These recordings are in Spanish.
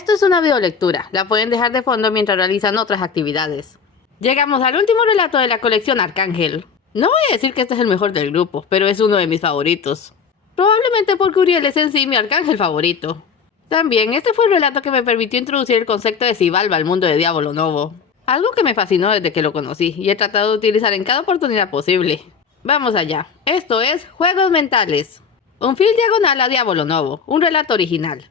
Esto es una videolectura, la pueden dejar de fondo mientras realizan otras actividades. Llegamos al último relato de la colección Arcángel. No voy a decir que este es el mejor del grupo, pero es uno de mis favoritos. Probablemente porque Uriel es en sí mi arcángel favorito. También, este fue el relato que me permitió introducir el concepto de Xibalba al mundo de Diavolo Novo. Algo que me fascinó desde que lo conocí y he tratado de utilizar en cada oportunidad posible. Vamos allá. Esto es Juegos Mentales. Un fil diagonal a Diavolo Novo, un relato original.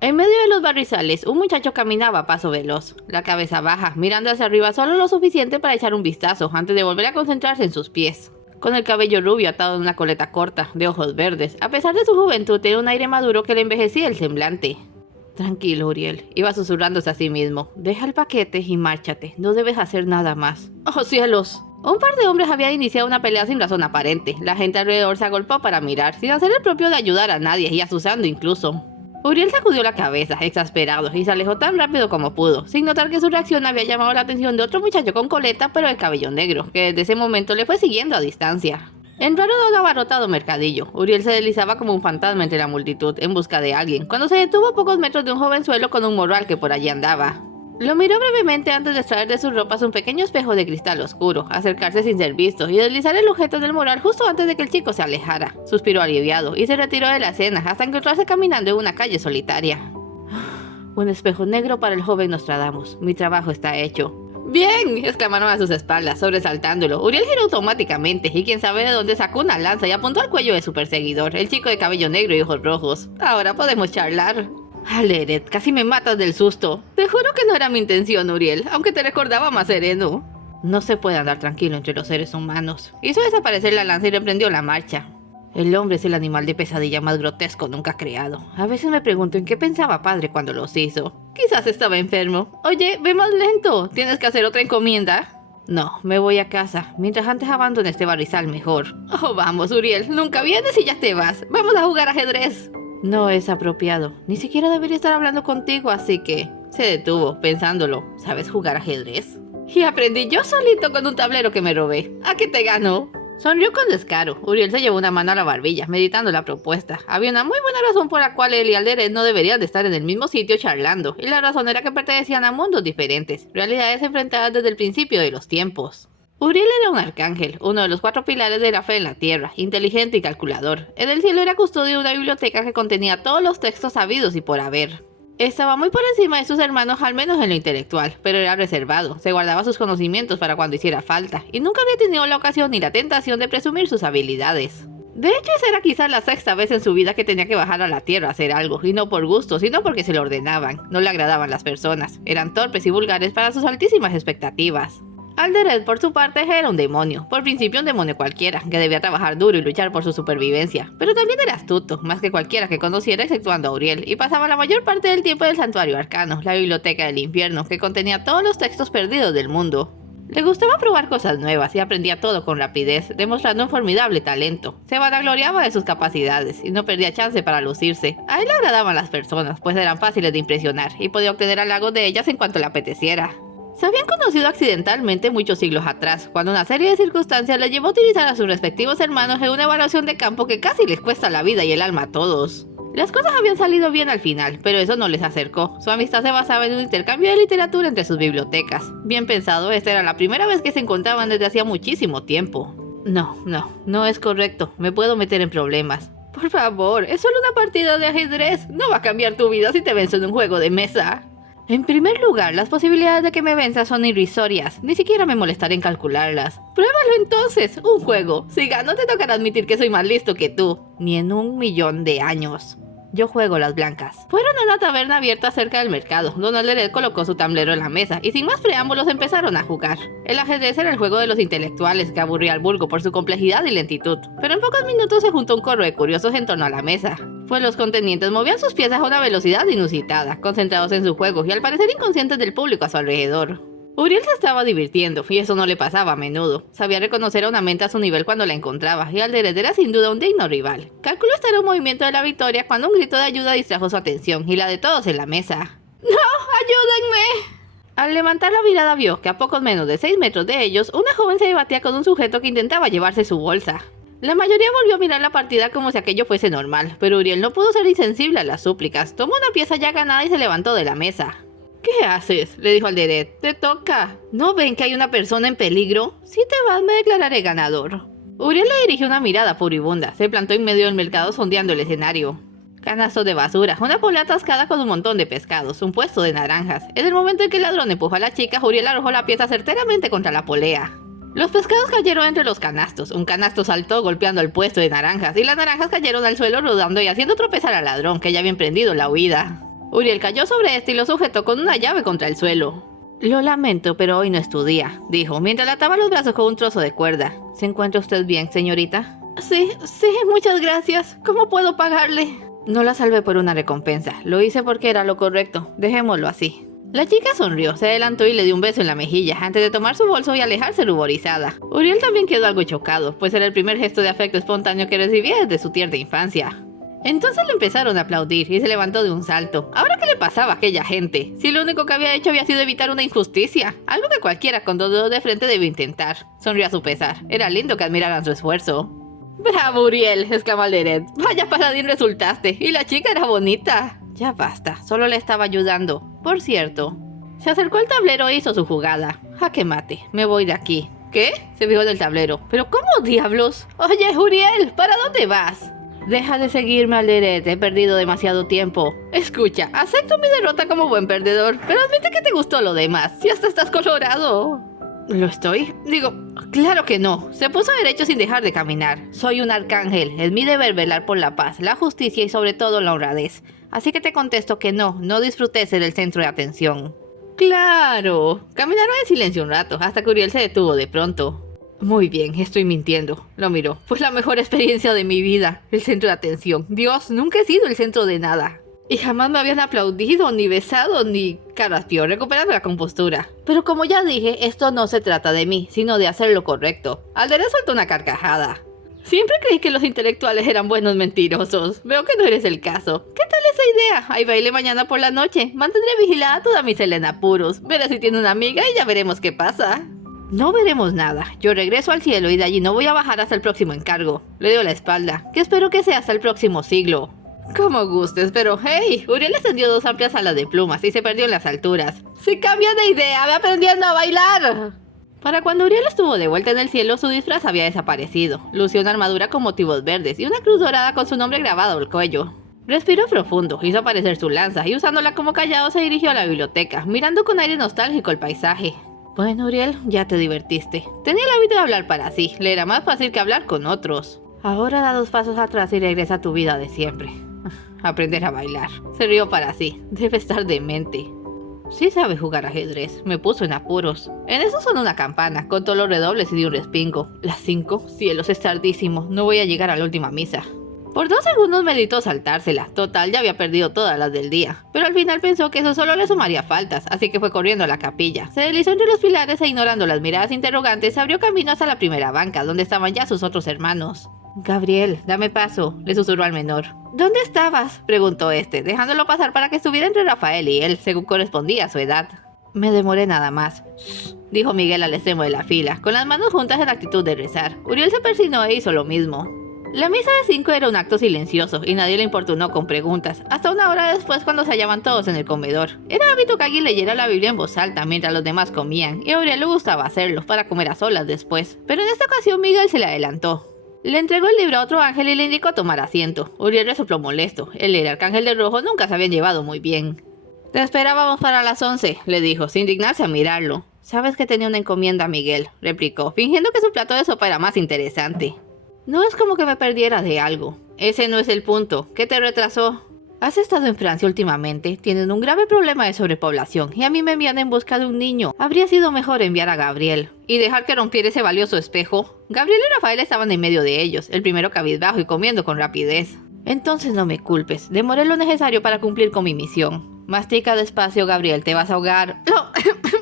En medio de los barrizales, un muchacho caminaba a paso veloz, la cabeza baja, mirando hacia arriba solo lo suficiente para echar un vistazo antes de volver a concentrarse en sus pies. Con el cabello rubio atado en una coleta corta, de ojos verdes, a pesar de su juventud tenía un aire maduro que le envejecía el semblante. Tranquilo, Uriel, iba susurrándose a sí mismo. Deja el paquete y márchate, no debes hacer nada más. ¡Oh, cielos! Un par de hombres habían iniciado una pelea sin razón aparente. La gente alrededor se agolpó para mirar, sin hacer el propio de ayudar a nadie y asusando incluso. Uriel sacudió la cabeza, exasperado, y se alejó tan rápido como pudo, sin notar que su reacción había llamado la atención de otro muchacho con coleta pero de cabello negro, que desde ese momento le fue siguiendo a distancia. Entraron a un abarrotado mercadillo. Uriel se deslizaba como un fantasma entre la multitud, en busca de alguien, cuando se detuvo a pocos metros de un jovenzuelo con un morral que por allí andaba. Lo miró brevemente antes de extraer de sus ropas un pequeño espejo de cristal oscuro, acercarse sin ser visto y deslizar el objeto del morral justo antes de que el chico se alejara. Suspiró aliviado y se retiró de la escena hasta encontrarse caminando en una calle solitaria. Un espejo negro para el joven Nostradamus. Mi trabajo está hecho. ¡Bien!, exclamaron a sus espaldas, sobresaltándolo. Uriel giró automáticamente y quién sabe de dónde sacó una lanza y apuntó al cuello de su perseguidor, el chico de cabello negro y ojos rojos. Ahora podemos charlar. Alderet, casi me matas del susto. Te juro que no era mi intención, Uriel, aunque te recordaba más sereno. No se puede andar tranquilo entre los seres humanos. Hizo desaparecer la lanza y reprendió la marcha. El hombre es el animal de pesadilla más grotesco nunca creado. A veces me pregunto en qué pensaba padre cuando los hizo. Quizás estaba enfermo. Oye, ve más lento. ¿Tienes que hacer otra encomienda? No, me voy a casa. Mientras antes abandone este barrizal mejor. Oh, vamos, Uriel. Nunca vienes y ya te vas. Vamos a jugar ajedrez. No es apropiado. Ni siquiera debería estar hablando contigo, así que... Se detuvo, pensándolo. ¿Sabes jugar ajedrez? Y aprendí yo solito con un tablero que me robé. ¿A qué te ganó? Sonrió con descaro. Uriel se llevó una mano a la barbilla, meditando la propuesta. Había una muy buena razón por la cual él y Alderet no deberían de estar en el mismo sitio charlando, y la razón era que pertenecían a mundos diferentes, realidades enfrentadas desde el principio de los tiempos. Uriel era un arcángel, uno de los 4 pilares de la fe en la tierra, inteligente y calculador. En el cielo era custodio de una biblioteca que contenía todos los textos sabidos y por haber. Estaba muy por encima de sus hermanos, al menos en lo intelectual, pero era reservado, se guardaba sus conocimientos para cuando hiciera falta, y nunca había tenido la ocasión ni la tentación de presumir sus habilidades. De hecho, esa era quizás la 6ª vez en su vida que tenía que bajar a la tierra a hacer algo, y no por gusto, sino porque se lo ordenaban. No le agradaban las personas, eran torpes y vulgares para sus altísimas expectativas. Alderet, por su parte, era un demonio, por principio un demonio cualquiera, que debía trabajar duro y luchar por su supervivencia, pero también era astuto, más que cualquiera que conociera exceptuando a Uriel, y pasaba la mayor parte del tiempo en el santuario arcano, la biblioteca del infierno, que contenía todos los textos perdidos del mundo. Le gustaba probar cosas nuevas y aprendía todo con rapidez, demostrando un formidable talento. Se vanagloriaba de sus capacidades y no perdía chance para lucirse. A él le agradaban las personas, pues eran fáciles de impresionar, y podía obtener halagos de ellas en cuanto le apeteciera. Se habían conocido accidentalmente muchos siglos atrás, cuando una serie de circunstancias les llevó a utilizar a sus respectivos hermanos en una evaluación de campo que casi les cuesta la vida y el alma a todos. Las cosas habían salido bien al final, pero eso no les acercó. Su amistad se basaba en un intercambio de literatura entre sus bibliotecas. Bien pensado, esta era la primera vez que se encontraban desde hacía muchísimo tiempo. No es correcto. Me puedo meter en problemas. Por favor, es solo una partida de ajedrez. No va a cambiar tu vida si te venzo en un juego de mesa. En primer lugar, las posibilidades de que me venzas son irrisorias. Ni siquiera me molestaré en calcularlas. Pruébalo entonces, un juego. Si gano te tocará admitir que soy más listo que tú. Ni en 1.000.000 de años. Yo juego las blancas. Fueron a una taberna abierta cerca del mercado, donde Alderet colocó su tablero en la mesa, y sin más preámbulos empezaron a jugar. El ajedrez era el juego de los intelectuales, que aburría al vulgo por su complejidad y lentitud, pero en pocos minutos se juntó un coro de curiosos en torno a la mesa. Pues los contendientes movían sus piezas a una velocidad inusitada, concentrados en su juego y al parecer inconscientes del público a su alrededor. Uriel se estaba divirtiendo, y eso no le pasaba a menudo. Sabía reconocer a una mente a su nivel cuando la encontraba, y Alderet era sin duda un digno rival. Calculó estar en un movimiento de la victoria cuando un grito de ayuda distrajo su atención, y la de todos en la mesa. ¡No! ¡Ayúdenme! Al levantar la mirada vio que a pocos menos de 6 metros de ellos, una joven se debatía con un sujeto que intentaba llevarse su bolsa. La mayoría volvió a mirar la partida como si aquello fuese normal, pero Uriel no pudo ser insensible a las súplicas. Tomó una pieza ya ganada y se levantó de la mesa. ¿Qué haces?, le dijo Alderet. Te toca. ¿No ven que hay una persona en peligro? Si te vas, me declararé ganador. Uriel le dirigió una mirada furibunda. Se plantó en medio del mercado sondeando el escenario. Canastos de basura, una polea atascada con un montón de pescados, un puesto de naranjas. En el momento en que el ladrón empujó a la chica, Uriel arrojó la pieza certeramente contra la polea. Los pescados cayeron entre los canastos. Un canasto saltó golpeando el puesto de naranjas y las naranjas cayeron al suelo rodando y haciendo tropezar al ladrón que ya había emprendido la huida. Uriel cayó sobre este y lo sujetó con una llave contra el suelo. Lo lamento, pero hoy no es tu día, dijo, mientras le ataba los brazos con un trozo de cuerda. ¿Se encuentra usted bien, señorita? Sí, muchas gracias. ¿Cómo puedo pagarle? No la salvé por una recompensa. Lo hice porque era lo correcto. Dejémoslo así. La chica sonrió, se adelantó y le dio un beso en la mejilla antes de tomar su bolso y alejarse ruborizada. Uriel también quedó algo chocado, pues era el primer gesto de afecto espontáneo que recibía desde su tierna infancia. Entonces le empezaron a aplaudir y se levantó de un salto. ¿Ahora qué le pasaba a aquella gente? Si lo único que había hecho había sido evitar una injusticia, algo que cualquiera con dos dedos de frente debe intentar. Sonrió a su pesar. Era lindo que admiraran su esfuerzo. ¡Bravo, Uriel!, exclamó Alderet. ¡Vaya paladín resultaste! Y la chica era bonita. Ya basta, solo le estaba ayudando. Por cierto, se acercó al tablero e hizo su jugada. Jaque mate, me voy de aquí. ¿Qué?, se fijó en el tablero. ¿Pero cómo diablos? Oye, Uriel, ¿para dónde vas? Deja de seguirme, Alderet, he perdido demasiado tiempo. Escucha, acepto mi derrota como buen perdedor, pero admite que te gustó lo demás. Si hasta estás colorado. ¿Lo estoy? Digo, claro que no. Se puso derecho sin dejar de caminar. Soy un arcángel. Es mi deber velar por la paz, la justicia y sobre todo la honradez. Así que te contesto que no disfruté ser el centro de atención. ¡Claro! Caminaron en silencio un rato, hasta que Uriel se detuvo de pronto. Muy bien, estoy mintiendo. Lo miró. Fue la mejor experiencia de mi vida. El centro de atención. Dios, nunca he sido el centro de nada. Y jamás me habían aplaudido, ni besado, ni carraspeó, recuperando la compostura. Pero como ya dije, esto no se trata de mí, sino de hacer lo correcto. Alderet soltó una carcajada. Siempre creí que los intelectuales eran buenos mentirosos. Veo que no eres el caso. ¿Qué tal esa idea? Hay baile mañana por la noche. Mantendré vigilada toda mi Selena apuros. Veré si tiene una amiga y ya veremos qué pasa. No veremos nada. Yo regreso al cielo y de allí no voy a bajar hasta el próximo encargo. Le dio la espalda, que espero que sea hasta el próximo siglo. Como gustes, pero hey, Uriel extendió dos amplias alas de plumas y se perdió en las alturas. ¡Si cambias de idea, ve aprendiendo a bailar! Para cuando Uriel estuvo de vuelta en el cielo, su disfraz había desaparecido. Lució una armadura con motivos verdes y una cruz dorada con su nombre grabado al cuello. Respiró profundo, hizo aparecer su lanza y usándola como callado se dirigió a la biblioteca, mirando con aire nostálgico el paisaje. Bueno, Uriel, ya te divertiste. Tenía el hábito de hablar para sí, le era más fácil que hablar con otros. Ahora da 2 pasos atrás y regresa a tu vida de siempre. Aprender a bailar. Se rió para sí. Debe estar demente. Sí sabe jugar ajedrez. Me puso en apuros. En eso sonó una campana, con todos los redobles y dio un respingo. Las 5. Cielos, es tardísimo. No voy a llegar a la última misa. Por 2 segundos meditó saltársela. Total, ya había perdido todas las del día. Pero al final pensó que eso solo le sumaría faltas, así que fue corriendo a la capilla. Se deslizó entre los pilares e ignorando las miradas interrogantes, se abrió camino hasta la primera banca, donde estaban ya sus otros hermanos. Gabriel, dame paso, le susurró al menor. ¿Dónde estabas?, preguntó este, dejándolo pasar para que estuviera entre Rafael y él, según correspondía a su edad. Me demoré nada más, dijo Miguel al extremo de la fila, con las manos juntas en actitud de rezar. Uriel se persinó e hizo lo mismo. La misa de 5 era un acto silencioso y nadie le importunó con preguntas, hasta una hora después cuando se hallaban todos en el comedor. Era hábito que alguien leyera la Biblia en voz alta mientras los demás comían, y a Uriel le gustaba hacerlo para comer a solas después. Pero en esta ocasión Miguel se le adelantó. Le entregó el libro a otro ángel y le indicó tomar asiento. Uriel resopló molesto. Él y el arcángel de rojo nunca se habían llevado muy bien. Te esperábamos para las 11, le dijo, sin dignarse a mirarlo. Sabes que tenía una encomienda, Miguel, replicó, fingiendo que su plato de sopa era más interesante. No es como que me perdiera de algo. Ese no es el punto. ¿Qué te retrasó? Has estado en Francia últimamente. Tienen un grave problema de sobrepoblación y a mí me envían en busca de un niño. Habría sido mejor enviar a Gabriel y dejar que rompiera ese valioso espejo. Gabriel y Rafael estaban en medio de ellos, el primero cabizbajo y comiendo con rapidez. Entonces no me culpes. Demoré lo necesario para cumplir con mi misión. Mastica despacio, Gabriel. Te vas a ahogar. No,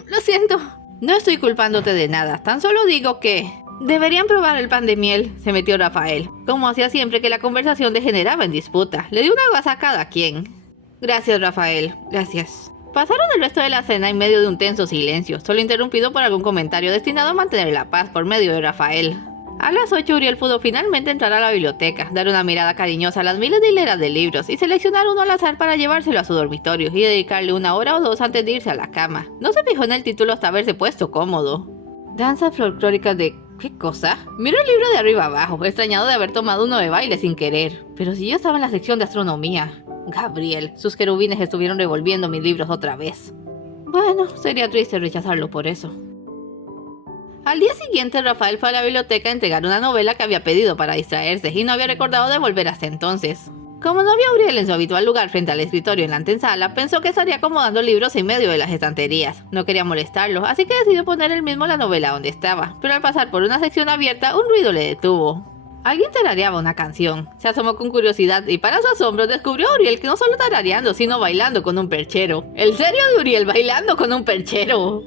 lo siento. No estoy culpándote de nada. Tan solo digo que... Deberían probar el pan de miel, se metió Rafael, como hacía siempre que la conversación degeneraba en disputa. Le dio una guasa a cada quien. Gracias, Rafael, gracias. Pasaron el resto de la cena en medio de un tenso silencio, solo interrumpido por algún comentario destinado a mantener la paz por medio de Rafael. A las 8 Uriel pudo finalmente entrar a la biblioteca, dar una mirada cariñosa a las miles de hileras de libros y seleccionar uno al azar para llevárselo a su dormitorio y dedicarle 1 hora o 2 antes de irse a la cama. No se fijó en el título hasta haberse puesto cómodo. Danza folclórica de... ¿qué cosa? Miró el libro de arriba abajo, extrañado de haber tomado uno de baile sin querer. Pero si yo estaba en la sección de astronomía. Gabriel, sus querubines estuvieron revolviendo mis libros otra vez. Bueno, sería triste rechazarlo por eso. Al día siguiente, Rafael fue a la biblioteca a entregar una novela que había pedido para distraerse y no había recordado de volver hasta entonces. Como no había Uriel en su habitual lugar frente al escritorio en la antesala, pensó que estaría acomodando libros en medio de las estanterías. No quería molestarlo, así que decidió poner él mismo la novela donde estaba, pero al pasar por una sección abierta, un ruido le detuvo. Alguien tarareaba una canción. Se asomó con curiosidad y para su asombro descubrió a Uriel que no solo tarareando, sino bailando con un perchero. ¿El serio de Uriel bailando con un perchero?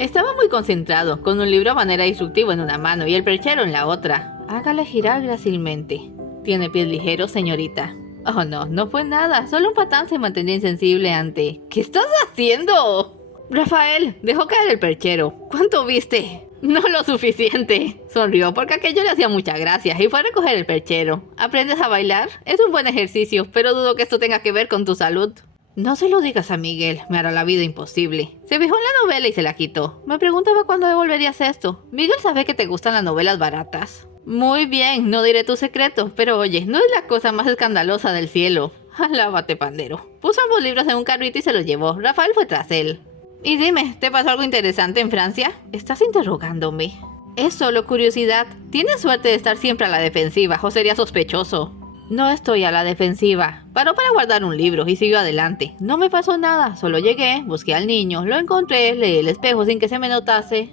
Estaba muy concentrado, con un libro a manera instructivo en una mano y el perchero en la otra. Hágale girar grácilmente. ¿Tiene pies ligeros, señorita? Oh no, no fue nada, solo un patán se mantenía insensible ante... ¿Qué estás haciendo? Rafael, dejó caer el perchero. ¿Cuánto viste? No lo suficiente. Sonrió porque aquello le hacía mucha gracia y fue a recoger el perchero. ¿Aprendes a bailar? Es un buen ejercicio, pero dudo que esto tenga que ver con tu salud. No se lo digas a Miguel, me hará la vida imposible. Se fijó en la novela y se la quitó. Me preguntaba cuándo devolverías esto. Miguel sabe que te gustan las novelas baratas. Muy bien, no diré tu secreto, pero oye, no es la cosa más escandalosa del cielo. Alábate, pandero. Puso ambos libros en un carrito y se los llevó. Rafael fue tras él. Y dime, ¿te pasó algo interesante en Francia? ¿Estás interrogándome? Es solo curiosidad. Tienes suerte de estar siempre a la defensiva, o sería sospechoso. No estoy a la defensiva. Paró para guardar un libro y siguió adelante. No me pasó nada, solo llegué, busqué al niño, lo encontré, leí el espejo sin que se me notase.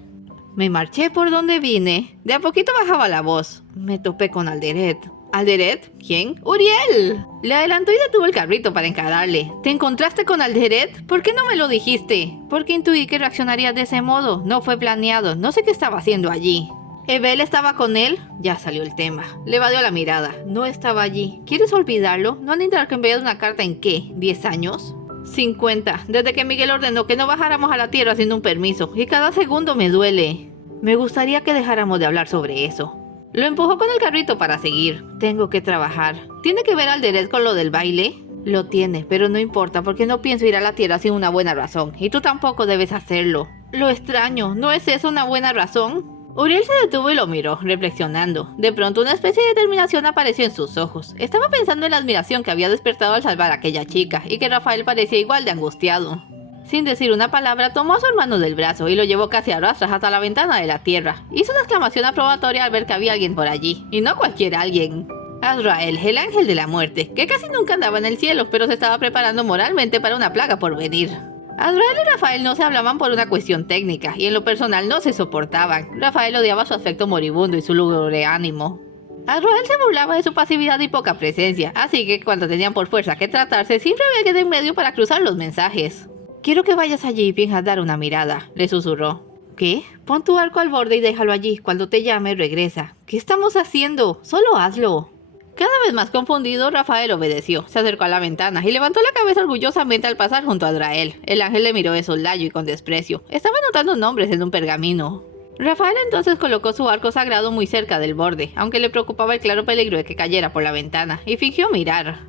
Me marché por donde vine. De a poquito bajaba la voz. Me topé con Alderet. ¿Alderet? ¿Quién? ¡Uriel! Le adelantó y detuvo el carrito para encararle. ¿Te encontraste con Alderet? ¿Por qué no me lo dijiste? Porque intuí que reaccionarías de ese modo. No fue planeado. No sé qué estaba haciendo allí. ¿Evel estaba con él? Ya salió el tema. Le evadió la mirada. No estaba allí. ¿Quieres olvidarlo? ¿No han intercambiado una carta en qué? ¿10 años? 50. Desde que Miguel ordenó que no bajáramos a la tierra sin un permiso. Y cada segundo me duele. Me gustaría que dejáramos de hablar sobre eso. Lo empujó con el carrito para seguir. Tengo que trabajar. ¿Tiene que ver Alderet con lo del baile? Lo tiene, pero no importa porque no pienso ir a la tierra sin una buena razón. Y tú tampoco debes hacerlo. Lo extraño. ¿No es eso una buena razón? Uriel se detuvo y lo miró, reflexionando. De pronto una especie de determinación apareció en sus ojos. Estaba pensando en la admiración que había despertado al salvar a aquella chica, y que Rafael parecía igual de angustiado. Sin decir una palabra, tomó a su hermano del brazo y lo llevó casi a rastras hasta la ventana de la tierra. Hizo una exclamación aprobatoria al ver que había alguien por allí, y no cualquier alguien. Azrael, el ángel de la muerte, que casi nunca andaba en el cielo, pero se estaba preparando moralmente para una plaga por venir. Azrael y Rafael no se hablaban por una cuestión técnica, y en lo personal no se soportaban. Rafael odiaba su aspecto moribundo y su lúgubre ánimo. Azrael se burlaba de su pasividad y poca presencia, así que cuando tenían por fuerza que tratarse, siempre había que ir en medio para cruzar los mensajes. Quiero que vayas allí y finjas dar una mirada, le susurró. ¿Qué? Pon tu arco al borde y déjalo allí. Cuando te llame, regresa. ¿Qué estamos haciendo? Solo hazlo. Cada vez más confundido, Rafael obedeció. Se acercó a la ventana y levantó la cabeza orgullosamente al pasar junto a Azrael. El ángel le miró de soslayo y con desprecio. Estaba anotando nombres en un pergamino. Rafael entonces colocó su arco sagrado muy cerca del borde, aunque le preocupaba el claro peligro de que cayera por la ventana, y fingió mirar.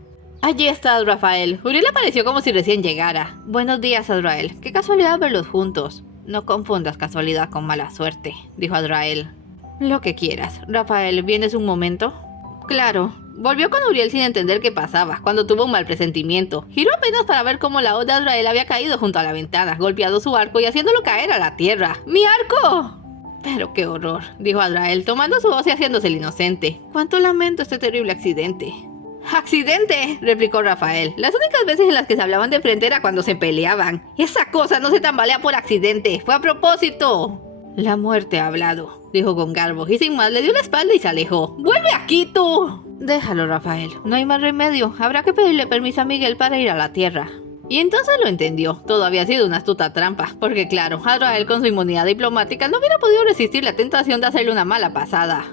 Allí estás, Rafael. Uriel apareció como si recién llegara. Buenos días, Azrael. Qué casualidad verlos juntos. No confundas casualidad con mala suerte, dijo Azrael. Lo que quieras. Rafael, ¿vienes un momento? Claro. Volvió con Uriel sin entender qué pasaba, cuando tuvo un mal presentimiento. Giró apenas para ver cómo la hoz de Azrael había caído junto a la ventana, golpeado su arco y haciéndolo caer a la tierra. ¡Mi arco! Pero qué horror, dijo Azrael, tomando su hoz y haciéndose el inocente. Cuánto lamento este terrible accidente. ¡Accidente!, replicó Rafael. Las únicas veces en las que se hablaban de frente era cuando se peleaban. Esa cosa no se tambalea por accidente, fue a propósito. La muerte ha hablado, dijo con garbo, y sin más le dio la espalda y se alejó. ¡Vuelve aquí tú! Déjalo, Rafael, no hay más remedio. Habrá que pedirle permiso a Miguel para ir a la tierra. Y entonces lo entendió. Todo había sido una astuta trampa, porque claro, Azrael con su inmunidad diplomática no hubiera podido resistir la tentación de hacerle una mala pasada.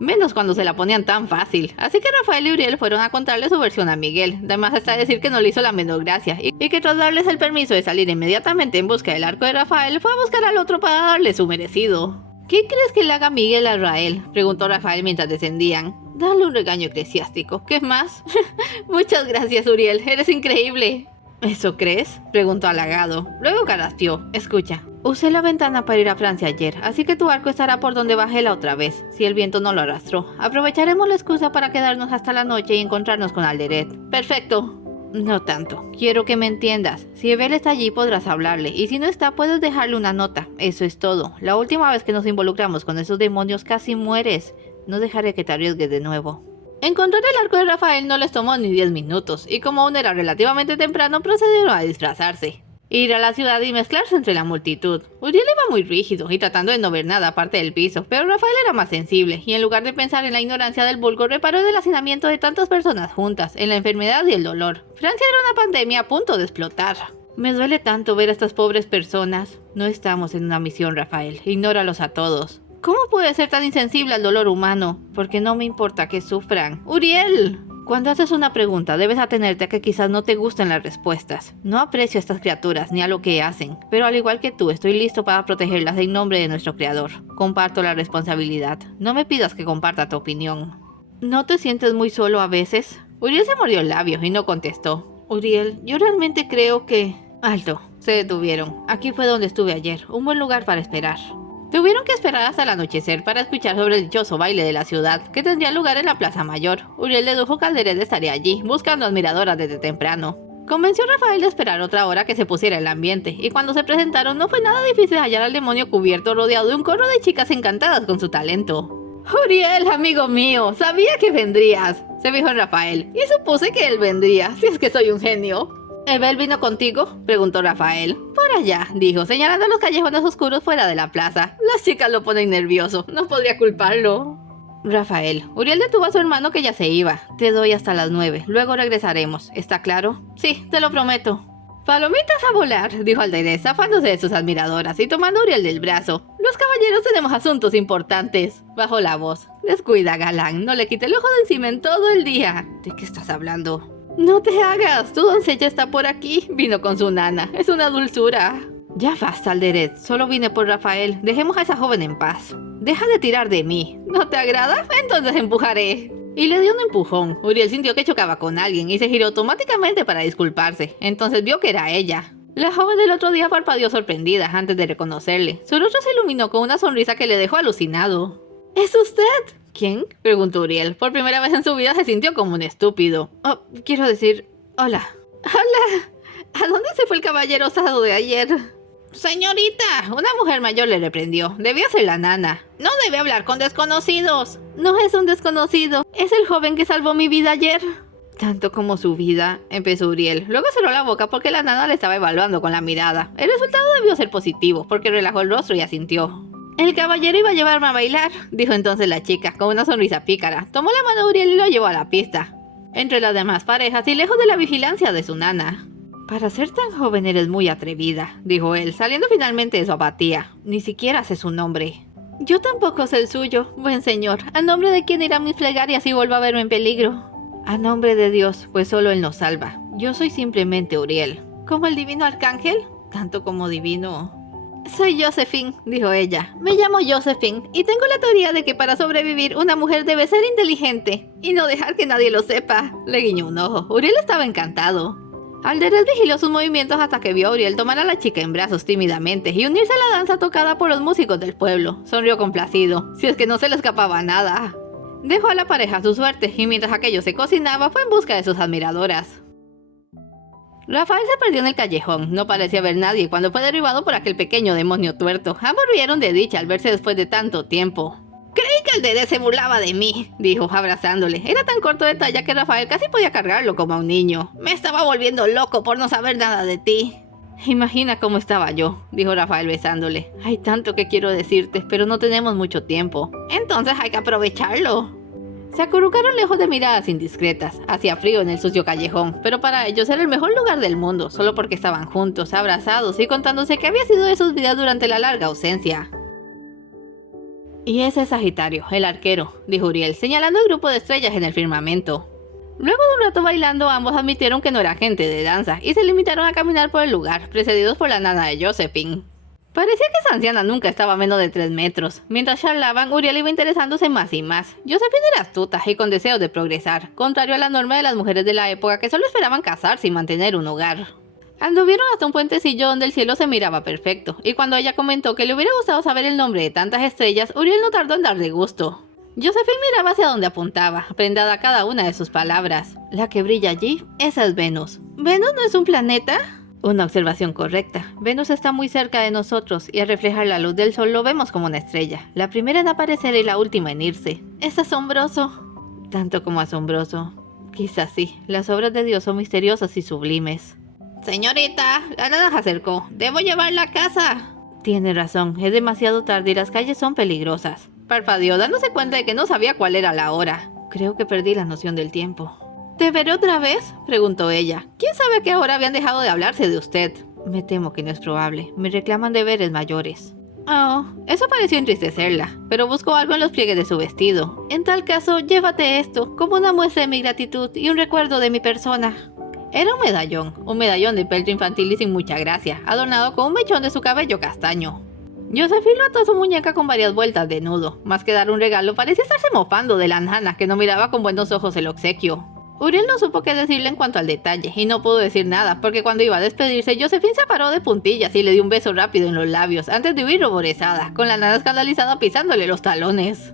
Menos cuando se la ponían tan fácil. Así que Rafael y Uriel fueron a contarle su versión a Miguel. Además está decir que no le hizo la menor gracia, y que tras darles el permiso de salir inmediatamente en busca del arco de Rafael, fue a buscar al otro para darle su merecido. ¿Qué crees que le haga Miguel a Israel?, preguntó Rafael mientras descendían. Dale un regaño eclesiástico. ¿Qué más? Muchas gracias, Uriel. Eres increíble. ¿Eso crees?, preguntó halagado. Luego carraspeó. Escucha. Usé la ventana para ir a Francia ayer, así que tu barco estará por donde bajé la otra vez, si el viento no lo arrastró. Aprovecharemos la excusa para quedarnos hasta la noche y encontrarnos con Alderet. Perfecto. No tanto. Quiero que me entiendas. Si Evel está allí podrás hablarle, y si no está puedes dejarle una nota. Eso es todo. La última vez que nos involucramos con esos demonios casi mueres. No dejaré que te arriesgues de nuevo. Encontrar el arco de Rafael no les tomó ni 10 minutos, y como aún era relativamente temprano, procedieron a disfrazarse. Ir a la ciudad y mezclarse entre la multitud. Uriel iba muy rígido y tratando de no ver nada aparte del piso, pero Rafael era más sensible, y en lugar de pensar en la ignorancia del vulgo, reparó en el hacinamiento de tantas personas juntas, en la enfermedad y el dolor. Francia era una pandemia a punto de explotar. Me duele tanto ver a estas pobres personas. No estamos en una misión, Rafael. Ignóralos a todos. ¿Cómo puedes ser tan insensible al dolor humano? Porque no me importa que sufran. ¡Uriel! Cuando haces una pregunta, debes atenerte a que quizás no te gusten las respuestas. No aprecio a estas criaturas ni a lo que hacen, pero al igual que tú, estoy listo para protegerlas en nombre de nuestro creador. Comparto la responsabilidad. No me pidas que comparta tu opinión. ¿No te sientes muy solo a veces? Uriel se mordió el labio y no contestó. Uriel, yo realmente creo que... Alto. Se detuvieron. Aquí fue donde estuve ayer. Un buen lugar para esperar. Tuvieron que esperar hasta el anochecer para escuchar sobre el dichoso baile de la ciudad, que tendría lugar en la Plaza Mayor. Uriel dedujo que Alderet estaría allí, buscando admiradoras desde temprano. Convenció a Rafael de esperar otra hora que se pusiera el ambiente, y cuando se presentaron no fue nada difícil hallar al demonio cubierto rodeado de un coro de chicas encantadas con su talento. Uriel, amigo mío, sabía que vendrías, se dijo en Rafael, y supuse que él vendría, si es que soy un genio. ¿Evel vino contigo?, preguntó Rafael. Por allá, dijo, señalando los callejones oscuros fuera de la plaza. Las chicas lo ponen nervioso, no podría culparlo. Rafael, Uriel detuvo a su hermano que ya se iba. Te doy hasta las 9, luego regresaremos, ¿está claro? Sí, te lo prometo. Palomitas a volar, dijo Alderet, zafándose de sus admiradoras y tomando a Uriel del brazo. Los caballeros tenemos asuntos importantes. Bajó la voz. Descuida, galán, no le quite el ojo de encima en todo el día. ¿De qué estás hablando? No te hagas, tu doncella está por aquí. Vino con su nana, es una dulzura. Ya basta, Alderet, solo vine por Rafael. Dejemos a esa joven en paz. Deja de tirar de mí. ¿No te agrada? Entonces empujaré. Y le dio un empujón. Uriel sintió que chocaba con alguien y se giró automáticamente para disculparse. Entonces vio que era ella. La joven del otro día parpadeó sorprendida antes de reconocerle. Su rostro se iluminó con una sonrisa que le dejó alucinado. ¿Es usted? ¿Quién?, preguntó Uriel. Por primera vez en su vida se sintió como un estúpido. Oh, quiero decir, hola. ¡Hola! ¿A dónde se fue el caballero osado de ayer? Señorita, una mujer mayor le reprendió. Debía ser la nana. No debe hablar con desconocidos. No es un desconocido. Es el joven que salvó mi vida ayer. Tanto como su vida, empezó Uriel. Luego cerró la boca porque la nana le estaba evaluando con la mirada. El resultado debió ser positivo porque relajó el rostro y asintió. El caballero iba a llevarme a bailar, dijo entonces la chica, con una sonrisa pícara. Tomó la mano de Uriel y lo llevó a la pista, entre las demás parejas y lejos de la vigilancia de su nana. Para ser tan joven eres muy atrevida, dijo él, saliendo finalmente de su apatía. Ni siquiera sé su nombre. Yo tampoco sé el suyo, buen señor. ¿A nombre de quién irán mis plegarias si vuelvo a verme en peligro? A nombre de Dios, pues solo Él nos salva. Yo soy simplemente Uriel. ¿Como el divino arcángel? Tanto como divino... Soy Josephine, dijo ella. Me llamo Josephine y tengo la teoría de que para sobrevivir una mujer debe ser inteligente y no dejar que nadie lo sepa. Le guiñó un ojo. Uriel estaba encantado. Alderet vigiló sus movimientos hasta que vio a Uriel tomar a la chica en brazos tímidamente y unirse a la danza tocada por los músicos del pueblo. Sonrió complacido, si es que no se le escapaba nada. Dejó a la pareja a su suerte y mientras aquello se cocinaba fue en busca de sus admiradoras. Rafael se perdió en el callejón, no parecía ver nadie cuando fue derribado por aquel pequeño demonio tuerto. Ambos rieron de dicha al verse después de tanto tiempo. Creí que Alderet se burlaba de mí, dijo abrazándole. Era tan corto de talla que Rafael casi podía cargarlo como a un niño. Me estaba volviendo loco por no saber nada de ti. Imagina cómo estaba yo, dijo Rafael besándole. Hay tanto que quiero decirte, pero no tenemos mucho tiempo. Entonces hay que aprovecharlo. Se acurrucaron lejos de miradas indiscretas. Hacía frío en el sucio callejón, pero para ellos era el mejor lugar del mundo, solo porque estaban juntos, abrazados y contándose qué había sido de sus vidas durante la larga ausencia. Y ese es Sagitario, el arquero, dijo Uriel, señalando el grupo de estrellas en el firmamento. Luego de un rato bailando, ambos admitieron que no era gente de danza y se limitaron a caminar por el lugar, precedidos por la nana de Josephine. Parecía que esa anciana nunca estaba a menos de 3 metros. Mientras charlaban, Uriel iba interesándose más y más. Josephine era astuta y con deseos de progresar, contrario a la norma de las mujeres de la época que solo esperaban casarse y mantener un hogar. Anduvieron hasta un puentecillo donde el cielo se miraba perfecto, y cuando ella comentó que le hubiera gustado saber el nombre de tantas estrellas, Uriel no tardó en darle gusto. Josephine miraba hacia donde apuntaba, prendada a cada una de sus palabras. La que brilla allí, esa es Venus. ¿Venus no es un planeta? Una observación correcta. Venus está muy cerca de nosotros y al reflejar la luz del sol lo vemos como una estrella, la primera en aparecer y la última en irse. Es asombroso. Tanto como asombroso. Quizás sí, las obras de Dios son misteriosas y sublimes. Señorita, la nana se acercó. ¿Debo llevarla a casa? Tiene razón, es demasiado tarde y las calles son peligrosas. Parpadeó dándose cuenta de que no sabía cuál era la hora. Creo que perdí la noción del tiempo. ¿Te veré otra vez?, preguntó ella. ¿Quién sabe a qué hora habían dejado de hablarse de usted? Me temo que no es probable. Me reclaman deberes mayores. Oh, eso pareció entristecerla, pero buscó algo en los pliegues de su vestido. En tal caso, llévate esto, como una muestra de mi gratitud y un recuerdo de mi persona. Era un medallón de peltre infantil y sin mucha gracia, adornado con un mechón de su cabello castaño. Josephine ató su muñeca con varias vueltas de nudo. Más que dar un regalo, parecía estarse mofando de la nana, que no miraba con buenos ojos el obsequio. Uriel no supo qué decirle en cuanto al detalle, y no pudo decir nada, porque cuando iba a despedirse, Josephine se paró de puntillas y le dio un beso rápido en los labios, antes de huir ruborizada, con la nana escandalizada pisándole los talones.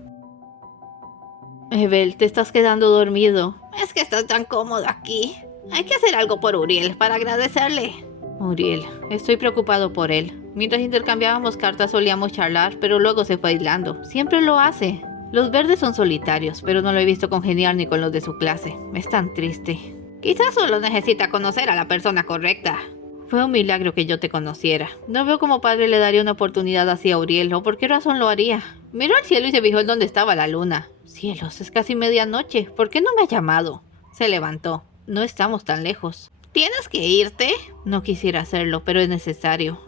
Evel, te estás quedando dormido. Es que estoy tan cómodo aquí. Hay que hacer algo por Uriel, para agradecerle. Uriel, estoy preocupado por él. Mientras intercambiábamos cartas solíamos charlar, pero luego se fue aislando. Siempre lo hace. Los verdes son solitarios, pero no lo he visto congeniar ni con los de su clase. Es tan triste. Quizás solo necesita conocer a la persona correcta. Fue un milagro que yo te conociera. No veo cómo padre le daría una oportunidad así a Uriel, o por qué razón lo haría. Miró al cielo y se fijó en dónde estaba la luna. Cielos, es casi medianoche. ¿Por qué no me ha llamado? Se levantó. No estamos tan lejos. ¿Tienes que irte? No quisiera hacerlo, pero es necesario.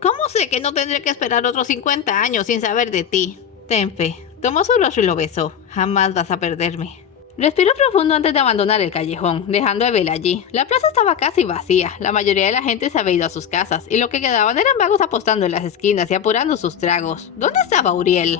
¿Cómo sé que no tendré que esperar otros 50 años sin saber de ti? Ten fe. Tomó su rostro y lo besó. Jamás vas a perderme. Respiró profundo antes de abandonar el callejón, dejando a Evel allí. La plaza estaba casi vacía. La mayoría de la gente se había ido a sus casas, y lo que quedaban eran vagos apostando en las esquinas y apurando sus tragos. ¿Dónde estaba Uriel?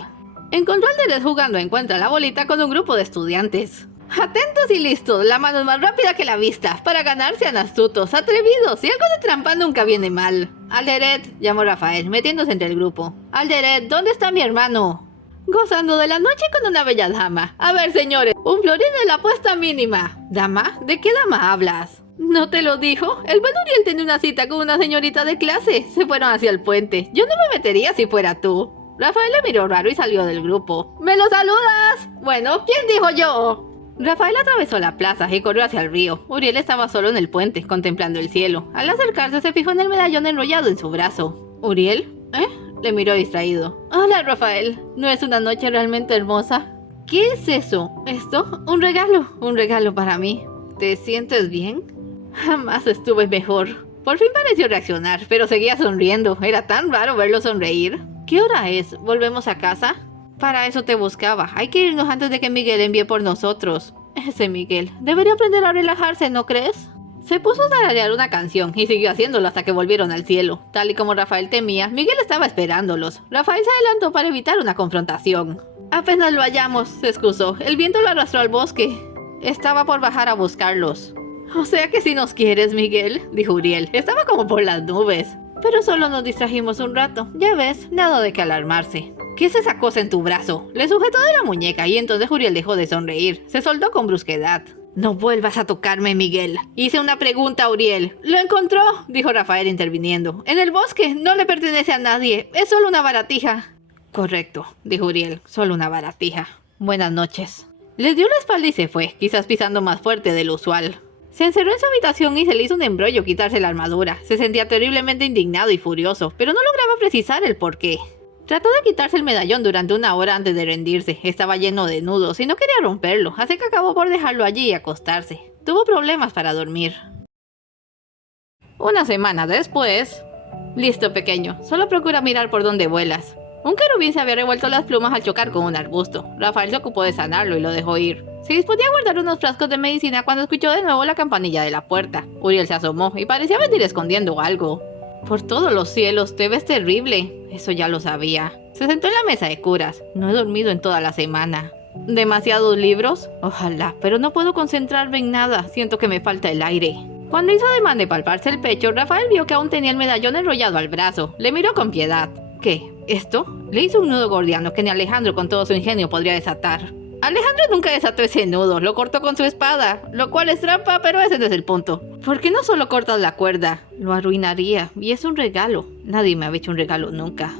Encontró al Deret jugando Encuentra la bolita con un grupo de estudiantes. Atentos y listos, la mano es más rápida que la vista. Para ganar sean astutos, atrevidos, y algo de trampa nunca viene mal. Alderet, llamó Rafael, metiéndose entre el grupo. Alderet, ¿dónde está mi hermano? Gozando de la noche con una bella dama. A ver, señores, un florín es la apuesta mínima. ¿Dama? ¿De qué dama hablas? ¿No te lo dijo? El buen Uriel tiene una cita con una señorita de clase. Se fueron hacia el puente. Yo no me metería si fuera tú. Rafael le miró raro y salió del grupo. ¿Me lo saludas? Bueno, ¿quién dijo yo? Rafael atravesó la plaza y corrió hacia el río. Uriel estaba solo en el puente, contemplando el cielo. Al acercarse se fijó en el medallón enrollado en su brazo. ¿Uriel? ¿Eh? Le miró distraído. Hola, Rafael. ¿No es una noche realmente hermosa? ¿Qué es eso? ¿Esto? Un regalo para mí. ¿Te sientes bien? Jamás estuve mejor. Por fin pareció reaccionar, pero seguía sonriendo. Era tan raro verlo sonreír. ¿Qué hora es? ¿Volvemos a casa? Para eso te buscaba. Hay que irnos antes de que Miguel envíe por nosotros. Ese Miguel. Debería aprender a relajarse, ¿no crees? Se puso a tararear una canción y siguió haciéndolo hasta que volvieron al cielo. Tal y como Rafael temía, Miguel estaba esperándolos. Rafael se adelantó para evitar una confrontación. Apenas lo hallamos, se excusó. El viento lo arrastró al bosque. Estaba por bajar a buscarlos. O sea que si nos quieres, Miguel, dijo Uriel. Estaba como por las nubes. Pero solo nos distrajimos un rato. Ya ves, nada de que alarmarse. ¿Qué es esa cosa en tu brazo? Le sujetó de la muñeca y entonces Uriel dejó de sonreír. Se soltó con brusquedad. No vuelvas a tocarme, Miguel. Hice una pregunta a Uriel. ¿Lo encontró?, dijo Rafael interviniendo. En el bosque. No le pertenece a nadie. Es solo una baratija. Correcto, dijo Uriel. Solo una baratija. Buenas noches. Les dio la espalda y se fue, quizás pisando más fuerte de lo usual. Se encerró en su habitación y se le hizo un embrollo quitarse la armadura. Se sentía terriblemente indignado y furioso, pero no lograba precisar el porqué. Trató de quitarse el medallón durante una hora antes de rendirse. Estaba lleno de nudos y no quería romperlo, así que acabó por dejarlo allí y acostarse. Tuvo problemas para dormir. Una semana después... Listo, pequeño. Solo procura mirar por dónde vuelas. Un querubín se había revuelto las plumas al chocar con un arbusto. Rafael se ocupó de sanarlo y lo dejó ir. Se disponía a guardar unos frascos de medicina cuando escuchó de nuevo la campanilla de la puerta. Uriel se asomó y parecía venir escondiendo algo. Por todos los cielos, te ves terrible. Eso ya lo sabía. Se sentó en la mesa de curas. No he dormido en toda la semana. ¿Demasiados libros? Ojalá, pero no puedo concentrarme en nada. Siento que me falta el aire. Cuando hizo ademán de palparse el pecho, Rafael vio que aún tenía el medallón enrollado al brazo. Le miró con piedad. ¿Qué? ¿Esto? Le hizo un nudo gordiano que ni Alejandro con todo su ingenio podría desatar. Alejandro nunca desató ese nudo, lo cortó con su espada, lo cual es trampa, pero ese no es el punto. ¿Por qué no solo cortas la cuerda? Lo arruinaría, y es un regalo. Nadie me había hecho un regalo nunca.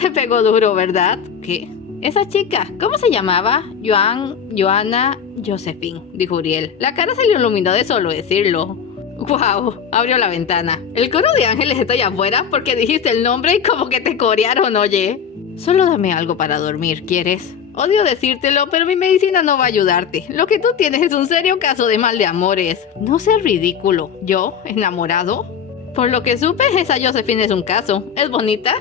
Te pegó duro, ¿verdad? ¿Qué? Esa chica, ¿cómo se llamaba? Joana, Josephine, dijo Uriel. La cara se le iluminó de solo decirlo. ¡Wow! Abrió la ventana. El coro de ángeles está allá afuera porque dijiste el nombre y como que te corearon, oye. Solo dame algo para dormir, ¿quieres? Odio decírtelo, pero mi medicina no va a ayudarte. Lo que tú tienes es un serio caso de mal de amores. No seas ridículo. ¿Yo? ¿Enamorado? Por lo que supe, esa Josephine es un caso. ¿Es bonita?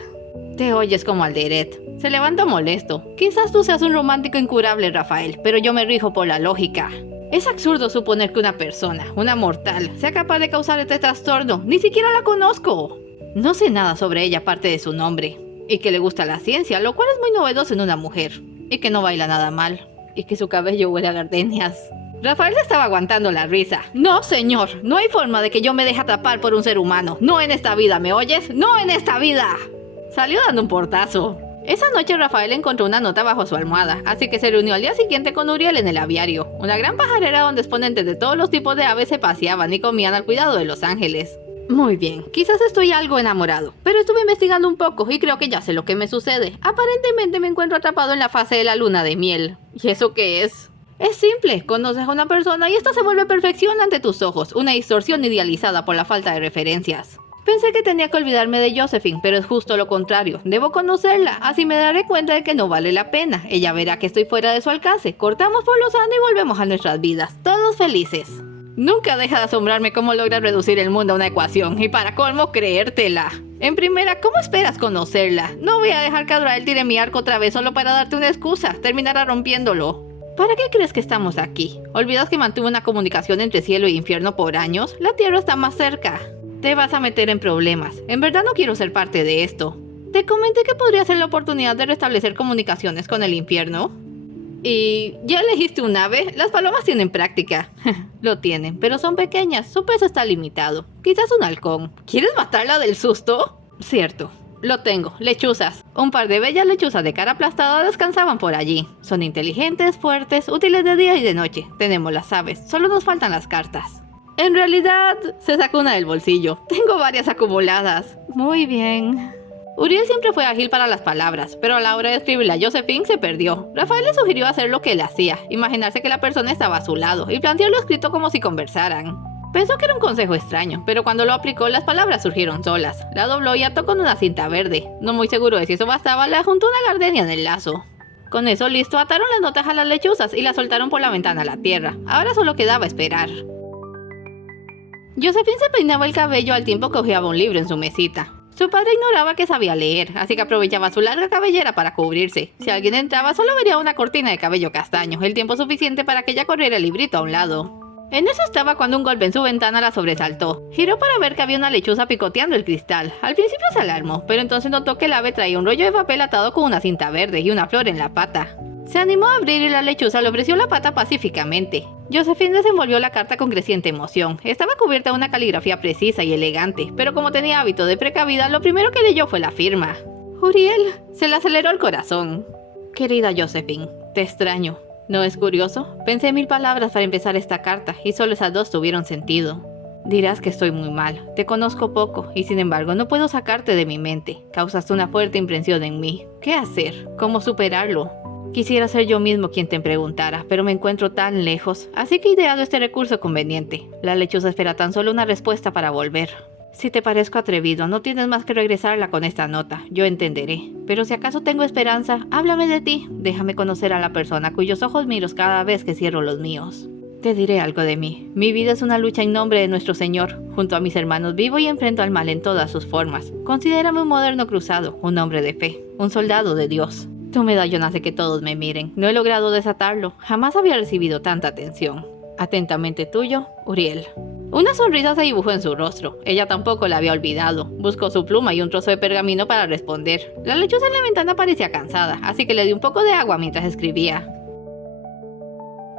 Te oyes como Alderet. Se levanta molesto. Quizás tú seas un romántico incurable, Rafael, pero yo me rijo por la lógica. Es absurdo suponer que una persona, una mortal, sea capaz de causar este trastorno. Ni siquiera la conozco. No sé nada sobre ella aparte de su nombre. Y que le gusta la ciencia, lo cual es muy novedoso en una mujer. Y que no baila nada mal. Y que su cabello huele a gardenias. Rafael se estaba aguantando la risa. No, señor, no hay forma de que yo me deje atrapar por un ser humano. No en esta vida, ¿me oyes? ¡No en esta vida! Salió dando un portazo. Esa noche Rafael encontró una nota bajo su almohada, así que se reunió al día siguiente con Uriel en el aviario, una gran pajarera donde exponentes de todos los tipos de aves se paseaban y comían al cuidado de los ángeles. Muy bien, quizás estoy algo enamorado, pero estuve investigando un poco y creo que ya sé lo que me sucede. Aparentemente me encuentro atrapado en la fase de la luna de miel. ¿Y eso qué es? Es simple, conoces a una persona y esta se vuelve perfección ante tus ojos, una distorsión idealizada por la falta de referencias. Pensé que tenía que olvidarme de Josephine, pero es justo lo contrario. Debo conocerla, así me daré cuenta de que no vale la pena. Ella verá que estoy fuera de su alcance. Cortamos por lo sano y volvemos a nuestras vidas, todos felices. Nunca deja de asombrarme cómo logras reducir el mundo a una ecuación, y para colmo, creértela. En primera, ¿cómo esperas conocerla? No voy a dejar que Adrael tire mi arco otra vez solo para darte una excusa. Terminará rompiéndolo. ¿Para qué crees que estamos aquí? ¿Olvidas que mantuve una comunicación entre cielo e infierno por años? La tierra está más cerca. Te vas a meter en problemas. En verdad no quiero ser parte de esto. Te comenté que podría ser la oportunidad de restablecer comunicaciones con el infierno. ¿Y ya elegiste un ave? Las palomas tienen práctica. Lo tienen, pero son pequeñas. Su peso está limitado. Quizás un halcón. ¿Quieres matarla del susto? Cierto. Lo tengo. Lechuzas. Un par de bellas lechuzas de cara aplastada descansaban por allí. Son inteligentes, fuertes, útiles de día y de noche. Tenemos las aves. Solo nos faltan las cartas. En realidad, se sacó una del bolsillo. Tengo varias acumuladas. Muy bien. Uriel siempre fue ágil para las palabras, pero a la hora de escribirle a Josephine se perdió. Rafael le sugirió hacer lo que él hacía, imaginarse que la persona estaba a su lado y plantearlo escrito como si conversaran. Pensó que era un consejo extraño, pero cuando lo aplicó las palabras surgieron solas. La dobló y ató con una cinta verde. No muy seguro de si eso bastaba, le adjuntó una gardenia en el lazo. Con eso listo, ataron las notas a las lechuzas y las soltaron por la ventana a la tierra. Ahora solo quedaba esperar. Josephine se peinaba el cabello al tiempo que hojeaba un libro en su mesita. Su padre ignoraba que sabía leer, así que aprovechaba su larga cabellera para cubrirse. Si alguien entraba, solo vería una cortina de cabello castaño, el tiempo suficiente para que ella corriera el librito a un lado. En eso estaba cuando un golpe en su ventana la sobresaltó. Giró para ver que había una lechuza picoteando el cristal. Al principio se alarmó, pero entonces notó que el ave traía un rollo de papel atado con una cinta verde y una flor en la pata. Se animó a abrir y la lechuza le ofreció la pata pacíficamente. Josephine desenvolvió la carta con creciente emoción. Estaba cubierta de una caligrafía precisa y elegante, pero como tenía hábito de precavida, lo primero que leyó fue la firma. Uriel, se le aceleró el corazón. Querida Josephine, te extraño. ¿No es curioso? Pensé 1000 palabras para empezar esta carta y solo esas 2 tuvieron sentido. Dirás que estoy muy mal, te conozco poco y sin embargo no puedo sacarte de mi mente. Causaste una fuerte impresión en mí. ¿Qué hacer? ¿Cómo superarlo? Quisiera ser yo mismo quien te preguntara, pero me encuentro tan lejos, así que he ideado este recurso conveniente. La lechuza espera tan solo una respuesta para volver. Si te parezco atrevido, no tienes más que regresarla con esta nota, yo entenderé. Pero si acaso tengo esperanza, háblame de ti, déjame conocer a la persona cuyos ojos miro cada vez que cierro los míos. Te diré algo de mí. Mi vida es una lucha en nombre de nuestro Señor. Junto a mis hermanos vivo y enfrento al mal en todas sus formas. Considérame un moderno cruzado, un hombre de fe, un soldado de Dios. Tu medallón hace que todos me miren. No he logrado desatarlo. Jamás había recibido tanta atención. Atentamente tuyo, Uriel. Una sonrisa se dibujó en su rostro. Ella tampoco la había olvidado. Buscó su pluma y un trozo de pergamino para responder. La lechuza en la ventana parecía cansada, así que le dio un poco de agua mientras escribía.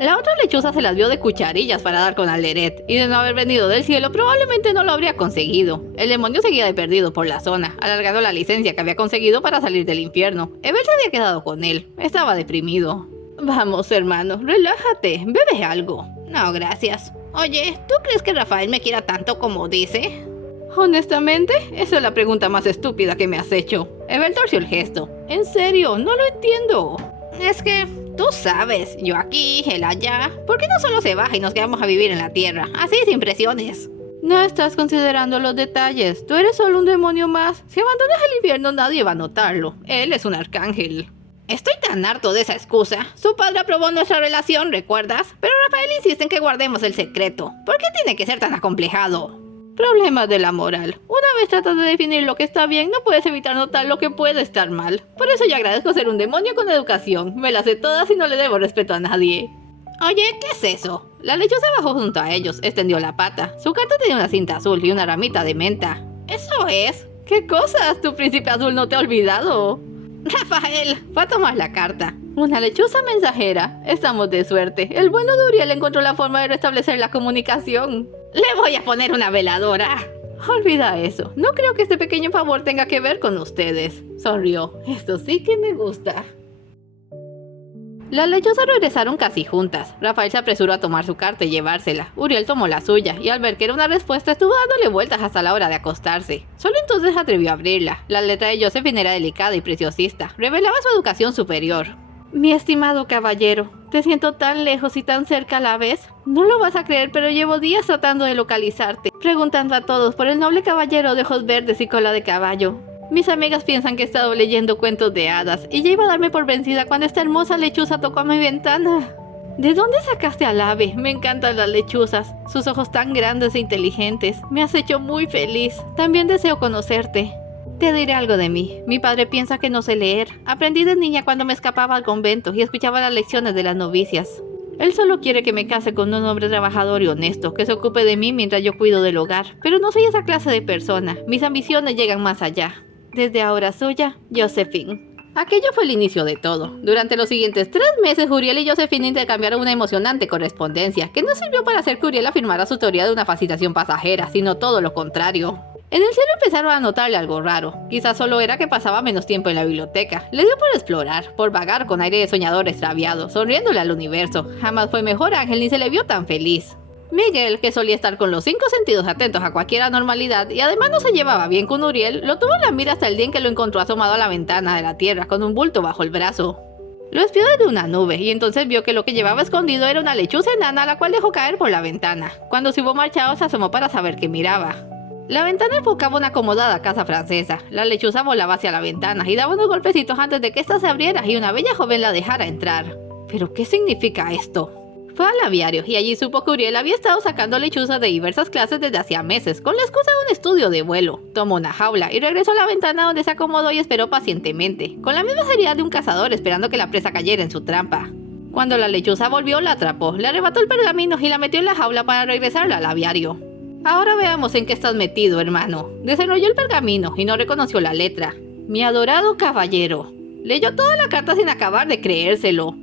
La otra lechuza se las vio de cucharillas para dar con Alderet, y de no haber venido del cielo probablemente no lo habría conseguido. El demonio seguía de perdido por la zona, alargando la licencia que había conseguido para salir del infierno. Evel se había quedado con él. Estaba deprimido. Vamos, hermano, relájate, bebe algo. No, gracias. Oye, ¿tú crees que Rafael me quiera tanto como dice? Honestamente, esa es la pregunta más estúpida que me has hecho. Evel torció el gesto. En serio, no lo entiendo. Es que, tú sabes, yo aquí, él allá. ¿Por qué no solo se baja y nos quedamos a vivir en la tierra? Así, sin presiones. No estás considerando los detalles. Tú eres solo un demonio más. Si abandonas el infierno, nadie va a notarlo. Él es un arcángel. Estoy tan harto de esa excusa. Su padre aprobó nuestra relación, ¿recuerdas? Pero Rafael insiste en que guardemos el secreto. ¿Por qué tiene que ser tan acomplejado? Problemas de la moral. Una vez tratas de definir lo que está bien, no puedes evitar notar lo que puede estar mal. Por eso yo agradezco ser un demonio con educación. Me las sé todas y no le debo respeto a nadie. Oye, ¿qué es eso? La lechuza bajó junto a ellos, extendió la pata. Su carta tenía una cinta azul y una ramita de menta. ¿Eso es? ¿Qué cosas? Tu príncipe azul no te ha olvidado. Rafael, fue a tomar la carta. Una lechuza mensajera. Estamos de suerte. El bueno de Uriel encontró la forma de restablecer la comunicación. Le voy a poner una veladora. Olvida eso. No creo que este pequeño favor tenga que ver con ustedes. Sonrió. Esto sí que me gusta. Las lechuzas regresaron casi juntas. Rafael se apresuró a tomar su carta y llevársela. Uriel tomó la suya, y al ver que era una respuesta estuvo dándole vueltas hasta la hora de acostarse. Solo entonces atrevió a abrirla. La letra de Josephine era delicada y preciosista. Revelaba su educación superior. Mi estimado caballero, te siento tan lejos y tan cerca a la vez. No lo vas a creer, pero llevo días tratando de localizarte, preguntando a todos por el noble caballero de ojos verdes y cola de caballo. Mis amigas piensan que he estado leyendo cuentos de hadas y ya iba a darme por vencida cuando esta hermosa lechuza tocó a mi ventana. ¿De dónde sacaste al ave? Me encantan las lechuzas. Sus ojos tan grandes e inteligentes. Me has hecho muy feliz. También deseo conocerte. Te diré algo de mí. Mi padre piensa que no sé leer. Aprendí de niña cuando me escapaba al convento y escuchaba las lecciones de las novicias. Él solo quiere que me case con un hombre trabajador y honesto, que se ocupe de mí mientras yo cuido del hogar. Pero no soy esa clase de persona. Mis ambiciones llegan más allá. Desde ahora suya, Josephine. Aquello fue el inicio de todo. Durante los siguientes 3 meses, Uriel y Josephine intercambiaron una emocionante correspondencia, que no sirvió para hacer que Uriel afirmara su teoría de una fascinación pasajera, sino todo lo contrario. En el cielo empezaron a notarle algo raro. Quizás solo era que pasaba menos tiempo en la biblioteca. Le dio por explorar, por vagar con aire de soñador extraviado, sonriéndole al universo. Jamás fue mejor ángel ni se le vio tan feliz. Miguel, que solía estar con los 5 sentidos atentos a cualquier anormalidad y además no se llevaba bien con Uriel, lo tuvo en la mira hasta el día en que lo encontró asomado a la ventana de la tierra con un bulto bajo el brazo. Lo espió desde una nube y entonces vio que lo que llevaba escondido era una lechuza enana, la cual dejó caer por la ventana. Cuando se hubo marchado se asomó para saber qué miraba. La ventana enfocaba una acomodada casa francesa. La lechuza volaba hacia la ventana y daba unos golpecitos antes de que ésta se abriera y una bella joven la dejara entrar. ¿Pero qué significa esto? Fue al aviario y allí supo que Uriel había estado sacando lechuzas de diversas clases desde hacía meses, con la excusa de un estudio de vuelo. Tomó una jaula y regresó a la ventana donde se acomodó y esperó pacientemente, con la misma seriedad de un cazador esperando que la presa cayera en su trampa. Cuando la lechuza volvió, la atrapó, le arrebató el pergamino y la metió en la jaula para regresarla al aviario. Ahora veamos en qué estás metido, hermano. Desenrolló el pergamino y no reconoció la letra. Mi adorado caballero. Leyó toda la carta sin acabar de creérselo.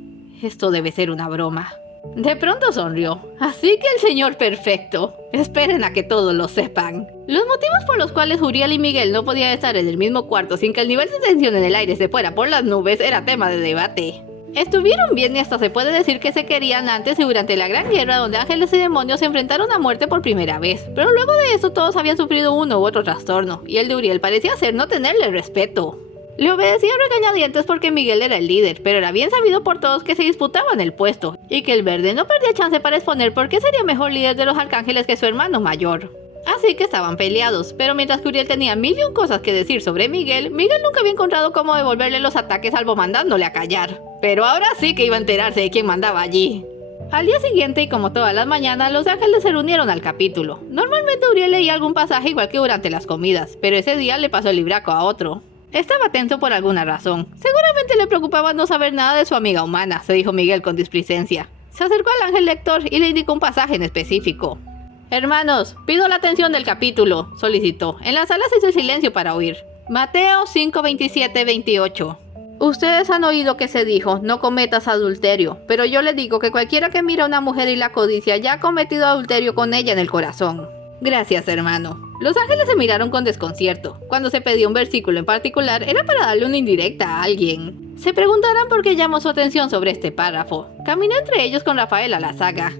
Esto debe ser una broma. De pronto sonrió. Así que el señor perfecto. Esperen a que todos lo sepan. Los motivos por los cuales Uriel y Miguel no podían estar en el mismo cuarto sin que el nivel de tensión en el aire se fuera por las nubes era tema de debate. Estuvieron bien y hasta se puede decir que se querían antes y durante la Gran Guerra, donde ángeles y demonios se enfrentaron a muerte por primera vez. Pero luego de eso todos habían sufrido uno u otro trastorno, y el de Uriel parecía ser no tenerle respeto. Le obedecía a regañadientes porque Miguel era el líder, pero era bien sabido por todos que se disputaban el puesto, y que el verde no perdía chance para exponer por qué sería mejor líder de los arcángeles que su hermano mayor. Así que estaban peleados, pero mientras que Uriel tenía 1001 cosas que decir sobre Miguel, Miguel nunca había encontrado cómo devolverle los ataques salvo mandándole a callar. Pero ahora sí que iba a enterarse de quién mandaba allí. Al día siguiente, y como todas las mañanas, los ángeles se reunieron al capítulo. Normalmente Uriel leía algún pasaje igual que durante las comidas, pero ese día le pasó el libraco a otro. Estaba tenso por alguna razón. Seguramente le preocupaba no saber nada de su amiga humana, se dijo Miguel con displicencia. Se acercó al ángel lector y le indicó un pasaje en específico. Hermanos, pido la atención del capítulo, solicitó. En la sala se hizo silencio para oír. Mateo 5:27-28. Ustedes han oído que se dijo, no cometas adulterio, pero yo les digo que cualquiera que mira a una mujer y la codicia ya ha cometido adulterio con ella en el corazón. Gracias, hermano. Los ángeles se miraron con desconcierto. Cuando se pedía un versículo en particular, era para darle una indirecta a alguien. Se preguntarán por qué llamó su atención sobre este párrafo. Caminé entre ellos con Rafael a la saga.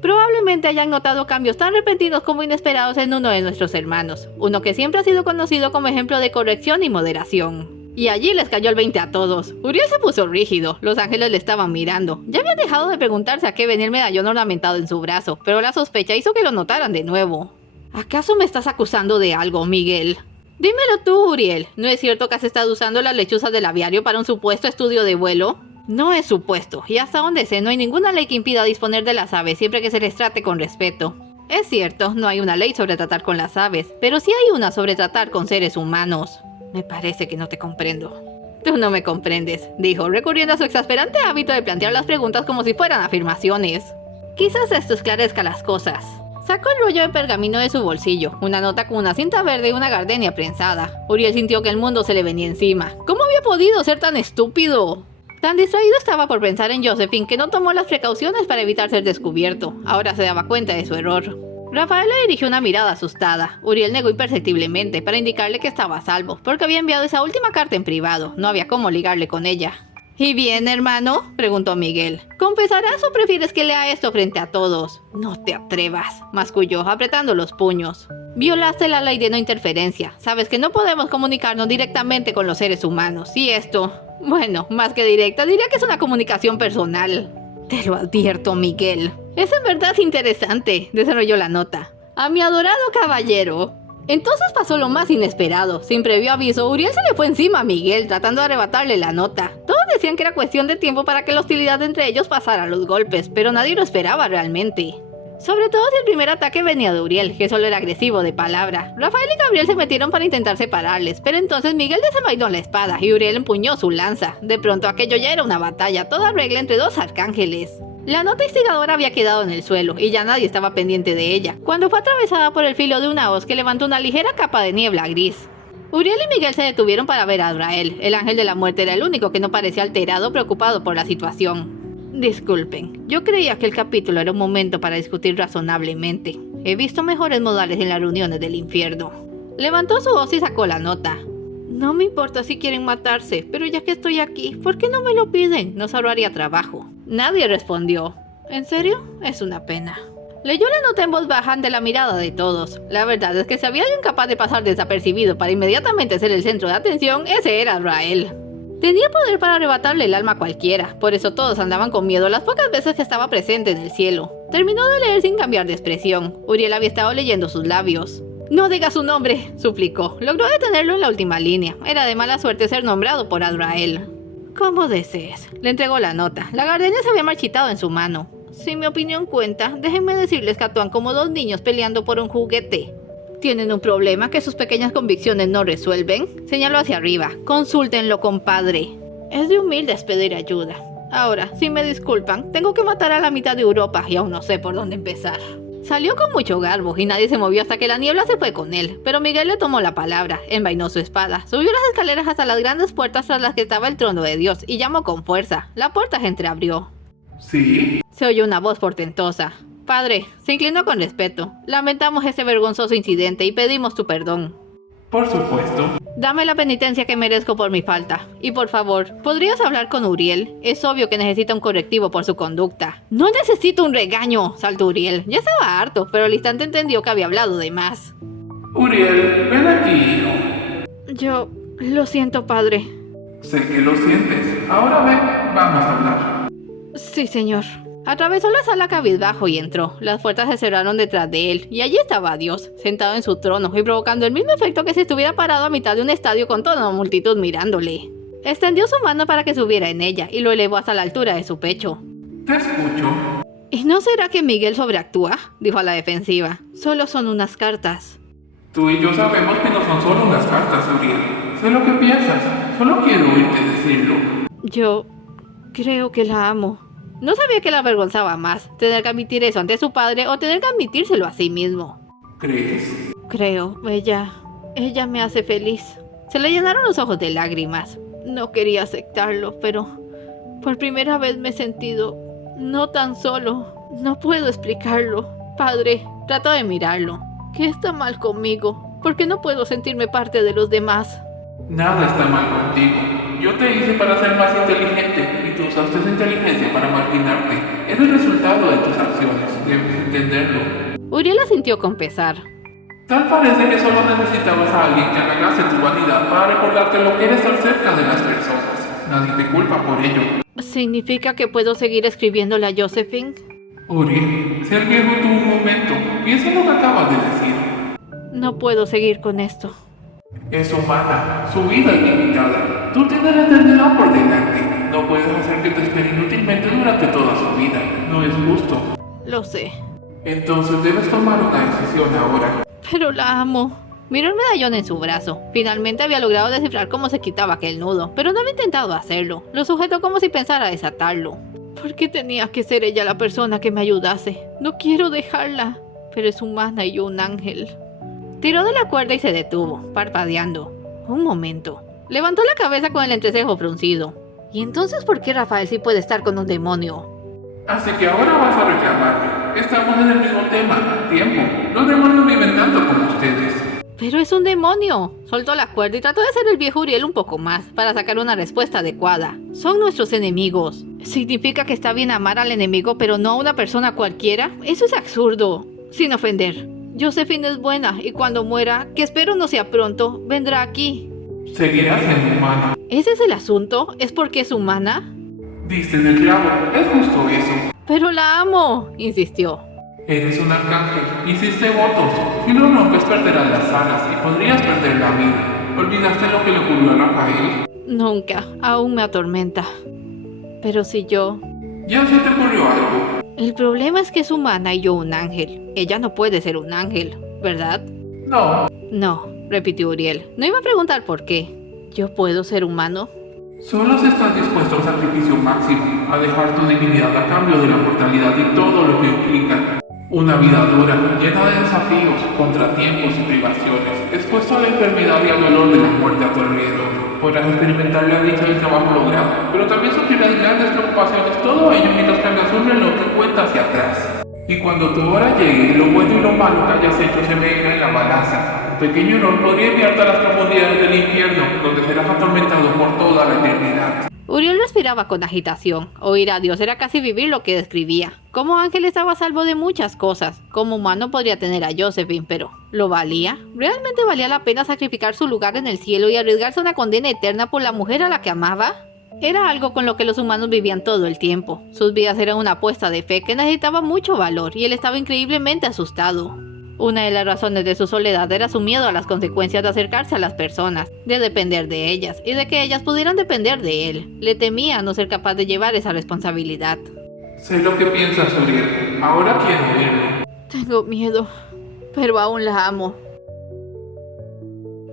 Probablemente hayan notado cambios tan repentinos como inesperados en uno de nuestros hermanos, uno que siempre ha sido conocido como ejemplo de corrección y moderación. Y allí les cayó el 20 a todos. Uriel se puso rígido, los ángeles le estaban mirando. Ya había dejado de preguntarse a qué venía el medallón ornamentado en su brazo, pero la sospecha hizo que lo notaran de nuevo. ¿Acaso me estás acusando de algo, Miguel? Dímelo tú, Uriel. ¿No es cierto que has estado usando las lechuzas del aviario para un supuesto estudio de vuelo? No es supuesto, y hasta donde sé no hay ninguna ley que impida disponer de las aves siempre que se les trate con respeto. Es cierto, no hay una ley sobre tratar con las aves, pero sí hay una sobre tratar con seres humanos. Me parece que no te comprendo. Tú no me comprendes, dijo, recurriendo a su exasperante hábito de plantear las preguntas como si fueran afirmaciones. Quizás esto esclarezca las cosas. Sacó el rollo de pergamino de su bolsillo, una nota con una cinta verde y una gardenia prensada. Uriel sintió que el mundo se le venía encima. ¿Cómo había podido ser tan estúpido? Tan distraído estaba por pensar en Josephine que no tomó las precauciones para evitar ser descubierto. Ahora se daba cuenta de su error. Rafael le dirigió una mirada asustada. Uriel negó imperceptiblemente para indicarle que estaba a salvo, porque había enviado esa última carta en privado. No había cómo ligarle con ella. ¿Y bien, hermano?, preguntó Miguel. ¿Confesarás o prefieres que lea esto frente a todos? No te atrevas, masculló, apretando los puños. Violaste la ley de no interferencia. Sabes que no podemos comunicarnos directamente con los seres humanos. Y esto, bueno, más que directa, diría que es una comunicación personal. Te lo advierto, Miguel. Es en verdad interesante, desarrolló la nota. A mi adorado caballero. Entonces pasó lo más inesperado. Sin previo aviso, Uriel se le fue encima a Miguel, tratando de arrebatarle la nota. Todos decían que era cuestión de tiempo para que la hostilidad entre ellos pasara a los golpes, pero nadie lo esperaba realmente. Sobre todo si el primer ataque venía de Uriel, que solo era agresivo de palabra. Rafael y Gabriel se metieron para intentar separarles, pero entonces Miguel desenvainó la espada y Uriel empuñó su lanza. De pronto aquello ya era una batalla, toda regla entre dos arcángeles. La nota instigadora había quedado en el suelo y ya nadie estaba pendiente de ella, cuando fue atravesada por el filo de una hoz que levantó una ligera capa de niebla gris. Uriel y Miguel se detuvieron para ver a Azrael. El ángel de la muerte era el único que no parecía alterado o preocupado por la situación. Disculpen, yo creía que el capítulo era un momento para discutir razonablemente. He visto mejores modales en las reuniones del infierno. Levantó su hoz y sacó la nota. No me importa si quieren matarse, pero ya que estoy aquí, ¿por qué no me lo piden? Nos ahorraría trabajo. Nadie respondió. ¿En serio? Es una pena. Leyó la nota en voz baja ante la mirada de todos. La verdad es que si había alguien capaz de pasar desapercibido para inmediatamente ser el centro de atención, ese era Azrael. Tenía poder para arrebatarle el alma a cualquiera, por eso todos andaban con miedo las pocas veces que estaba presente en el cielo. Terminó de leer sin cambiar de expresión. Uriel había estado leyendo sus labios. No diga su nombre, suplicó. Logró detenerlo en la última línea. Era de mala suerte ser nombrado por Azrael. Como desees. Le entregó la nota. La gardenia se había marchitado en su mano. Si mi opinión cuenta, déjenme decirles que actúan como dos niños peleando por un juguete. ¿Tienen un problema que sus pequeñas convicciones no resuelven? Señaló hacia arriba. Consúltenlo, compadre. Es de humildes pedir ayuda. Ahora, si me disculpan, tengo que matar a la mitad de Europa y aún no sé por dónde empezar. Salió con mucho garbo y nadie se movió hasta que la niebla se fue con él, pero Miguel le tomó la palabra, envainó su espada, subió las escaleras hasta las grandes puertas tras las que estaba el trono de Dios y llamó con fuerza. La puerta se entreabrió. ¿Sí? Se oyó una voz portentosa. Padre, se inclinó con respeto. Lamentamos ese vergonzoso incidente y pedimos tu perdón. Por supuesto. Dame la penitencia que merezco por mi falta. Y por favor, ¿podrías hablar con Uriel? Es obvio que necesita un correctivo por su conducta. No necesito un regaño, saltó Uriel. Ya estaba harto, pero al instante entendió que había hablado de más. Uriel, ven aquí, hijo. Yo... lo siento, padre. Sé que lo sientes. Ahora ven, vamos a hablar. Sí, señor. Atravesó la sala cabizbajo y entró. Las puertas se cerraron detrás de él, y allí estaba Dios, sentado en su trono y provocando el mismo efecto que si estuviera parado a mitad de un estadio con toda una multitud mirándole. Extendió su mano para que subiera en ella y lo elevó hasta la altura de su pecho. Te escucho. ¿Y no será que Miguel sobreactúa?, dijo a la defensiva. Solo son unas cartas. Tú y yo sabemos que no son solo unas cartas, Uriel. Sé lo que piensas. Solo quiero oírte decirlo. Yo creo que la amo. No sabía que le avergonzaba más, tener que admitir eso ante su padre o tener que admitírselo a sí mismo. ¿Crees? Creo, ella me hace feliz. Se le llenaron los ojos de lágrimas. No quería aceptarlo, pero por primera vez me he sentido no tan solo. No puedo explicarlo. Padre, trato de mirarlo. ¿Qué está mal conmigo? ¿Por qué no puedo sentirme parte de los demás? Nada está mal contigo. Yo te hice para ser más inteligente y tú usaste esa inteligencia para marginarte. Es el resultado de tus acciones. Debes entenderlo. Uriel asintió con pesar. Tal parece que solo necesitabas a alguien que halagase tu vanidad para recordarte lo que era estar cerca de las personas. Nadie te culpa por ello. ¿Significa que puedo seguir escribiéndole a Josephine? Uriel, ser viejo tuvo un momento. Piensa en lo que acabas de decir. No puedo seguir con esto. Es humana, su vida es limitada. Tú tienes la eternidad por delante. No puedes hacer que te espere inútilmente durante toda su vida. No es justo. Lo sé. Entonces debes tomar una decisión ahora. Pero la amo. Miró el medallón en su brazo. Finalmente había logrado descifrar cómo se quitaba aquel nudo, pero no había intentado hacerlo. Lo sujetó como si pensara desatarlo. ¿Por qué tenía que ser ella la persona que me ayudase? No quiero dejarla, pero es humana y yo un ángel. Tiró de la cuerda y se detuvo, parpadeando. Un momento. Levantó la cabeza con el entrecejo fruncido. ¿Y entonces por qué Rafael sí puede estar con un demonio? Así que ahora vas a reclamarme. Estamos en el mismo tema. Tiempo. Los demonios viven tanto como ustedes. ¡Pero es un demonio! Soltó la cuerda y trató de hacer el viejo Uriel un poco más, para sacar una respuesta adecuada. Son nuestros enemigos. ¿Significa que está bien amar al enemigo pero no a una persona cualquiera? Eso es absurdo. Sin ofender. Josephine es buena y cuando muera, que espero no sea pronto, vendrá aquí. Seguirás siendo humana. ¿Ese es el asunto? ¿Es porque es humana? Diste en el clavo. Es justo eso. ¡Pero la amo!, insistió. Eres un arcángel. Hiciste votos. Si lo rompes perderás las alas y podrías perder la vida. ¿Olvidaste lo que le ocurrió a Rafael? Nunca. Aún me atormenta. Pero si yo... Ya se te ocurrió algo. El problema es que es humana y yo un ángel. Ella no puede ser un ángel, ¿verdad? No. No, repitió Uriel. No iba a preguntar por qué. ¿Yo puedo ser humano? Solo si estás dispuesto al sacrificio máximo, a dejar tu divinidad a cambio de la mortalidad y todo lo que implica. Una vida dura, llena de desafíos, contratiempos y privaciones, expuesto a la enfermedad y al dolor de la muerte a tu alrededor. Podrás experimentar la dicha del trabajo logrado, pero también sufrirás grandes preocupaciones, todo ello mientras cargas un reloj que cuenta hacia atrás. Y cuando tu hora llegue, lo bueno y lo malo que hayas hecho se venga en la balanza. Un pequeño error podría enviarte a las profundidades del infierno, donde serás atormentado por toda la eternidad. Uriel respiraba con agitación. Oír a Dios era casi vivir lo que describía. Como ángel estaba a salvo de muchas cosas. Como humano podría tener a Josephine, pero ¿lo valía? ¿Realmente valía la pena sacrificar su lugar en el cielo y arriesgarse a una condena eterna por la mujer a la que amaba? Era algo con lo que los humanos vivían todo el tiempo. Sus vidas eran una apuesta de fe que necesitaba mucho valor y él estaba increíblemente asustado. Una de las razones de su soledad era su miedo a las consecuencias de acercarse a las personas, de depender de ellas y de que ellas pudieran depender de él. Le temía no ser capaz de llevar esa responsabilidad. Sé lo que piensas, Uriel. Ahora quiero oírlo. Tengo miedo, pero aún la amo.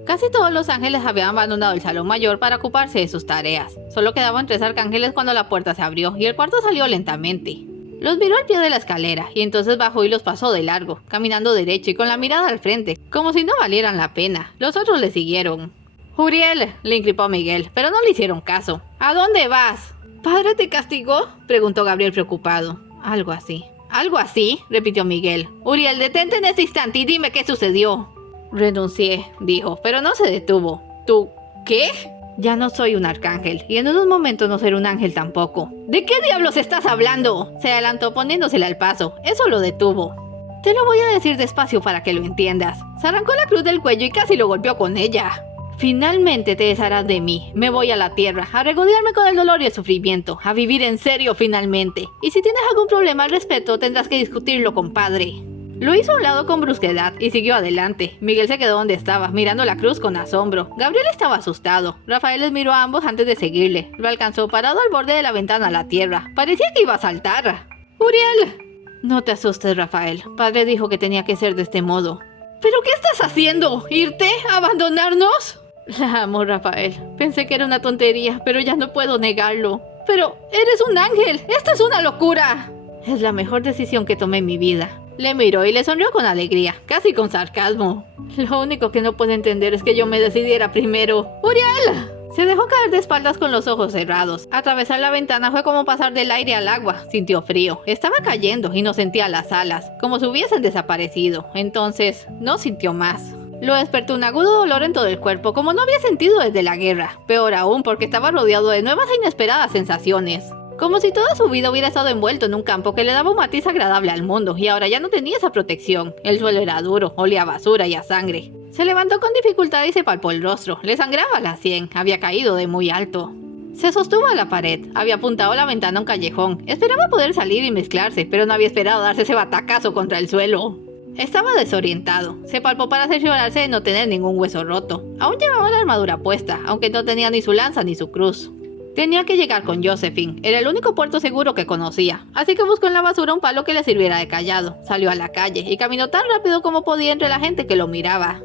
Casi todos los ángeles habían abandonado el salón mayor para ocuparse de sus tareas. Solo quedaban 3 arcángeles cuando la puerta se abrió y el cuarto salió lentamente. Los miró al pie de la escalera y entonces bajó y los pasó de largo, caminando derecho y con la mirada al frente, como si no valieran la pena. Los otros le siguieron. «Uriel», le increpó Miguel, pero no le hicieron caso. «¿A dónde vas?» «¿Padre te castigó?», preguntó Gabriel preocupado. «Algo así». «¿Algo así?», repitió Miguel. «Uriel, detente en este instante y dime qué sucedió». «Renuncié», dijo, pero no se detuvo. «¿Tú qué?» «Ya no soy un arcángel, y en unos momentos no seré un ángel tampoco». «¿De qué diablos estás hablando?», se adelantó poniéndosele al paso. Eso lo detuvo. «Te lo voy a decir despacio para que lo entiendas». Se arrancó la cruz del cuello y casi lo golpeó con ella. «Finalmente te desharás de mí. Me voy a la tierra, a regodearme con el dolor y el sufrimiento, a vivir en serio finalmente. Y si tienes algún problema al respecto, tendrás que discutirlo con padre». Lo hizo a un lado con brusquedad y siguió adelante. Miguel se quedó donde estaba, mirando la cruz con asombro. Gabriel estaba asustado. Rafael les miró a ambos antes de seguirle. Lo alcanzó parado al borde de la ventana a la tierra. Parecía que iba a saltar. «¡Uriel!». «No te asustes, Rafael. Padre dijo que tenía que ser de este modo». «¿Pero qué estás haciendo? ¿Irte? ¿Abandonarnos?» «La amo, Rafael. Pensé que era una tontería, pero ya no puedo negarlo». Pero eres un ángel. ¡Esto es una locura! Es la mejor decisión que tomé en mi vida. Le miró y le sonrió con alegría, casi con sarcasmo. Lo único que no puede entender es que yo me decidiera primero. ¡Uriel! Se dejó caer de espaldas con los ojos cerrados. Atravesar la ventana fue como pasar del aire al agua. Sintió frío. Estaba cayendo y no sentía las alas, como si hubiesen desaparecido. Entonces, no sintió más. Lo despertó un agudo dolor en todo el cuerpo, como no había sentido desde la guerra. Peor aún, porque estaba rodeado de nuevas e inesperadas sensaciones. Como si toda su vida hubiera estado envuelto en un campo que le daba un matiz agradable al mundo, y ahora ya no tenía esa protección. El suelo era duro, olía a basura y a sangre. Se levantó con dificultad y se palpó el rostro. Le sangraba la sien, había caído de muy alto. Se sostuvo a la pared, había apuntado la ventana a un callejón. Esperaba poder salir y mezclarse, pero no había esperado darse ese batacazo contra el suelo. Estaba desorientado. Se palpó para cerciorarse de no tener ningún hueso roto. Aún llevaba la armadura puesta, aunque no tenía ni su lanza ni su cruz. Tenía que llegar con Josephine, era el único puerto seguro que conocía, así que buscó en la basura un palo que le sirviera de callado. Salió a la calle y caminó tan rápido como podía entre la gente que lo miraba.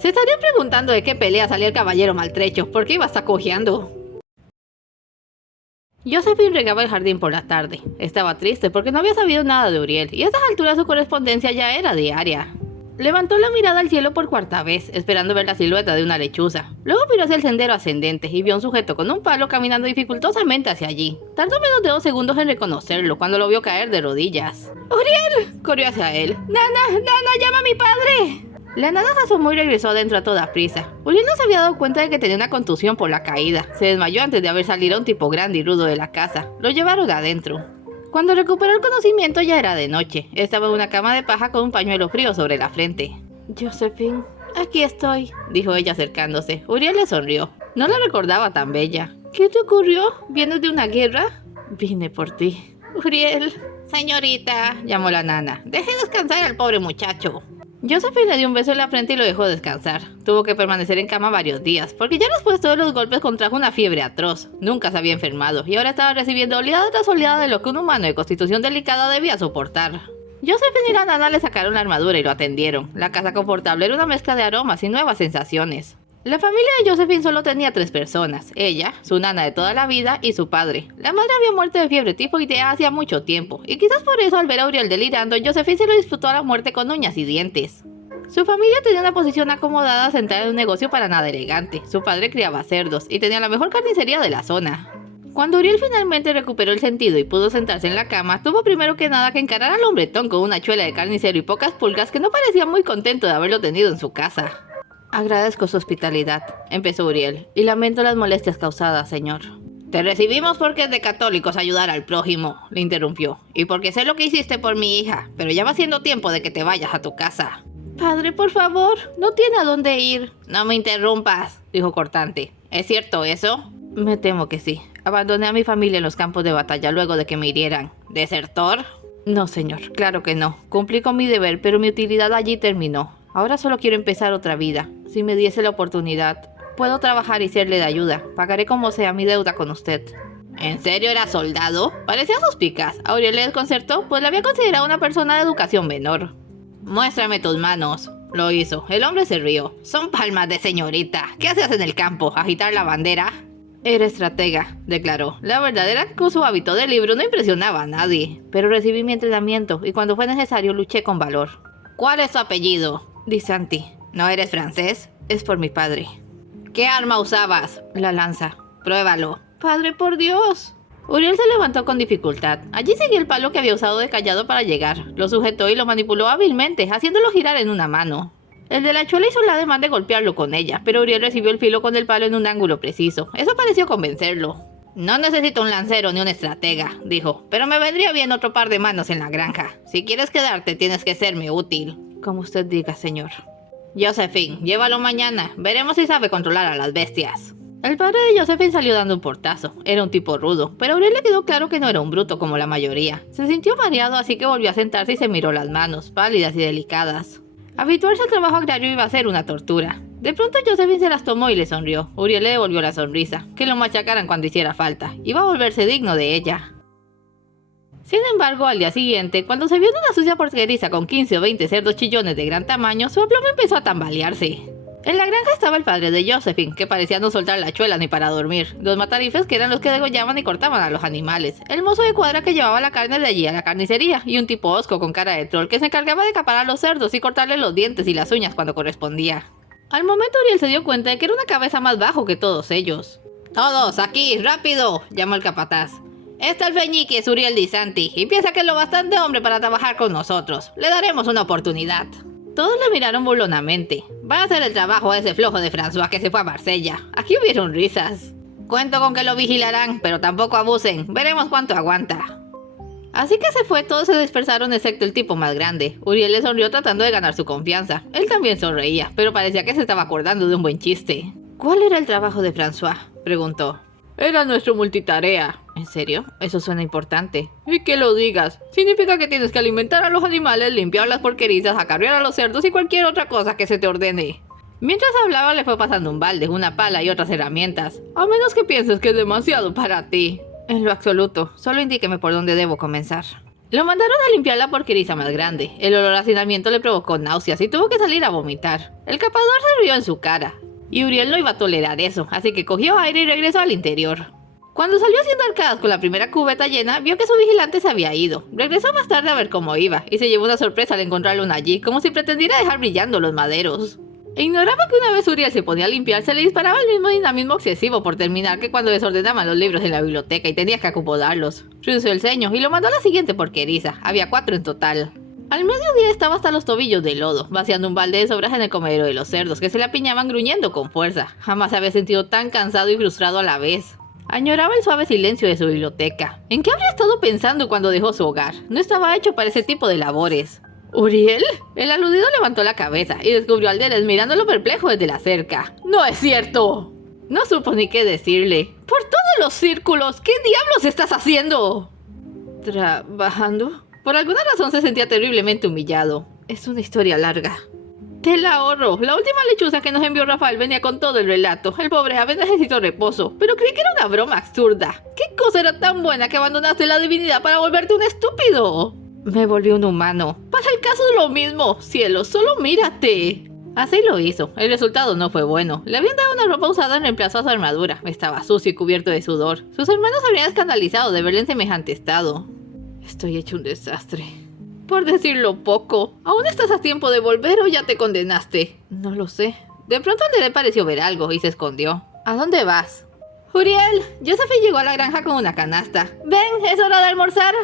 Se estaría preguntando de qué pelea salía el caballero maltrecho, porque iba hasta cojeando. Josephine regaba el jardín por la tarde. Estaba triste porque no había sabido nada de Uriel, y a estas alturas su correspondencia ya era diaria. Levantó la mirada al cielo por cuarta vez, esperando ver la silueta de una lechuza. Luego miró hacia el sendero ascendente y vio a un sujeto con un palo caminando dificultosamente hacia allí. Tardó menos de 2 segundos en reconocerlo cuando lo vio caer de rodillas. ¡Uriel! Corrió hacia él. ¡Nana! ¡Llama a mi padre! La nana se asomó y regresó adentro a toda prisa. Uriel no se había dado cuenta de que tenía una contusión por la caída. Se desmayó antes de haber salido un tipo grande y rudo de la casa. Lo llevaron adentro. Cuando recuperó el conocimiento ya era de noche. Estaba en una cama de paja con un pañuelo frío sobre la frente. Josephine, aquí estoy, dijo ella acercándose. Uriel le sonrió. No la recordaba tan bella. ¿Qué te ocurrió? ¿Vienes de una guerra? Vine por ti. Uriel. Señorita, llamó la nana. Deje descansar al pobre muchacho. Josephine le dio un beso en la frente y lo dejó descansar. Tuvo que permanecer en cama varios días, porque ya después de todos los golpes contrajo una fiebre atroz. Nunca se había enfermado, y ahora estaba recibiendo oleada tras oleada de lo que un humano de constitución delicada debía soportar. Josephine y la nana le sacaron la armadura y lo atendieron. La casa confortable era una mezcla de aromas y nuevas sensaciones. La familia de Josephine solo tenía 3 personas, ella, su nana de toda la vida y su padre. La madre había muerto de fiebre tifoidea hacía mucho tiempo, y quizás por eso al ver a Uriel delirando, Josephine se lo disfrutó a la muerte con uñas y dientes. Su familia tenía una posición acomodada sentada en un negocio para nada elegante. Su padre criaba cerdos y tenía la mejor carnicería de la zona. Cuando Uriel finalmente recuperó el sentido y pudo sentarse en la cama, tuvo primero que nada que encarar al hombretón con una chuela de carnicero y pocas pulgas que no parecía muy contento de haberlo tenido en su casa. Agradezco su hospitalidad, empezó Uriel, y lamento las molestias causadas, señor. Te recibimos porque es de católicos ayudar al prójimo, le interrumpió, y porque sé lo que hiciste por mi hija, pero ya va siendo tiempo de que te vayas a tu casa. Padre, por favor, no tiene a dónde ir. No me interrumpas, dijo cortante. ¿Es cierto eso? Me temo que sí. Abandoné a mi familia en los campos de batalla luego de que me hirieran. ¿Desertor? No, señor, claro que no. Cumplí con mi deber, pero mi utilidad allí terminó. Ahora solo quiero empezar otra vida. Si me diese la oportunidad, puedo trabajar y serle de ayuda. Pagaré como sea mi deuda con usted. ¿En serio era soldado? Parecía suspicaz. A Uriel le desconcertó, pues la había considerado una persona de educación menor. Muéstrame tus manos. Lo hizo. El hombre se rió. Son palmas de señorita. ¿Qué haces en el campo? ¿Agitar la bandera? Era estratega, declaró. La verdad era que su hábito de libro no impresionaba a nadie. Pero recibí mi entrenamiento y cuando fue necesario luché con valor. ¿Cuál es tu apellido? Di Santi. ¿No eres francés? Es por mi padre. ¿Qué arma usabas? La lanza. Pruébalo. Padre, por Dios. Uriel se levantó con dificultad. Allí seguía el palo que había usado de callado para llegar. Lo sujetó y lo manipuló hábilmente, haciéndolo girar en una mano. El de la chuela hizo el ademán de golpearlo con ella, pero Uriel recibió el filo con el palo en un ángulo preciso. Eso pareció convencerlo. No necesito un lancero ni un estratega, dijo, pero me vendría bien otro par de manos en la granja. Si quieres quedarte, tienes que serme útil. Como usted diga, señor. Josephine, llévalo mañana. Veremos si sabe controlar a las bestias. El padre de Josephine salió dando un portazo. Era un tipo rudo, pero a Uriel le quedó claro que no era un bruto como la mayoría. Se sintió mareado, así que volvió a sentarse y se miró las manos, pálidas y delicadas. Habituarse al trabajo agrario iba a ser una tortura. De pronto Josephine se las tomó y le sonrió. Uriel le devolvió la sonrisa. Que lo machacaran cuando hiciera falta. Iba a volverse digno de ella. Sin embargo, al día siguiente, cuando se vio en una sucia porqueriza con 15 o 20 cerdos chillones de gran tamaño, su aplomo empezó a tambalearse. En la granja estaba el padre de Josephine, que parecía no soltar la chuela ni para dormir, dos matarifes que eran los que degollaban y cortaban a los animales, el mozo de cuadra que llevaba la carne de allí a la carnicería, y un tipo hosco con cara de troll que se encargaba de capar a los cerdos y cortarle los dientes y las uñas cuando correspondía. Al momento Uriel se dio cuenta de que era una cabeza más bajo que todos ellos. «Todos, aquí, rápido», llamó el capataz. «Este alfeñique es Uriel Di Santi, y piensa que es lo bastante hombre para trabajar con nosotros. Le daremos una oportunidad». Todos le miraron burlonamente. «Va a hacer el trabajo a ese flojo de François que se fue a Marsella». Aquí hubieron risas. «Cuento con que lo vigilarán, pero tampoco abusen. Veremos cuánto aguanta». Así que se fue, todos se dispersaron excepto el tipo más grande. Uriel le sonrió tratando de ganar su confianza. Él también sonreía, pero parecía que se estaba acordando de un buen chiste. «¿Cuál era el trabajo de François?», preguntó. «Era nuestro multitarea». «¿En serio? Eso suena importante». «Y que lo digas. Significa que tienes que alimentar a los animales, limpiar las porquerizas, acarrear a los cerdos y cualquier otra cosa que se te ordene». Mientras hablaba le fue pasando un balde, una pala y otras herramientas. «A menos que pienses que es demasiado para ti». «En lo absoluto. Solo indíqueme por dónde debo comenzar». Lo mandaron a limpiar la porqueriza más grande. El olor a hacinamiento le provocó náuseas y tuvo que salir a vomitar. El capador se rió en su cara. Y Uriel no iba a tolerar eso, así que cogió aire y regresó al interior. Cuando salió haciendo arcadas con la primera cubeta llena, vio que su vigilante se había ido. Regresó más tarde a ver cómo iba, y se llevó una sorpresa al encontrarlo allí, como si pretendiera dejar brillando los maderos. E ignoraba que una vez Uriel se ponía a limpiar, se le disparaba el mismo dinamismo excesivo por terminar que cuando desordenaban los libros en la biblioteca y tenías que acomodarlos. Frunció el ceño y lo mandó a la siguiente porqueriza. Había 4 en total. Al mediodía estaba hasta los tobillos de lodo, vaciando un balde de sobras en el comedero de los cerdos, que se le apiñaban gruñendo con fuerza. Jamás se había sentido tan cansado y frustrado a la vez. Añoraba el suave silencio de su biblioteca. ¿En qué habría estado pensando cuando dejó su hogar? No estaba hecho para ese tipo de labores. ¿Uriel? El aludido levantó la cabeza y descubrió al Derez mirándolo perplejo desde la cerca. ¡No es cierto! No supo ni qué decirle. ¡Por todos los círculos! ¿Qué diablos estás haciendo? ¿Trabajando? Por alguna razón se sentía terriblemente humillado. Es una historia larga. Te la ahorro. La última lechuza que nos envió Rafael venía con todo el relato. El pobre ave necesitó reposo, pero creí que era una broma absurda. ¿Qué cosa era tan buena que abandonaste la divinidad para volverte un estúpido? Me volví un humano. Pasa el caso de lo mismo. Cielo, solo mírate. Así lo hizo. El resultado no fue bueno. Le habían dado una ropa usada en reemplazo a su armadura. Estaba sucio y cubierto de sudor. Sus hermanos se habrían escandalizado de verle en semejante estado. Estoy hecho un desastre. Por decirlo poco. ¿Aún estás a tiempo de volver o ya te condenaste? No lo sé. De pronto al le pareció ver algo y se escondió. ¿A dónde vas? Uriel, Josephine llegó a la granja con una canasta. Ven, es hora de almorzar.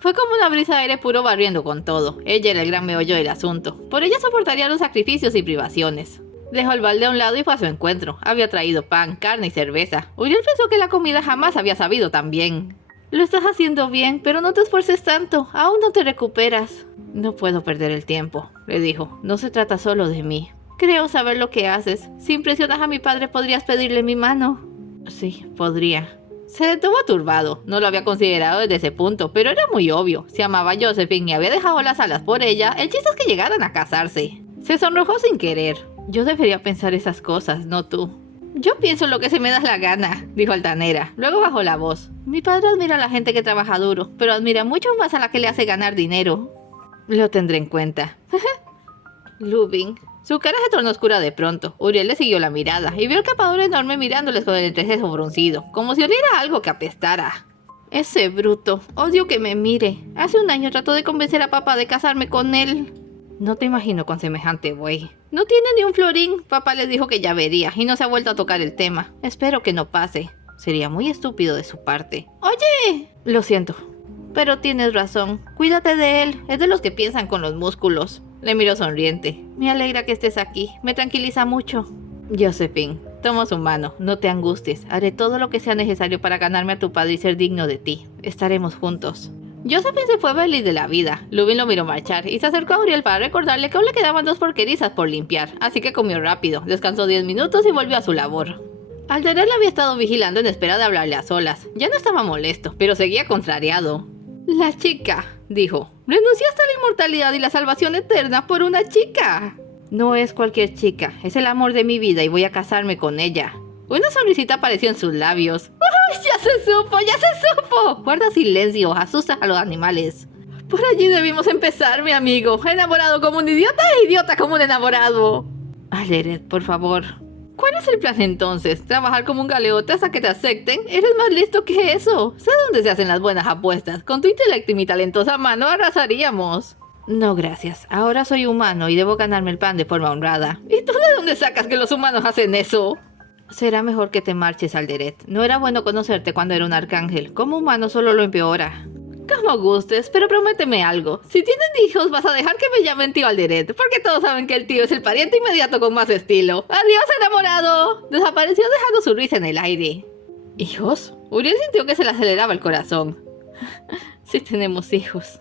Fue como una brisa de aire puro barriendo con todo. Ella era el gran meollo del asunto. Por ella soportaría los sacrificios y privaciones. Dejó el balde a un lado y fue a su encuentro. Había traído pan, carne y cerveza. Uriel pensó que la comida jamás había sabido tan bien. Lo estás haciendo bien, pero no te esfuerces tanto. Aún no te recuperas. No puedo perder el tiempo, le dijo. No se trata solo de mí. Creo saber lo que haces. Si impresionas a mi padre, ¿podrías pedirle mi mano? Sí, podría. Se detuvo turbado. No lo había considerado desde ese punto, pero era muy obvio. Si amaba a Josephine y había dejado las alas por ella, el chiste es que llegaran a casarse. Se sonrojó sin querer. Yo debería pensar esas cosas, no tú. Yo pienso lo que se me da la gana, dijo altanera. Luego bajó la voz. Mi padre admira a la gente que trabaja duro, pero admira mucho más a la que le hace ganar dinero. Lo tendré en cuenta. Lubin. Su cara se tornó oscura de pronto. Uriel le siguió la mirada y vio el capador enorme mirándoles con el entrecejo fruncido, como si oliera algo que apestara. Ese bruto. Odio que me mire. Hace un año trató de convencer a papá de casarme con él. No te imagino con semejante buey. No tiene ni un florín. Papá le dijo que ya vería y no se ha vuelto a tocar el tema. Espero que no pase. Sería muy estúpido de su parte. ¡Oye! Lo siento. Pero tienes razón. Cuídate de él. Es de los que piensan con los músculos. Le miró sonriente. Me alegra que estés aquí. Me tranquiliza mucho. Josephine, toma su mano. No te angusties. Haré todo lo que sea necesario para ganarme a tu padre y ser digno de ti. Estaremos juntos. Josephine se fue feliz de la vida. Lubin lo miró marchar y se acercó a Uriel para recordarle que aún le quedaban 2 porquerizas por limpiar. Así que comió rápido, descansó 10 minutos y volvió a su labor. Alderer le había estado vigilando en espera de hablarle a solas. Ya no estaba molesto, pero seguía contrariado. La chica, dijo. Renunciaste a la inmortalidad y la salvación eterna por una chica. No es cualquier chica, es el amor de mi vida y voy a casarme con ella. Una sonrisita apareció en sus labios. ¡Oh, ya se supo, ya se supo! Guarda silencio, asusta a los animales. Por allí debimos empezar, mi amigo. Enamorado como un idiota e idiota como un enamorado. Alderet, por favor. ¿Cuál es el plan entonces? ¿Trabajar como un galeote hasta que te acepten? Eres más listo que eso. Sé dónde se hacen las buenas apuestas. Con tu intelecto y mi talentosa mano arrasaríamos. No, gracias. Ahora soy humano y debo ganarme el pan de forma honrada. ¿Y tú de dónde sacas que los humanos hacen eso? Será mejor que te marches, Alderet. No era bueno conocerte cuando era un arcángel. Como humano solo lo empeora. Como gustes, pero prométeme algo. Si tienen hijos, vas a dejar que me llamen tío Alderet, porque todos saben que el tío es el pariente inmediato con más estilo. ¡Adiós, enamorado! Desapareció dejando su risa en el aire. ¿Hijos? Uriel sintió que se le aceleraba el corazón. Sí tenemos hijos.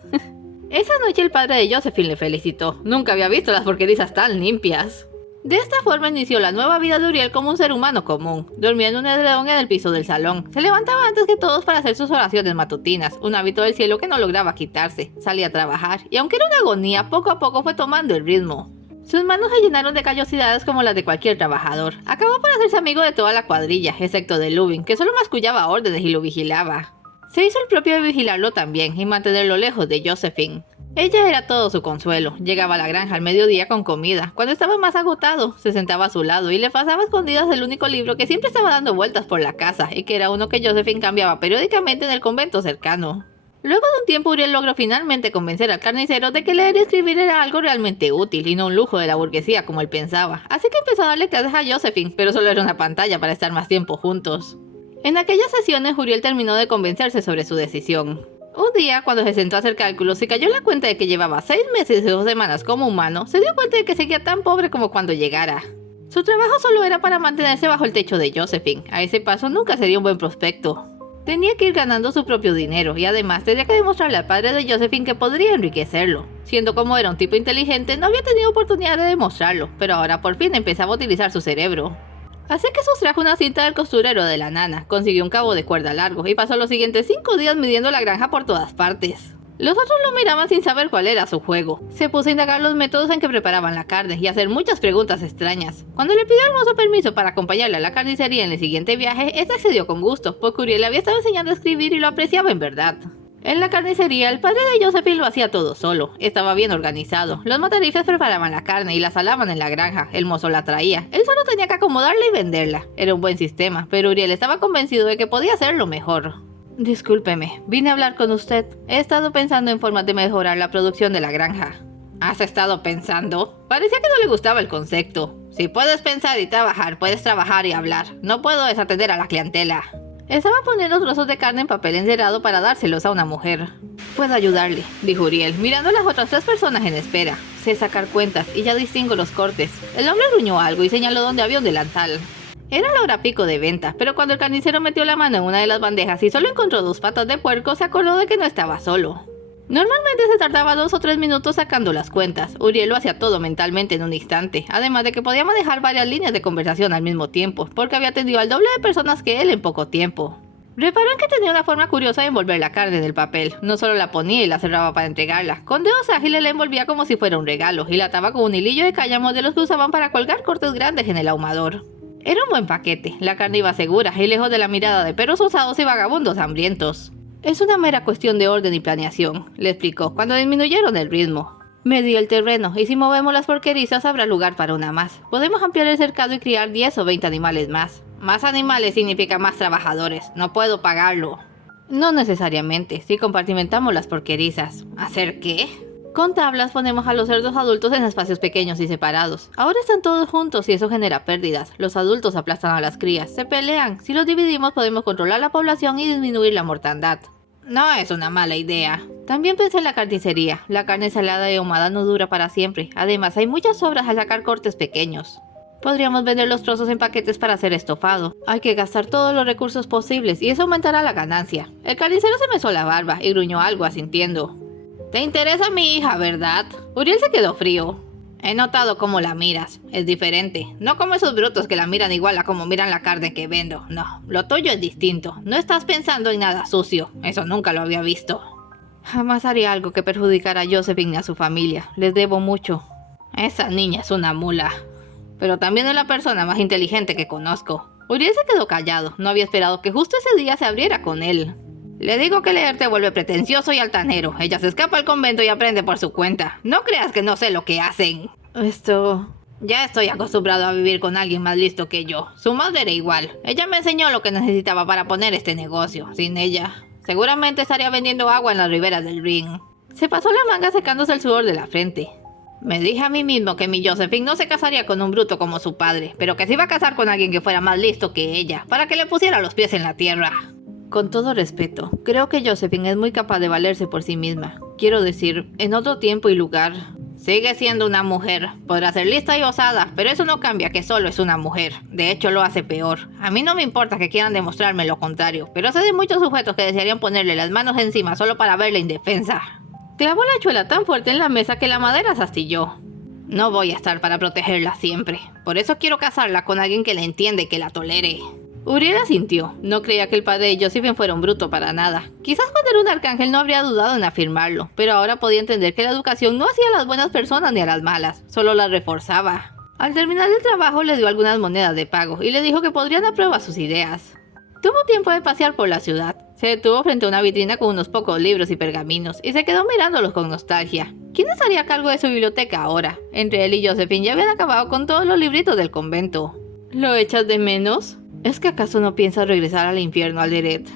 Esa noche el padre de Josephine le felicitó. Nunca había visto las porquerizas tan limpias. De esta forma inició la nueva vida de Uriel como un ser humano común. Dormía en un edredón en el piso del salón. Se levantaba antes que todos para hacer sus oraciones matutinas, un hábito del cielo que no lograba quitarse. Salía a trabajar, y aunque era una agonía, poco a poco fue tomando el ritmo. Sus manos se llenaron de callosidades como las de cualquier trabajador. Acabó por hacerse amigo de toda la cuadrilla, excepto de Lubin, que solo mascullaba órdenes y lo vigilaba. Se hizo el propio de vigilarlo también y mantenerlo lejos de Josephine. Ella era todo su consuelo. Llegaba a la granja al mediodía con comida. Cuando estaba más agotado, se sentaba a su lado y le pasaba a escondidas el único libro que siempre estaba dando vueltas por la casa y que era uno que Josephine cambiaba periódicamente en el convento cercano. Luego de un tiempo, Uriel logró finalmente convencer al carnicero de que leer y escribir era algo realmente útil y no un lujo de la burguesía como él pensaba. Así que empezó a darle clases a Josephine, pero solo era una pantalla para estar más tiempo juntos. En aquellas sesiones, Uriel terminó de convencerse sobre su decisión. Un día, cuando se sentó a hacer cálculos y cayó en la cuenta de que llevaba 6 meses y 2 semanas como humano, se dio cuenta de que seguía tan pobre como cuando llegara. Su trabajo solo era para mantenerse bajo el techo de Josephine. A ese paso nunca sería un buen prospecto. Tenía que ir ganando su propio dinero y además tenía que demostrarle al padre de Josephine que podría enriquecerlo. Siendo como era un tipo inteligente, no había tenido oportunidad de demostrarlo, pero ahora por fin empezaba a utilizar su cerebro. Así que sustrajo una cinta del costurero de la nana, consiguió un cabo de cuerda largo y pasó los siguientes 5 días midiendo la granja por todas partes. Los otros lo miraban sin saber cuál era su juego. Se puso a indagar los métodos en que preparaban la carne y a hacer muchas preguntas extrañas. Cuando le pidió al mozo permiso para acompañarle a la carnicería en el siguiente viaje, este accedió con gusto, porque Uriel le había estado enseñando a escribir y lo apreciaba en verdad. En la carnicería, el padre de Josephine lo hacía todo solo. Estaba bien organizado. Los matarifes preparaban la carne y la salaban en la granja. El mozo la traía. Él solo tenía que acomodarla y venderla. Era un buen sistema, pero Uriel estaba convencido de que podía hacerlo mejor. Discúlpeme, vine a hablar con usted. He estado pensando en formas de mejorar la producción de la granja. ¿Has estado pensando? Parecía que no le gustaba el concepto. Si puedes pensar y trabajar, puedes trabajar y hablar. No puedo desatender a la clientela. Estaba poniendo trozos de carne en papel encerado para dárselos a una mujer. Puedo ayudarle, dijo Uriel, mirando a las otras 3 personas en espera. Sé sacar cuentas y ya distingo los cortes. El hombre gruñó algo y señaló donde había un delantal. Era la hora pico de venta, pero cuando el carnicero metió la mano en una de las bandejas y solo encontró 2 patas de puerco, se acordó de que no estaba solo. Normalmente se tardaba 2 o 3 minutos sacando las cuentas. Uriel lo hacía todo mentalmente en un instante, además de que podía manejar varias líneas de conversación al mismo tiempo, porque había atendido al doble de personas que él en poco tiempo. Reparó en que tenía una forma curiosa de envolver la carne en el papel. No solo la ponía y la cerraba para entregarla, con dedos ágiles la envolvía como si fuera un regalo y la ataba con un hilillo de cáñamo de los que usaban para colgar cortes grandes en el ahumador. Era un buen paquete, la carne iba segura y lejos de la mirada de perros osados y vagabundos hambrientos. Es una mera cuestión de orden y planeación, le explicó cuando disminuyeron el ritmo. Medí el terreno y si movemos las porquerizas habrá lugar para una más. Podemos ampliar el cercado y criar 10 o 20 animales más. Más animales significa más trabajadores, no puedo pagarlo. No necesariamente, si compartimentamos las porquerizas. ¿Hacer qué? Con tablas ponemos a los cerdos adultos en espacios pequeños y separados. Ahora están todos juntos y eso genera pérdidas. Los adultos aplastan a las crías, se pelean. Si los dividimos podemos controlar la población y disminuir la mortandad. No es una mala idea. También pensé en la carnicería. La carne salada y ahumada no dura para siempre. Además hay muchas sobras al sacar cortes pequeños. Podríamos vender los trozos en paquetes para hacer estofado. Hay que gastar todos los recursos posibles y eso aumentará la ganancia. El carnicero se mesó la barba y gruñó algo asintiendo. Te interesa mi hija, ¿verdad? Uriel se quedó frío. He notado cómo la miras. Es diferente. No como esos brutos que la miran igual a como miran la carne que vendo. No, lo tuyo es distinto. No estás pensando en nada sucio. Eso nunca lo había visto. Jamás haría algo que perjudicara a Josephine y a su familia. Les debo mucho. Esa niña es una mula. Pero también es la persona más inteligente que conozco. Uriel se quedó callado. No había esperado que justo ese día se abriera con él. Le digo que leer te vuelve pretencioso y altanero. Ella se escapa al convento y aprende por su cuenta. No creas que no sé lo que hacen. Ya estoy acostumbrado a vivir con alguien más listo que yo. Su madre era igual. Ella me enseñó lo que necesitaba para poner este negocio. Sin ella, seguramente estaría vendiendo agua en las riberas del Rin. Se pasó la manga secándose el sudor de la frente. Me dije a mí mismo que mi Josephine no se casaría con un bruto como su padre, pero que se iba a casar con alguien que fuera más listo que ella, para que le pusiera los pies en la tierra. Con todo respeto, creo que Josephine es muy capaz de valerse por sí misma. Quiero decir, en otro tiempo y lugar. Sigue siendo una mujer. Podrá ser lista y osada, pero eso no cambia que solo es una mujer. De hecho, lo hace peor. A mí no me importa que quieran demostrarme lo contrario, pero sé de muchos sujetos que desearían ponerle las manos encima solo para verla indefensa. Clavó la hachuela tan fuerte en la mesa que la madera se astilló. No voy a estar para protegerla siempre. Por eso quiero casarla con alguien que la entienda y que la tolere. Uriel asintió. No creía que el padre de Josephine fuera un bruto para nada. Quizás cuando era un arcángel no habría dudado en afirmarlo, pero ahora podía entender que la educación no hacía a las buenas personas ni a las malas, solo las reforzaba. Al terminar el trabajo le dio algunas monedas de pago y le dijo que podrían aprobar sus ideas. Tuvo tiempo de pasear por la ciudad. Se detuvo frente a una vitrina con unos pocos libros y pergaminos y se quedó mirándolos con nostalgia. ¿Quién estaría a cargo de su biblioteca ahora? Entre él y Josephine ya habían acabado con todos los libritos del convento. ¿Lo echas de menos? ¿Es que acaso no piensas regresar al infierno, Alderet?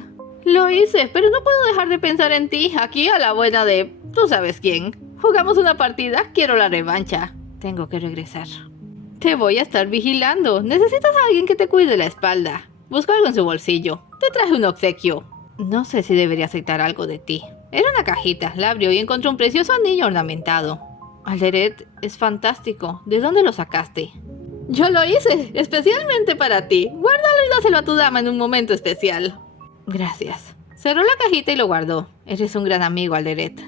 Lo hice, pero no puedo dejar de pensar en ti, aquí a la buena de... tú sabes quién. Jugamos una partida, quiero la revancha. Tengo que regresar. Te voy a estar vigilando. Necesitas a alguien que te cuide la espalda. Busco algo en su bolsillo. Te traje un obsequio. No sé si debería aceptar algo de ti. Era una cajita, la abrió y encontró un precioso anillo ornamentado. Alderet, es fantástico. ¿De dónde lo sacaste? Yo lo hice, especialmente para ti. Guárdalo y dáselo a tu dama en un momento especial. Gracias. Cerró la cajita y lo guardó. Eres un gran amigo, Alderet.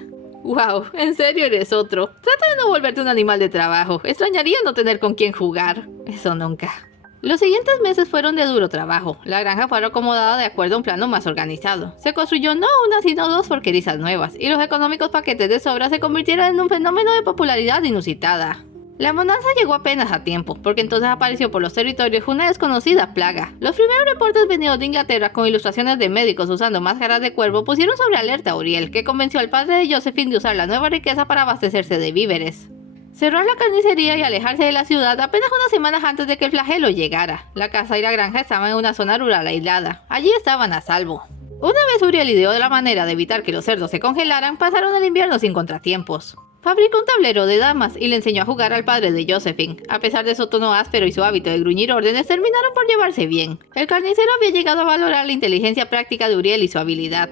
Wow, en serio eres otro. Trata de no volverte un animal de trabajo. Extrañaría no tener con quién jugar. Eso nunca. Los siguientes meses fueron de duro trabajo. La granja fue acomodada de acuerdo a un plano más organizado. Se construyó no una sino dos porquerizas nuevas, y los económicos paquetes de sobra se convirtieron en un fenómeno de popularidad inusitada. La bonanza llegó apenas a tiempo, porque entonces apareció por los territorios una desconocida plaga. Los primeros reportes venidos de Inglaterra con ilustraciones de médicos usando máscaras de cuervo pusieron sobre alerta a Uriel, que convenció al padre de Josephine de usar la nueva riqueza para abastecerse de víveres. Cerró la carnicería y alejarse de la ciudad apenas unas semanas antes de que el flagelo llegara. La casa y la granja estaban en una zona rural aislada. Allí estaban a salvo. Una vez Uriel ideó de la manera de evitar que los cerdos se congelaran, pasaron el invierno sin contratiempos. Fabricó un tablero de damas y le enseñó a jugar al padre de Josephine. A pesar de su tono áspero y su hábito de gruñir órdenes, terminaron por llevarse bien. El carnicero había llegado a valorar la inteligencia práctica de Uriel y su habilidad.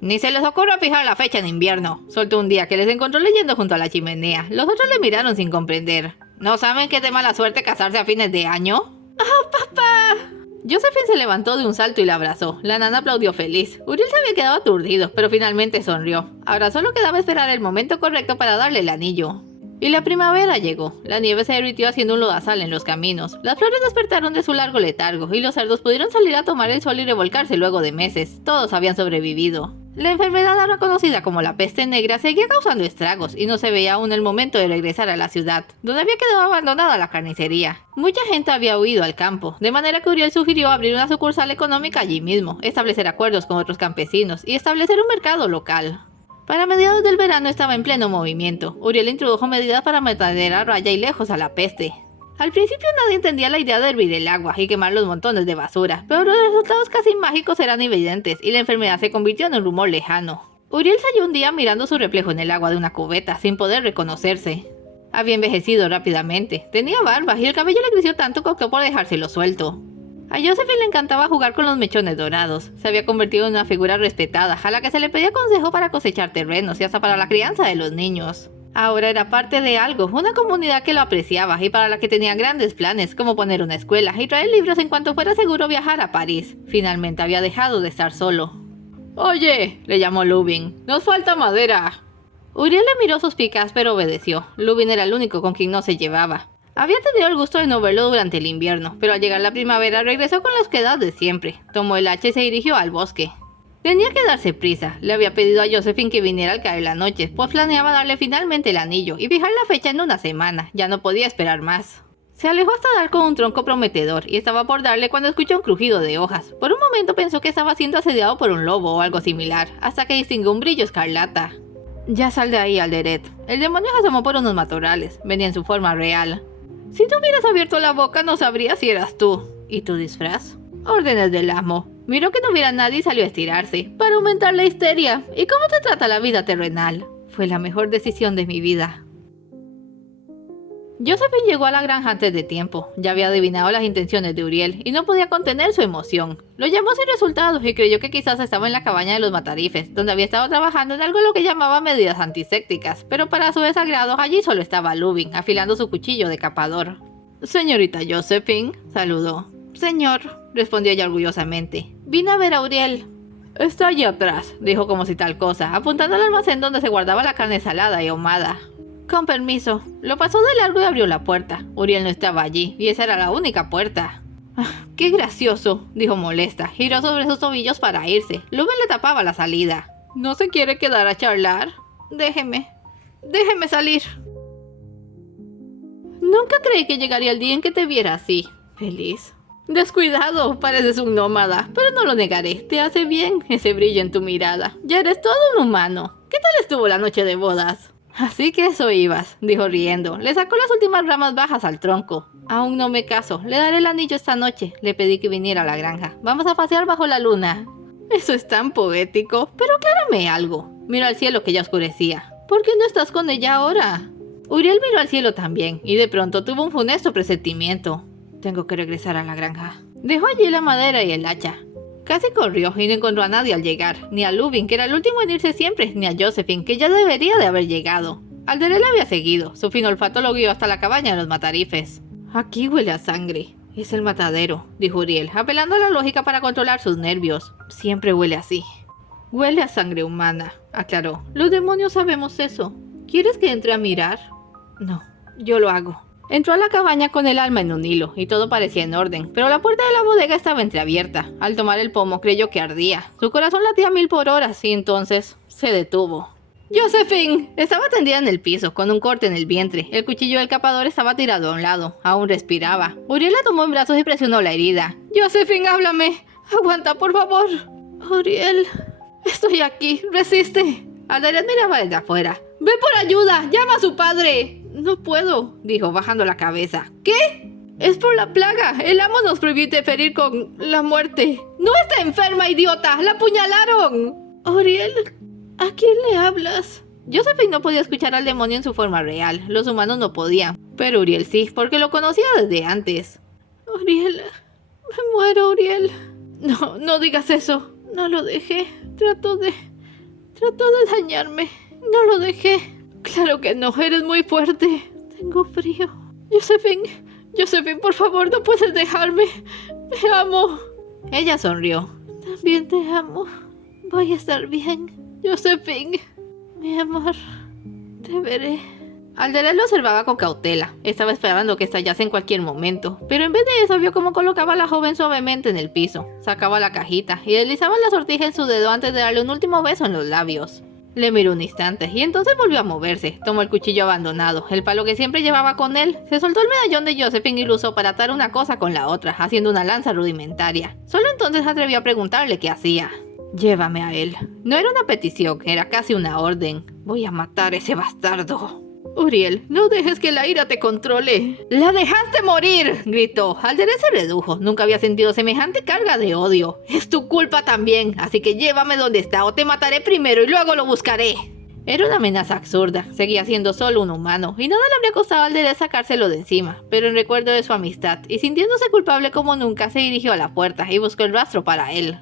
Ni se les ocurra fijar la fecha en invierno, soltó un día que les encontró leyendo junto a la chimenea. Los otros le miraron sin comprender. ¿No saben que es de mala suerte casarse a fines de año? ¡Oh, papá! Josephine se levantó de un salto y la abrazó. La nana aplaudió feliz. Uriel se había quedado aturdido, pero finalmente sonrió. Ahora solo quedaba esperar el momento correcto para darle el anillo. Y la primavera llegó. La nieve se derritió haciendo un lodazal en los caminos. Las flores despertaron de su largo letargo y los cerdos pudieron salir a tomar el sol y revolcarse luego de meses. Todos habían sobrevivido. La enfermedad ahora conocida como la peste negra seguía causando estragos y no se veía aún el momento de regresar a la ciudad, donde había quedado abandonada la carnicería. Mucha gente había huido al campo, de manera que Uriel sugirió abrir una sucursal económica allí mismo, establecer acuerdos con otros campesinos y establecer un mercado local. Para mediados del verano estaba en pleno movimiento. Uriel introdujo medidas para mantener a raya y lejos a la peste. Al principio nadie entendía la idea de hervir el agua y quemar los montones de basura, pero los resultados casi mágicos eran evidentes y la enfermedad se convirtió en un rumor lejano. Uriel se halló un día mirando su reflejo en el agua de una cubeta sin poder reconocerse. Había envejecido rápidamente, tenía barba y el cabello le creció tanto que optó por dejárselo suelto. A Josephine le encantaba jugar con los mechones dorados. Se había convertido en una figura respetada, a la que se le pedía consejo para cosechar terrenos y hasta para la crianza de los niños. Ahora era parte de algo, una comunidad que lo apreciaba y para la que tenía grandes planes, como poner una escuela y traer libros en cuanto fuera seguro viajar a París. Finalmente había dejado de estar solo. «Oye», le llamó Lubin, «nos falta madera». Uriel le miró suspicaz pero obedeció. Lubin era el único con quien no se llevaba. Había tenido el gusto de no verlo durante el invierno, pero al llegar la primavera regresó con la osquedad de siempre. Tomó el hacha y se dirigió al bosque. Tenía que darse prisa. Le había pedido a Josephine que viniera al caer la noche, pues planeaba darle finalmente el anillo y fijar la fecha en una semana. Ya no podía esperar más. Se alejó hasta dar con un tronco prometedor y estaba por darle cuando escuchó un crujido de hojas. Por un momento pensó que estaba siendo asediado por un lobo o algo similar, hasta que distinguió un brillo escarlata. «Ya sal de ahí, Alderet». El demonio se asomó por unos matorrales. Venía en su forma real. Si te hubieras abierto la boca no sabría si eras tú. ¿Y tu disfraz? Órdenes del amo. Miró que no hubiera nadie y salió a estirarse, para aumentar la histeria. ¿Y cómo te trata la vida terrenal? Fue la mejor decisión de mi vida. Josephine llegó a la granja antes de tiempo. Ya había adivinado las intenciones de Uriel y no podía contener su emoción. Lo llamó sin resultados y creyó que quizás estaba en la cabaña de los Matarifes, donde había estado trabajando en algo lo que llamaba medidas antisépticas, pero para su desagrado allí solo estaba Lubin, afilando su cuchillo de capador. Señorita Josephine, saludó. Señor, respondió ella orgullosamente. Vine a ver a Uriel. Está allí atrás, dijo como si tal cosa, apuntando al almacén donde se guardaba la carne salada y ahumada. Con permiso. Lo pasó de largo y abrió la puerta. Uriel no estaba allí, y esa era la única puerta. ¡Qué gracioso!, dijo molesta. Giró sobre sus tobillos para irse. Lubin le tapaba la salida. ¿No se quiere quedar a charlar? Déjeme salir. Nunca creí que llegaría el día en que te viera así. Feliz. Descuidado, pareces un nómada, pero no lo negaré. Te hace bien ese brillo en tu mirada. Ya eres todo un humano. ¿Qué tal estuvo la noche de bodas? Así que eso ibas, dijo riendo. Le sacó las últimas ramas bajas al tronco. Aún no me caso. Le daré el anillo esta noche. Le pedí que viniera a la granja. Vamos a pasear bajo la luna. Eso es tan poético. Pero aclárame algo. Miró al cielo que ya oscurecía. ¿Por qué no estás con ella ahora? Uriel miró al cielo también, y de pronto tuvo un funesto presentimiento. Tengo que regresar a la granja. Dejó allí la madera y el hacha. Casi corrió y no encontró a nadie al llegar, ni a Lubin, que era el último en irse siempre, ni a Josephine, que ya debería de haber llegado. Alderel la había seguido, su fino olfato lo guió hasta la cabaña de los Matarifes. Aquí huele a sangre. Es el matadero, dijo Uriel, apelando a la lógica para controlar sus nervios. Siempre huele así. Huele a sangre humana, aclaró. Los demonios sabemos eso. ¿Quieres que entre a mirar? No, yo lo hago. Entró a la cabaña con el alma en un hilo, y todo parecía en orden, pero la puerta de la bodega estaba entreabierta. Al tomar el pomo creyó que ardía. Su corazón latía a 1000 por hora, y entonces se detuvo. ¡Josephine! Estaba tendida en el piso, con un corte en el vientre. El cuchillo del capador estaba tirado a un lado. Aún respiraba. Uriel la tomó en brazos y presionó la herida. ¡Josephine, háblame! ¡Aguanta, por favor! Uriel, estoy aquí. Resiste. Alderel miraba desde afuera. ¡Ve por ayuda! ¡Llama a su padre! No puedo, dijo, bajando la cabeza. ¿Qué? Es por la plaga. El amo nos prohibió interferir con la muerte. ¡No está enferma, idiota! ¡La apuñalaron! Uriel, ¿a quién le hablas? Josephine no podía escuchar al demonio en su forma real. Los humanos no podían. Pero Uriel sí, porque lo conocía desde antes. Uriel, me muero, Uriel. No, no digas eso. No lo dejé. Trató de dañarme. No lo dejé. Claro que no, eres muy fuerte. Tengo frío. Josephine, por favor, no puedes dejarme. Te amo. Ella sonrió. También te amo. Voy a estar bien. Josephine, mi amor, te veré. Alderel lo observaba con cautela. Estaba esperando que estallase en cualquier momento, pero en vez de eso vio cómo colocaba a la joven suavemente en el piso. Sacaba la cajita y deslizaba la sortija en su dedo antes de darle un último beso en los labios. Le miró un instante y entonces volvió a moverse. Tomó el cuchillo abandonado, el palo que siempre llevaba con él. Se soltó el medallón de Josephine y lo usó para atar una cosa con la otra, haciendo una lanza rudimentaria. Solo entonces atrevió a preguntarle qué hacía. Llévame a él. No era una petición, era casi una orden. Voy a matar a ese bastardo. Uriel, no dejes que la ira te controle. ¡La dejaste morir!, gritó. Alderel se redujo. Nunca había sentido semejante carga de odio. Es tu culpa también, así que llévame donde está o te mataré primero y luego lo buscaré. Era una amenaza absurda. Seguía siendo solo un humano y nada le habría costado a Alderel sacárselo de encima. Pero en recuerdo de su amistad y sintiéndose culpable como nunca, se dirigió a la puerta y buscó el rastro para él.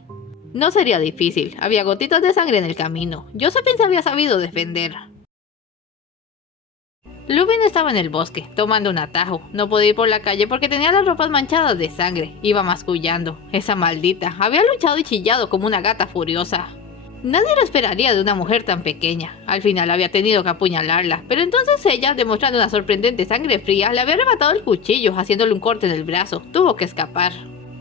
No sería difícil. Había gotitas de sangre en el camino. Josephine se había sabido defender. Lubin estaba en el bosque, tomando un atajo. No podía ir por la calle porque tenía las ropas manchadas de sangre. Iba mascullando. Esa maldita había luchado y chillado como una gata furiosa. Nadie lo esperaría de una mujer tan pequeña. Al final había tenido que apuñalarla, pero entonces ella, demostrando una sorprendente sangre fría, le había arrebatado el cuchillo, haciéndole un corte en el brazo. Tuvo que escapar.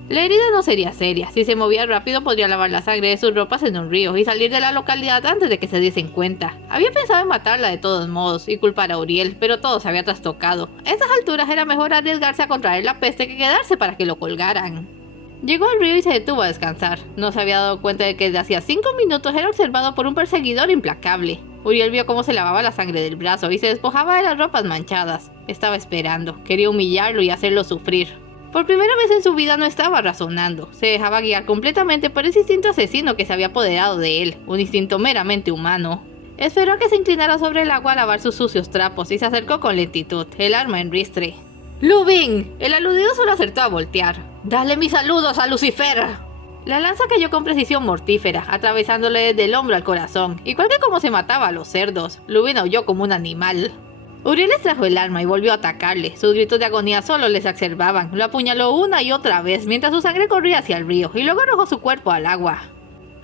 La herida no sería seria. Si se movía rápido podría lavar la sangre de sus ropas en un río y salir de la localidad antes de que se diesen cuenta. Había pensado en matarla de todos modos y culpar a Uriel, pero todo se había trastocado. A esas alturas era mejor arriesgarse a contraer la peste que quedarse para que lo colgaran. Llegó al río y se detuvo a descansar. No se había dado cuenta de que desde hacía 5 minutos era observado por un perseguidor implacable. Uriel vio cómo se lavaba la sangre del brazo y se despojaba de las ropas manchadas. Estaba esperando, quería humillarlo y hacerlo sufrir. Por primera vez en su vida no estaba razonando, se dejaba guiar completamente por ese instinto asesino que se había apoderado de él, un instinto meramente humano. Esperó a que se inclinara sobre el agua a lavar sus sucios trapos y se acercó con lentitud, el arma en ristre. ¡Lubin! El aludido solo acertó a voltear. ¡Dale mis saludos a Lucifer! La lanza cayó con precisión mortífera, atravesándole desde el hombro al corazón, igual que como se mataba a los cerdos. Lubin aulló como un animal. Uriel extrajo el arma y volvió a atacarle. Sus gritos de agonía solo les exacerbaban. Lo apuñaló una y otra vez mientras su sangre corría hacia el río y luego arrojó su cuerpo al agua.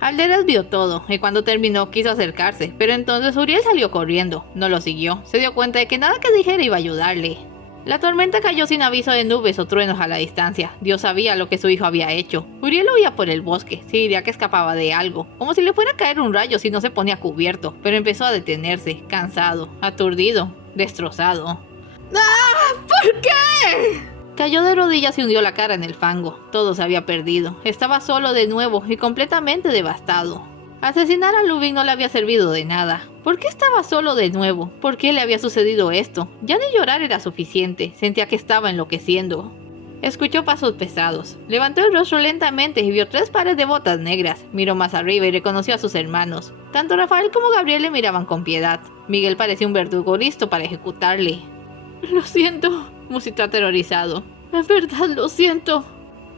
Alderas vio todo y cuando terminó quiso acercarse, pero entonces Uriel salió corriendo. No lo siguió. Se dio cuenta de que nada que dijera iba a ayudarle. La tormenta cayó sin aviso de nubes o truenos a la distancia. Dios sabía lo que su hijo había hecho. Uriel huía por el bosque, se diría que escapaba de algo, como si le fuera a caer un rayo si no se ponía cubierto, pero empezó a detenerse, cansado, aturdido, destrozado. ¡Ah! ¿Por qué? Cayó de rodillas y hundió la cara en el fango. Todo se había perdido. Estaba solo de nuevo y completamente devastado. Asesinar a Lubin no le había servido de nada. ¿Por qué estaba solo de nuevo? ¿Por qué le había sucedido esto? Ya ni llorar era suficiente. Sentía que estaba enloqueciendo. Escuchó pasos pesados. Levantó el rostro lentamente y vio 3 pares de botas negras. Miró más arriba y reconoció a sus hermanos. Tanto Rafael como Gabriel le miraban con piedad. Miguel parecía un verdugo listo para ejecutarle. Lo siento, musitó aterrorizado. En verdad lo siento.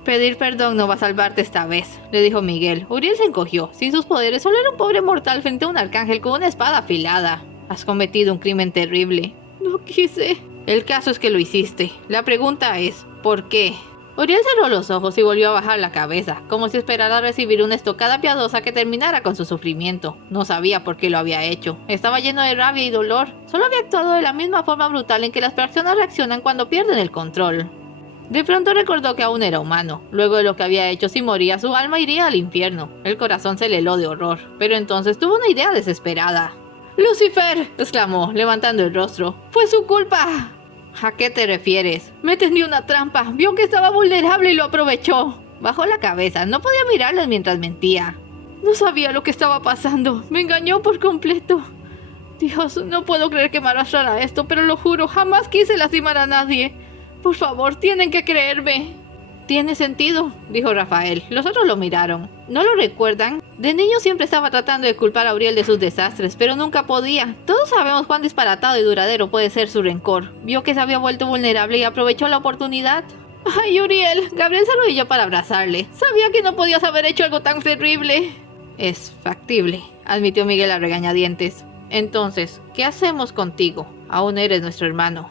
Pedir perdón no va a salvarte esta vez, le dijo Miguel. Uriel se encogió. Sin sus poderes, solo era un pobre mortal frente a un arcángel con una espada afilada. Has cometido un crimen terrible. No quise. El caso es que lo hiciste. La pregunta es, ¿por qué? Uriel cerró los ojos y volvió a bajar la cabeza, como si esperara recibir una estocada piadosa que terminara con su sufrimiento. No sabía por qué lo había hecho. Estaba lleno de rabia y dolor. Solo había actuado de la misma forma brutal en que las personas reaccionan cuando pierden el control. De pronto recordó que aún era humano. Luego de lo que había hecho, si moría, su alma iría al infierno. El corazón se le heló de horror. Pero entonces tuvo una idea desesperada. ¡Lucifer!, exclamó, levantando el rostro. ¡Fue su culpa! ¿A qué te refieres? Me tendió una trampa. Vio que estaba vulnerable y lo aprovechó. Bajó la cabeza. No podía mirarles mientras mentía. No sabía lo que estaba pasando. Me engañó por completo. Dios, no puedo creer que me arrastrara a esto, pero lo juro, jamás quise lastimar a nadie. Por favor, tienen que creerme. Tiene sentido, dijo Rafael. Los otros lo miraron. ¿No lo recuerdan? De niño siempre estaba tratando de culpar a Uriel de sus desastres, pero nunca podía. Todos sabemos cuán disparatado y duradero puede ser su rencor. Vio que se había vuelto vulnerable y aprovechó la oportunidad. ¡Ay, Uriel! Gabriel se arrodilló para abrazarle. Sabía que no podías haber hecho algo tan terrible. Es factible, admitió Miguel a regañadientes. Entonces, ¿qué hacemos contigo? Aún eres nuestro hermano.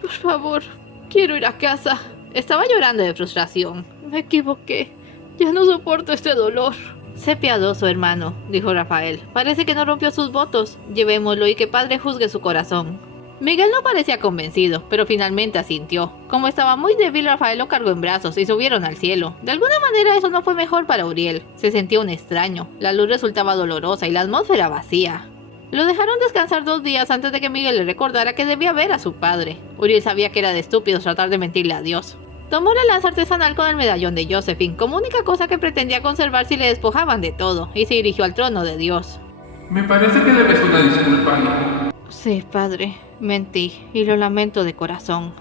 Por favor, quiero ir a casa. Estaba llorando de frustración. Me equivoqué. Ya no soporto este dolor. Sé piadoso, hermano, dijo Rafael. Parece que no rompió sus votos. Llevémoslo y que Padre juzgue su corazón. Miguel no parecía convencido, pero finalmente asintió. Como estaba muy débil, Rafael lo cargó en brazos y subieron al cielo. De alguna manera eso no fue mejor para Uriel. Se sentía un extraño. La luz resultaba dolorosa y la atmósfera vacía. Lo dejaron descansar 2 días antes de que Miguel le recordara que debía ver a su padre. Uriel sabía que era de estúpidos tratar de mentirle a Dios. Tomó la lanza artesanal con el medallón de Josephine como única cosa que pretendía conservar si le despojaban de todo, y se dirigió al trono de Dios. Me parece que debes una disculpa, hijo. Sí, padre, mentí, y lo lamento de corazón.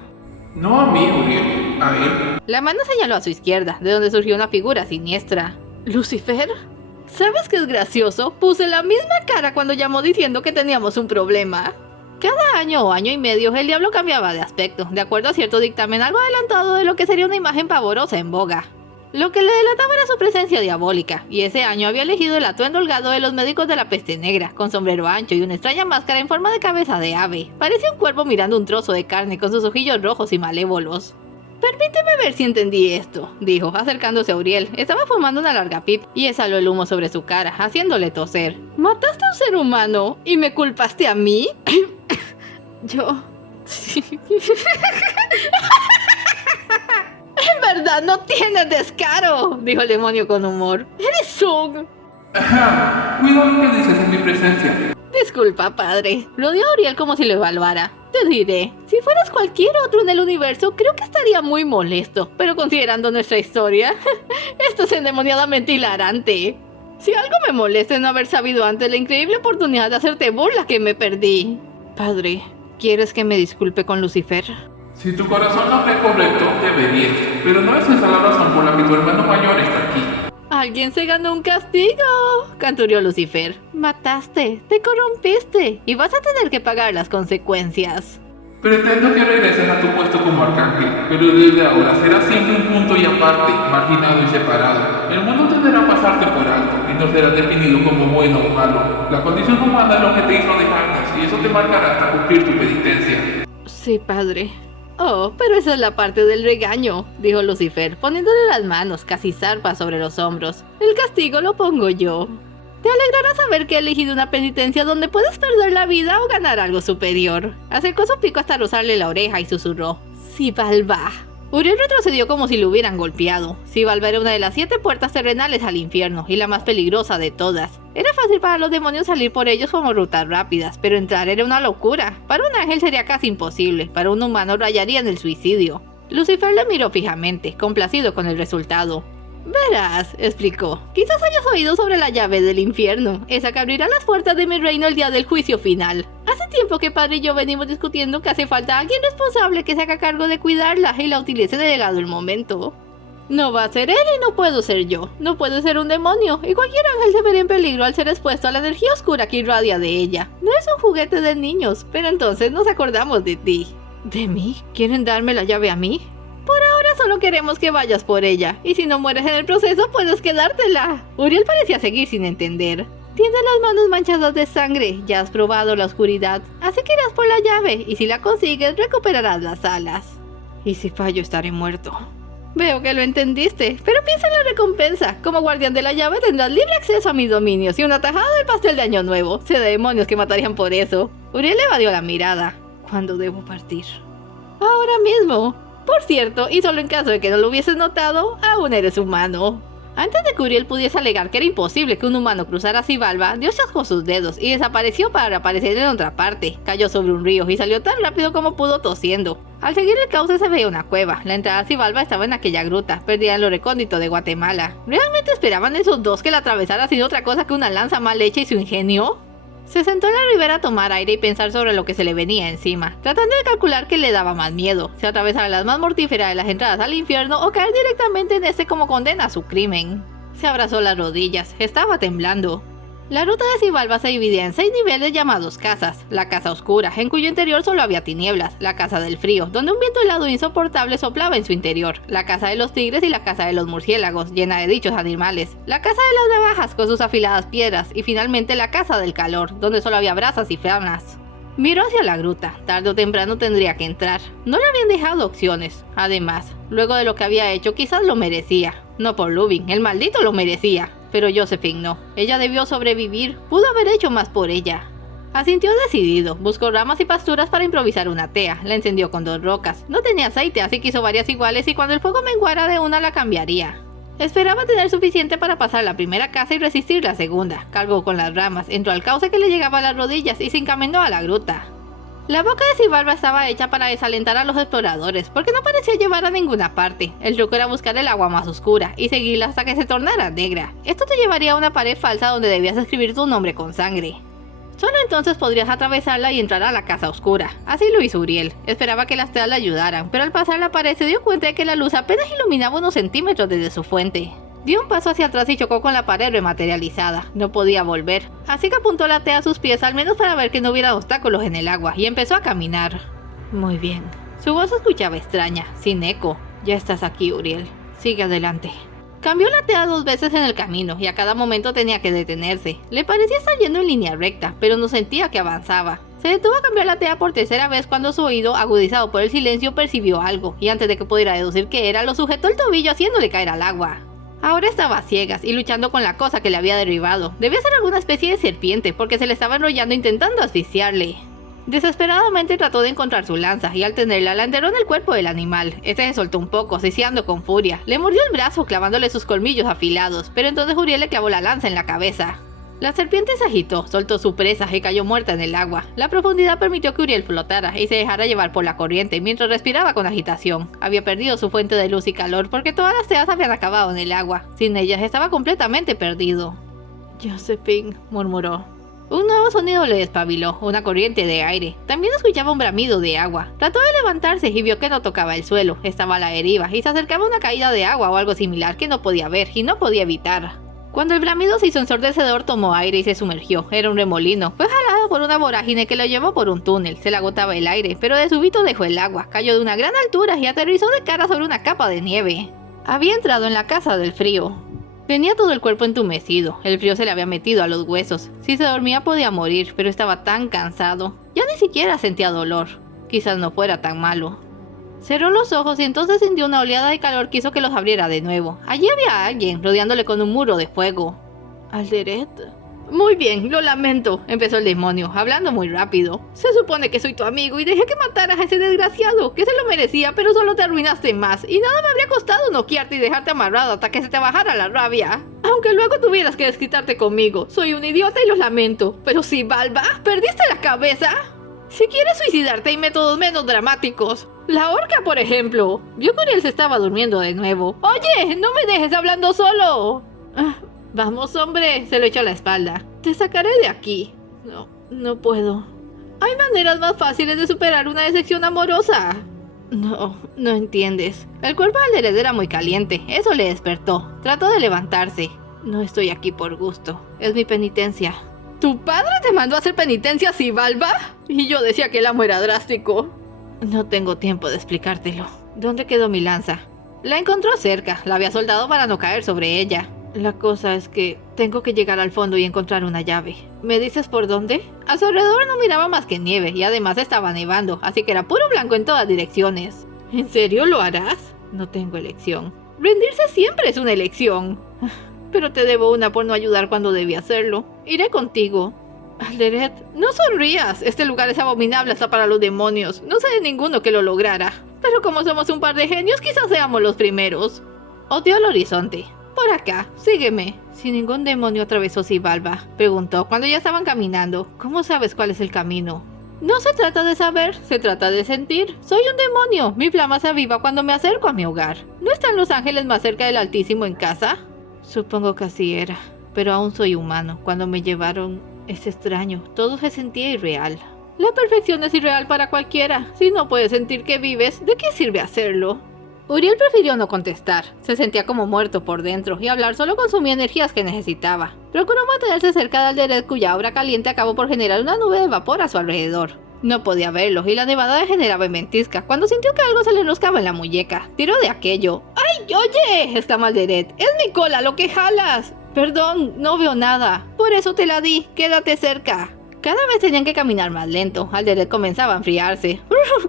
No a mí, Uriel, a él. La mano señaló a su izquierda, de donde surgió una figura siniestra. ¿Lucifer? ¿Sabes qué es gracioso? Puse la misma cara cuando llamó diciendo que teníamos un problema. Cada año o año y medio el diablo cambiaba de aspecto, de acuerdo a cierto dictamen algo adelantado de lo que sería una imagen pavorosa en boga. Lo que le delataba era su presencia diabólica, y ese año había elegido el atuendo holgado de los médicos de la peste negra, con sombrero ancho y una extraña máscara en forma de cabeza de ave. Parecía un cuervo mirando un trozo de carne con sus ojillos rojos y malévolos. Permíteme ver si entendí esto, dijo, acercándose a Uriel. Estaba fumando una larga pipa y exhaló el humo sobre su cara, haciéndole toser. ¿Mataste a un ser humano y me culpaste a mí? Yo... En verdad no tienes descaro, dijo el demonio con humor. Eres un... Ajá, cuidado lo que dices en mi presencia. Disculpa, padre. Rodeó a Uriel como si lo evaluara. Te diré, si fueras cualquier otro en el universo, creo que estaría muy molesto. Pero considerando nuestra historia, esto es endemoniadamente hilarante. Si algo me molesta es no haber sabido antes la increíble oportunidad de hacerte burla que me perdí. Padre, ¿quieres que me disculpe con Lucifer? Si tu corazón no cree correcto, deberías. Pero no es esa la razón por la que tu hermano mayor está aquí. Alguien se ganó un castigo, canturreó Lucifer. Mataste, te corrompiste y vas a tener que pagar las consecuencias. Pretendo que regreses a tu puesto como arcángel, pero desde ahora serás siempre un punto y aparte, marginado y separado. El mundo tenderá a pasarte por alto y no serás definido como bueno o malo. La condición humana es lo que te hizo dejarnos y eso te marcará hasta cumplir tu penitencia. Sí, padre. Oh, pero esa es la parte del regaño, dijo Lucifer, poniéndole las manos, casi zarpas, sobre los hombros. El castigo lo pongo yo. Te alegrará saber que he elegido una penitencia donde puedes perder la vida o ganar algo superior. Acercó su pico hasta rozarle la oreja y susurró: Xibalba. Uriel retrocedió como si lo hubieran golpeado. Xibalba era una de las 7 puertas terrenales al infierno y la más peligrosa de todas. Era fácil para los demonios salir por ellos como rutas rápidas, pero entrar era una locura. Para un ángel sería casi imposible, para un humano rayaría en el suicidio. Lucifer le miró fijamente, complacido con el resultado. Verás, explicó, quizás hayas oído sobre la llave del infierno, esa que abrirá las puertas de mi reino el día del juicio final. Hace tiempo que padre y yo venimos discutiendo que hace falta alguien responsable que se haga cargo de cuidarla y la utilice de llegado el momento. No va a ser él y no puedo ser yo, no puede ser un demonio, y cualquier ángel se vería en peligro al ser expuesto a la energía oscura que irradia de ella. No es un juguete de niños, pero entonces nos acordamos de ti. ¿De mí? ¿Quieren darme la llave a mí? Por ahora solo queremos que vayas por ella, y si no mueres en el proceso puedes quedártela. Uriel parecía seguir sin entender. Tienes las manos manchadas de sangre, ya has probado la oscuridad, así que irás por la llave, y si la consigues recuperarás las alas. Y si fallo estaré muerto. Veo que lo entendiste, pero piensa en la recompensa. Como guardián de la llave tendrás libre acceso a mis dominios y una tajada del pastel de Año Nuevo. Sé de demonios que matarían por eso. Uriel evadió la mirada. ¿Cuándo debo partir? Ahora mismo. Por cierto, y solo en caso de que no lo hubieses notado, aún eres humano. Antes de que Uriel pudiese alegar que era imposible que un humano cruzara Xibalba, Dios chascó sus dedos y desapareció para reaparecer en otra parte. Cayó sobre un río y salió tan rápido como pudo tosiendo. Al seguir el cauce se veía una cueva. La entrada a Xibalba estaba en aquella gruta, perdida en lo recóndito de Guatemala. ¿Realmente esperaban esos dos que la atravesara sin otra cosa que una lanza mal hecha y su ingenio? Se sentó en la ribera a tomar aire y pensar sobre lo que se le venía encima, tratando de calcular qué le daba más miedo, si atravesar las más mortíferas de las entradas al infierno o caer directamente en este como condena a su crimen. Se abrazó las rodillas, estaba temblando. La ruta de Xibalba se dividía en 6 niveles llamados casas. La casa oscura, en cuyo interior solo había tinieblas. La casa del frío, donde un viento helado insoportable soplaba en su interior. La casa de los tigres y la casa de los murciélagos, llena de dichos animales. La casa de las navajas, con sus afiladas piedras. Y finalmente la casa del calor, donde solo había brasas y flamas. Miró hacia la gruta. Tarde o temprano tendría que entrar. No le habían dejado opciones. Además, luego de lo que había hecho, quizás lo merecía. No por Lubin, el maldito lo merecía. Pero Josephine no. Ella debió sobrevivir. Pudo haber hecho más por ella. Asintió decidido. Buscó ramas y pasturas para improvisar una tea. La encendió con 2 rocas. No tenía aceite, así que hizo varias iguales y cuando el fuego menguara de una la cambiaría. Esperaba tener suficiente para pasar la primera casa y resistir la segunda. Cargó con las ramas, entró al cauce que le llegaba a las rodillas y se encaminó a la gruta. La boca de Xibalba estaba hecha para desalentar a los exploradores, porque no parecía llevar a ninguna parte. El truco era buscar el agua más oscura y seguirla hasta que se tornara negra. Esto te llevaría a una pared falsa donde debías escribir tu nombre con sangre. Solo entonces podrías atravesarla y entrar a la casa oscura. Así lo hizo Uriel. Esperaba que las teas le ayudaran, pero al pasar la pared se dio cuenta de que la luz apenas iluminaba unos centímetros desde su fuente. Dio un paso hacia atrás y chocó con la pared rematerializada. No podía volver, así que apuntó la tea a sus pies al menos para ver que no hubiera obstáculos en el agua y empezó a caminar. Muy bien. Su voz se escuchaba extraña, sin eco. Ya estás aquí, Uriel. Sigue adelante. Cambió la tea 2 veces en el camino y a cada momento tenía que detenerse. Le parecía estar yendo en línea recta, pero no sentía que avanzaba. Se detuvo a cambiar la tea por tercera vez cuando su oído, agudizado por el silencio, percibió algo, y antes de que pudiera deducir qué era, lo sujetó el tobillo haciéndole caer al agua. Ahora estaba a ciegas y luchando con la cosa que le había derribado. Debía ser alguna especie de serpiente porque se le estaba enrollando intentando asfixiarle. Desesperadamente trató de encontrar su lanza y al tenerla la enterró en el cuerpo del animal. Este se soltó un poco, siseando con furia. Le mordió el brazo clavándole sus colmillos afilados, pero entonces Uriel le clavó la lanza en la cabeza. La serpiente se agitó, soltó su presa y cayó muerta en el agua. La profundidad permitió que Uriel flotara y se dejara llevar por la corriente mientras respiraba con agitación. Había perdido su fuente de luz y calor porque todas las teas habían acabado en el agua. Sin ellas estaba completamente perdido. Josephine, murmuró. Un nuevo sonido le despabiló, una corriente de aire. También escuchaba un bramido de agua. Trató de levantarse y vio que no tocaba el suelo, estaba a la deriva y se acercaba una caída de agua o algo similar que no podía ver y no podía evitar. Cuando el bramido se hizo ensordecedor, tomó aire y se sumergió. Era un remolino. Fue jalado por una vorágine que lo llevó por un túnel. Se le agotaba el aire, pero de súbito dejó el agua, cayó de una gran altura y aterrizó de cara sobre una capa de nieve. Había entrado en la casa del frío. Tenía todo el cuerpo entumecido, el frío se le había metido a los huesos. Si se dormía podía morir, pero estaba tan cansado. Ya ni siquiera sentía dolor. Quizás no fuera tan malo. Cerró los ojos y entonces sintió una oleada de calor que hizo que los abriera de nuevo. Allí había alguien, rodeándole con un muro de fuego. ¿Alderet? Muy bien, lo lamento, empezó el demonio, hablando muy rápido. Se supone que soy tu amigo y dejé que mataras a ese desgraciado, que se lo merecía, pero solo te arruinaste más. Y nada me habría costado noquearte y dejarte amarrado hasta que se te bajara la rabia. Aunque luego tuvieras que desquitarte conmigo. Soy un idiota y lo lamento. Pero sí, Balba, ¿perdiste la cabeza? Si quieres suicidarte hay métodos menos dramáticos. La horca, por ejemplo. Vio que Uriel se estaba durmiendo de nuevo. Oye, no me dejes hablando solo. Vamos, hombre, se lo echó a la espalda. Te sacaré de aquí. No puedo. Hay maneras más fáciles de superar una decepción amorosa. No entiendes. El cuerpo de Alderet era muy caliente, eso le despertó. Trató de levantarse. No estoy aquí por gusto, es mi penitencia. ¿Tu padre te mandó a hacer penitencia así, Balba? Y yo decía que el amo era drástico. No tengo tiempo de explicártelo. ¿Dónde quedó mi lanza? La encontró cerca, la había soldado para no caer sobre ella. La cosa es que tengo que llegar al fondo y encontrar una llave. ¿Me dices por dónde? A su alrededor no miraba más que nieve y además estaba nevando, así que era puro blanco en todas direcciones. ¿En serio lo harás? No tengo elección. Rendirse siempre es una elección. Pero te debo una por no ayudar cuando debí hacerlo. Iré contigo. Alderet, no sonrías. Este lugar es abominable hasta para los demonios. No sé de ninguno que lo lograra. Pero como somos un par de genios, quizás seamos los primeros. Odió el horizonte. Por acá, sígueme. Si ningún demonio atravesó Xibalba, preguntó cuando ya estaban caminando. ¿Cómo sabes cuál es el camino? No se trata de saber, se trata de sentir. Soy un demonio, mi flama se aviva cuando me acerco a mi hogar. ¿No están los ángeles más cerca del Altísimo en casa? Supongo que así era, pero aún soy humano. Cuando me llevaron, es extraño, todo se sentía irreal. La perfección es irreal para cualquiera. Si no puedes sentir que vives, ¿de qué sirve hacerlo? Uriel prefirió no contestar. Se sentía como muerto por dentro y hablar solo consumía energías que necesitaba. Procuró mantenerse cerca de Alderet, cuya aura caliente acabó por generar una nube de vapor a su alrededor. No podía verlo y la nevada le generaba en ventisca cuando sintió que algo se le enroscaba en la muñeca. Tiró de aquello. ¡Ay, oye! Exclamó Alderet. ¡Es mi cola lo que jalas! Perdón, no veo nada. Por eso te la di. Quédate cerca. Cada vez tenían que caminar más lento. Alderet comenzaba a enfriarse.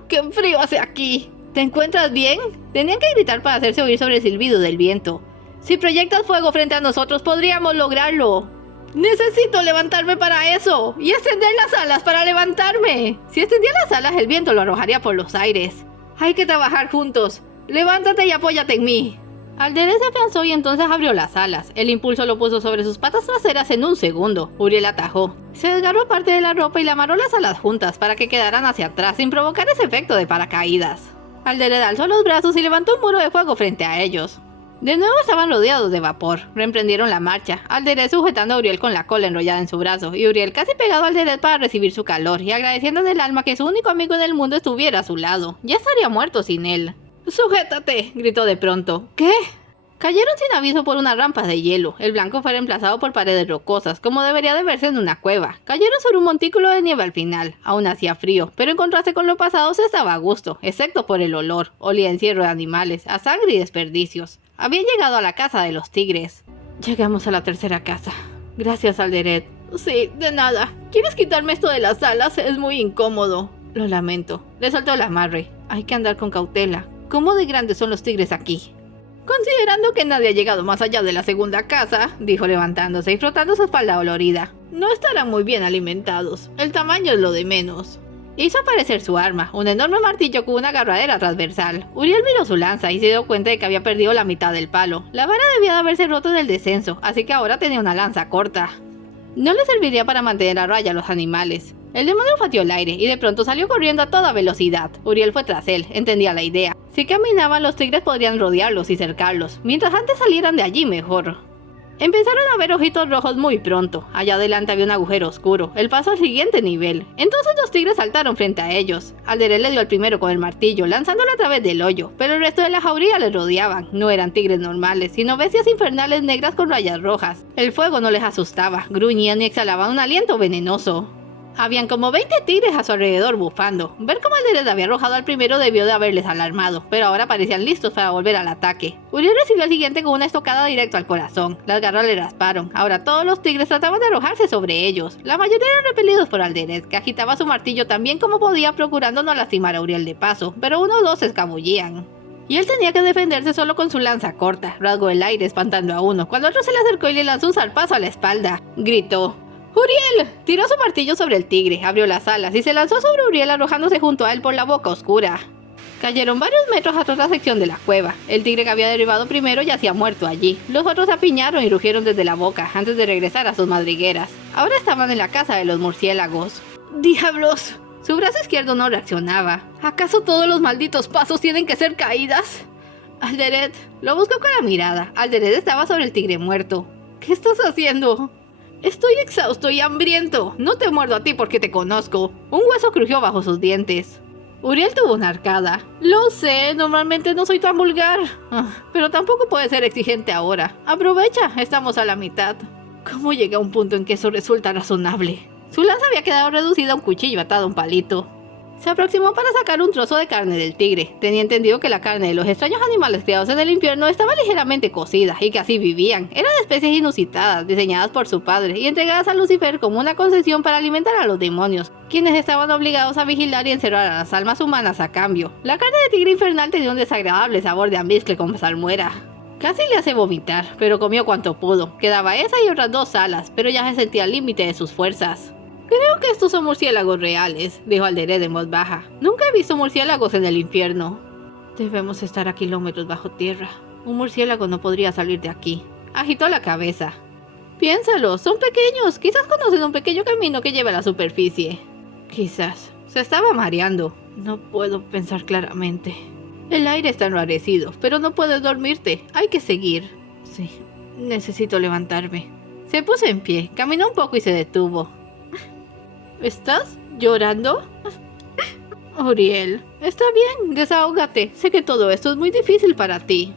¡Qué frío hace aquí! ¿Te encuentras bien? Tenían que gritar para hacerse oír sobre el silbido del viento. Si proyectas fuego frente a nosotros, podríamos lograrlo. Necesito levantarme para eso y extender las alas para levantarme. Si extendía las alas, el viento lo arrojaría por los aires. Hay que trabajar juntos. Levántate y apóyate en mí. Alderet se afianzó y entonces abrió las alas. El impulso lo puso sobre sus patas traseras en un segundo. Uriel atajó. Se desgarró parte de la ropa y le amarró las alas juntas para que quedaran hacia atrás sin provocar ese efecto de paracaídas. Alderet alzó los brazos y levantó un muro de fuego frente a ellos. De nuevo estaban rodeados de vapor. Reemprendieron la marcha, Alderet sujetando a Uriel con la cola enrollada en su brazo, y Uriel casi pegado a Alderet para recibir su calor, y agradeciendo del alma que su único amigo en el mundo estuviera a su lado. Ya estaría muerto sin él. ¡Sujétate!, gritó de pronto. ¿Qué? Cayeron sin aviso por una rampa de hielo. El blanco fue reemplazado por paredes rocosas, como debería de verse en una cueva. Cayeron sobre un montículo de nieve al final. Aún hacía frío, pero en contraste con lo pasado se estaba a gusto, excepto por el olor. Olía a encierro de animales, a sangre y desperdicios. Habían llegado a la casa de los tigres. Llegamos a la tercera casa. Gracias, Alderet. Sí, de nada. ¿Quieres quitarme esto de las alas? Es muy incómodo. Lo lamento. Le soltó el amarre. Hay que andar con cautela. ¿Cómo de grandes son los tigres aquí? Considerando que nadie ha llegado más allá de la segunda casa, dijo levantándose y frotando su espalda dolorida, no estarán muy bien alimentados. El tamaño es lo de menos. Hizo aparecer su arma, un enorme martillo con una agarradera transversal. Uriel miró su lanza y se dio cuenta de que había perdido la mitad del palo. La vara debía de haberse roto en el descenso, así que ahora tenía una lanza corta. No le serviría para mantener a raya a los animales. El demonio olfateó el aire y de pronto salió corriendo a toda velocidad. Uriel fue tras él, entendía la idea. Si caminaban, los tigres podrían rodearlos y cercarlos. Mientras antes salieran de allí, mejor. Empezaron a ver ojitos rojos muy pronto. Allá adelante había un agujero oscuro, el paso al siguiente nivel. Entonces los tigres saltaron frente a ellos. Alderet le dio al primero con el martillo, lanzándolo a través del hoyo, pero el resto de la jauría les rodeaban. No eran tigres normales, sino bestias infernales negras con rayas rojas. El fuego no les asustaba, gruñían y exhalaban un aliento venenoso. Habían como 20 tigres a su alrededor bufando. Ver cómo Alderet había arrojado al primero debió de haberles alarmado, pero ahora parecían listos para volver al ataque. Uriel recibió al siguiente con una estocada directo al corazón. Las garras le rasparon. Ahora todos los tigres trataban de arrojarse sobre ellos. La mayoría eran repelidos por Alderet, que agitaba su martillo tan bien como podía, procurando no lastimar a Uriel de paso, pero uno o dos se escabullían. Y él tenía que defenderse solo con su lanza corta. Rasgó el aire espantando a uno, cuando otro se le acercó y le lanzó un zarpazo a la espalda. Gritó: ¡Uriel! Tiró su martillo sobre el tigre, abrió las alas y se lanzó sobre Uriel, arrojándose junto a él por la boca oscura. Cayeron varios metros hasta otra sección de la cueva. El tigre que había derribado primero yacía muerto allí. Los otros apiñaron y rugieron desde la boca antes de regresar a sus madrigueras. Ahora estaban en la casa de los murciélagos. ¡Diablos! Su brazo izquierdo no reaccionaba. ¿Acaso todos los malditos pasos tienen que ser caídas? Alderet lo buscó con la mirada. Alderet estaba sobre el tigre muerto. ¿Qué estás haciendo? Estoy exhausto y hambriento. No te muerdo a ti porque te conozco. Un hueso crujió bajo sus dientes. Uriel tuvo una arcada. Lo sé, normalmente no soy tan vulgar. Pero tampoco puede ser exigente ahora. Aprovecha, estamos a la mitad. ¿Cómo llegué a un punto en que eso resulta razonable? Su lanza había quedado reducida a un cuchillo atado a un palito. Se aproximó para sacar un trozo de carne del tigre. Tenía entendido que la carne de los extraños animales criados en el infierno estaba ligeramente cocida y que así vivían. Eran especies inusitadas, diseñadas por su padre y entregadas a Lucifer como una concesión para alimentar a los demonios, quienes estaban obligados a vigilar y encerrar a las almas humanas a cambio. La carne de tigre infernal tenía un desagradable sabor de almizcle con salmuera. Casi le hace vomitar, pero comió cuanto pudo. Quedaba esa y otras 2 alas, pero ya se sentía al límite de sus fuerzas. Creo que estos son murciélagos reales, dijo Alderet en voz baja. Nunca he visto murciélagos en el infierno. Debemos estar a kilómetros bajo tierra. Un murciélago no podría salir de aquí. Agitó la cabeza. Piénsalo, son pequeños. Quizás conocen un pequeño camino que lleva a la superficie. Quizás. Se estaba mareando. No puedo pensar claramente. El aire está enrarecido, pero no puedes dormirte. Hay que seguir. Sí, necesito levantarme. Se puso en pie, caminó un poco y se detuvo. ¿Estás llorando? Uriel, está bien, desahógate. Sé que todo esto es muy difícil para ti.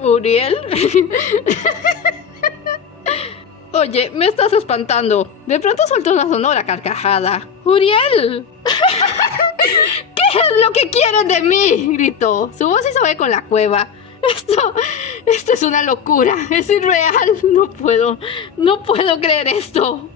¿Uriel? Oye, me estás espantando. De pronto soltó una sonora carcajada. ¡Uriel! ¿Qué es lo que quieres de mí? Gritó. Su voz hizo eco en la cueva. Esto es una locura, es irreal, no puedo creer esto.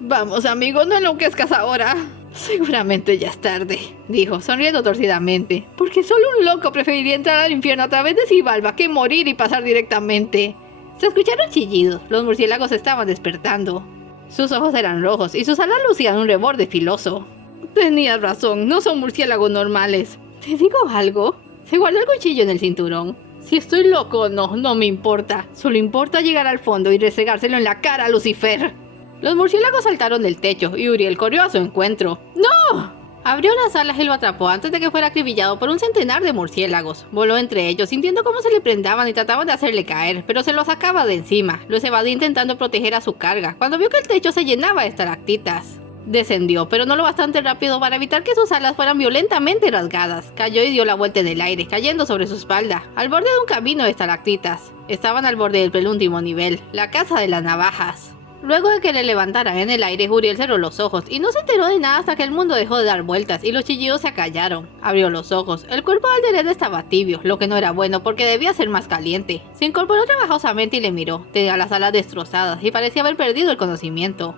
Vamos, amigo, no enloquezcas ahora. Seguramente ya es tarde, dijo, sonriendo torcidamente, porque solo un loco preferiría entrar al infierno a través de Xibalba que morir y pasar directamente. Se escucharon chillidos, los murciélagos estaban despertando. Sus ojos eran rojos y sus alas lucían un reborde filoso. Tenías razón, no son murciélagos normales. ¿Te digo algo? Se guardó el cuchillo en el cinturón. Si estoy loco o no, no me importa. Solo importa llegar al fondo y restregárselo en la cara a Lucifer. Los murciélagos saltaron del techo y Uriel corrió a su encuentro. ¡No! Abrió las alas y lo atrapó antes de que fuera acribillado por un centenar de murciélagos. Voló entre ellos, sintiendo cómo se le prendaban y trataban de hacerle caer, pero se los sacaba de encima. Los evadía intentando proteger a su carga, cuando vio que el techo se llenaba de estalactitas. Descendió, pero no lo bastante rápido para evitar que sus alas fueran violentamente rasgadas. Cayó y dio la vuelta en el aire, cayendo sobre su espalda, al borde de un camino de estalactitas. Estaban al borde del penúltimo nivel, la casa de las navajas. Luego de que le levantaran en el aire, Uriel cerró los ojos y no se enteró de nada hasta que el mundo dejó de dar vueltas y los chillidos se acallaron. Abrió los ojos. El cuerpo de Alderet estaba tibio, lo que no era bueno porque debía ser más caliente. Se incorporó trabajosamente y le miró. Tenía las alas destrozadas y parecía haber perdido el conocimiento.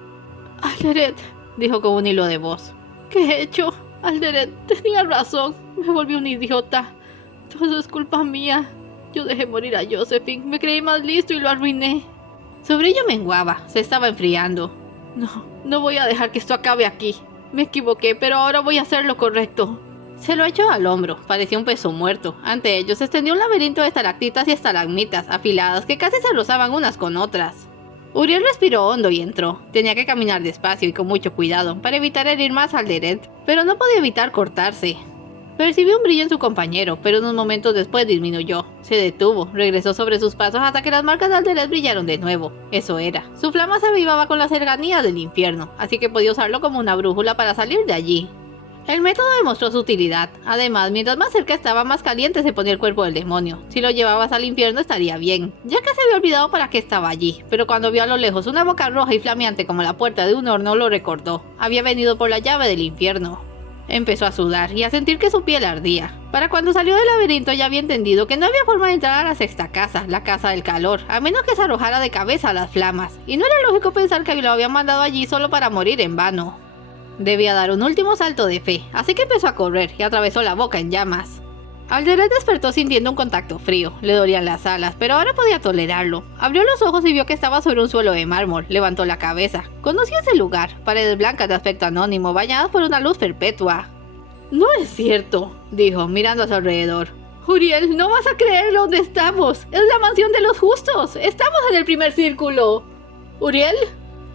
Alderet, dijo con un hilo de voz. ¿Qué he hecho? Alderet, tenía razón. Me volví un idiota. Todo es culpa mía. Yo dejé morir a Josephine. Me creí más listo y lo arruiné. Su brillo menguaba. Se estaba enfriando. No voy a dejar que esto acabe aquí. Me equivoqué, pero ahora voy a hacer lo correcto. Se lo echó al hombro. Parecía un peso muerto. Ante ellos se extendió un laberinto de estalactitas y estalagmitas afiladas que casi se rozaban unas con otras. Uriel respiró hondo y entró. Tenía que caminar despacio y con mucho cuidado para evitar herir más a Alderet, pero no podía evitar cortarse. Percibió un brillo en su compañero, pero unos momentos después disminuyó. Se detuvo, regresó sobre sus pasos hasta que las marcas de Alderete brillaron de nuevo. Eso era. Su flama se avivaba con la cercanía del infierno, así que podía usarlo como una brújula para salir de allí. El método demostró su utilidad. Además, mientras más cerca estaba, más caliente se ponía el cuerpo del demonio. Si lo llevabas al infierno estaría bien, ya que se había olvidado para qué estaba allí, pero cuando vio a lo lejos una boca roja y flameante como la puerta de un horno, lo recordó. Había venido por la llave del infierno. Empezó a sudar y a sentir que su piel ardía. Para cuando salió del laberinto ya había entendido que no había forma de entrar a la sexta casa, la casa del calor, a menos que se arrojara de cabeza a las flamas, y no era lógico pensar que lo habían mandado allí solo para morir en vano. Debía dar un último salto de fe, así que empezó a correr y atravesó la boca en llamas. Alderete despertó sintiendo un contacto frío, le dolían las alas, pero ahora podía tolerarlo. Abrió los ojos y vio que estaba sobre un suelo de mármol, levantó la cabeza. Conocía ese lugar, paredes blancas de aspecto anónimo, bañadas por una luz perpetua. No es cierto, dijo, mirando a su alrededor. Uriel, no vas a creer dónde estamos. Es la mansión de los justos. Estamos en el primer círculo. ¿Uriel?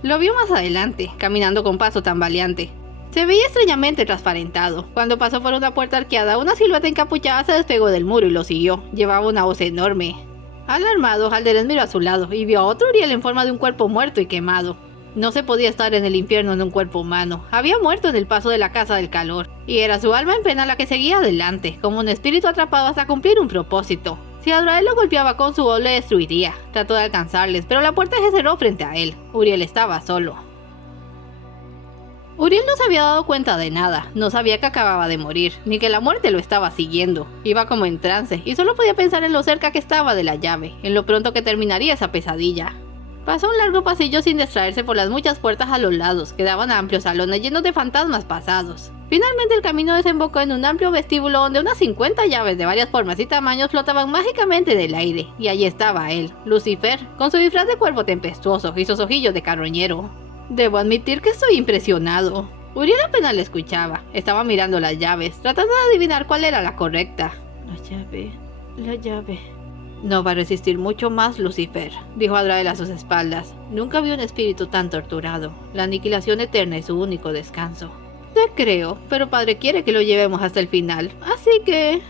Lo vio más adelante, caminando con paso tambaleante. Se veía extrañamente transparentado. Cuando pasó por una puerta arqueada, una silueta encapuchada se despegó del muro y lo siguió. Llevaba una voz enorme. Alarmado, Alderete miró a su lado y vio a otro Uriel en forma de un cuerpo muerto y quemado. No se podía estar en el infierno en un cuerpo humano. Había muerto en el paso de la casa del calor. Y era su alma en pena la que seguía adelante, como un espíritu atrapado hasta cumplir un propósito. Si Azrael lo golpeaba con su voz, le destruiría. Trató de alcanzarles, pero la puerta se cerró frente a él. Uriel estaba solo. Uriel no se había dado cuenta de nada, no sabía que acababa de morir, ni que la muerte lo estaba siguiendo. Iba como en trance, y solo podía pensar en lo cerca que estaba de la llave, en lo pronto que terminaría esa pesadilla. Pasó un largo pasillo sin distraerse por las muchas puertas a los lados, que daban a amplios salones llenos de fantasmas pasados. Finalmente el camino desembocó en un amplio vestíbulo donde unas 50 llaves de varias formas y tamaños flotaban mágicamente en el aire, y allí estaba él, Lucifer, con su disfraz de cuervo tempestuoso y sus ojillos de carroñero. Debo admitir que estoy impresionado. Uriel apenas le escuchaba, estaba mirando las llaves, tratando de adivinar cuál era la correcta. La llave... No va a resistir mucho más, Lucifer, dijo Azrael a sus espaldas. Nunca vi un espíritu tan torturado. La aniquilación eterna es su único descanso. Te creo, pero padre quiere que lo llevemos hasta el final, así que...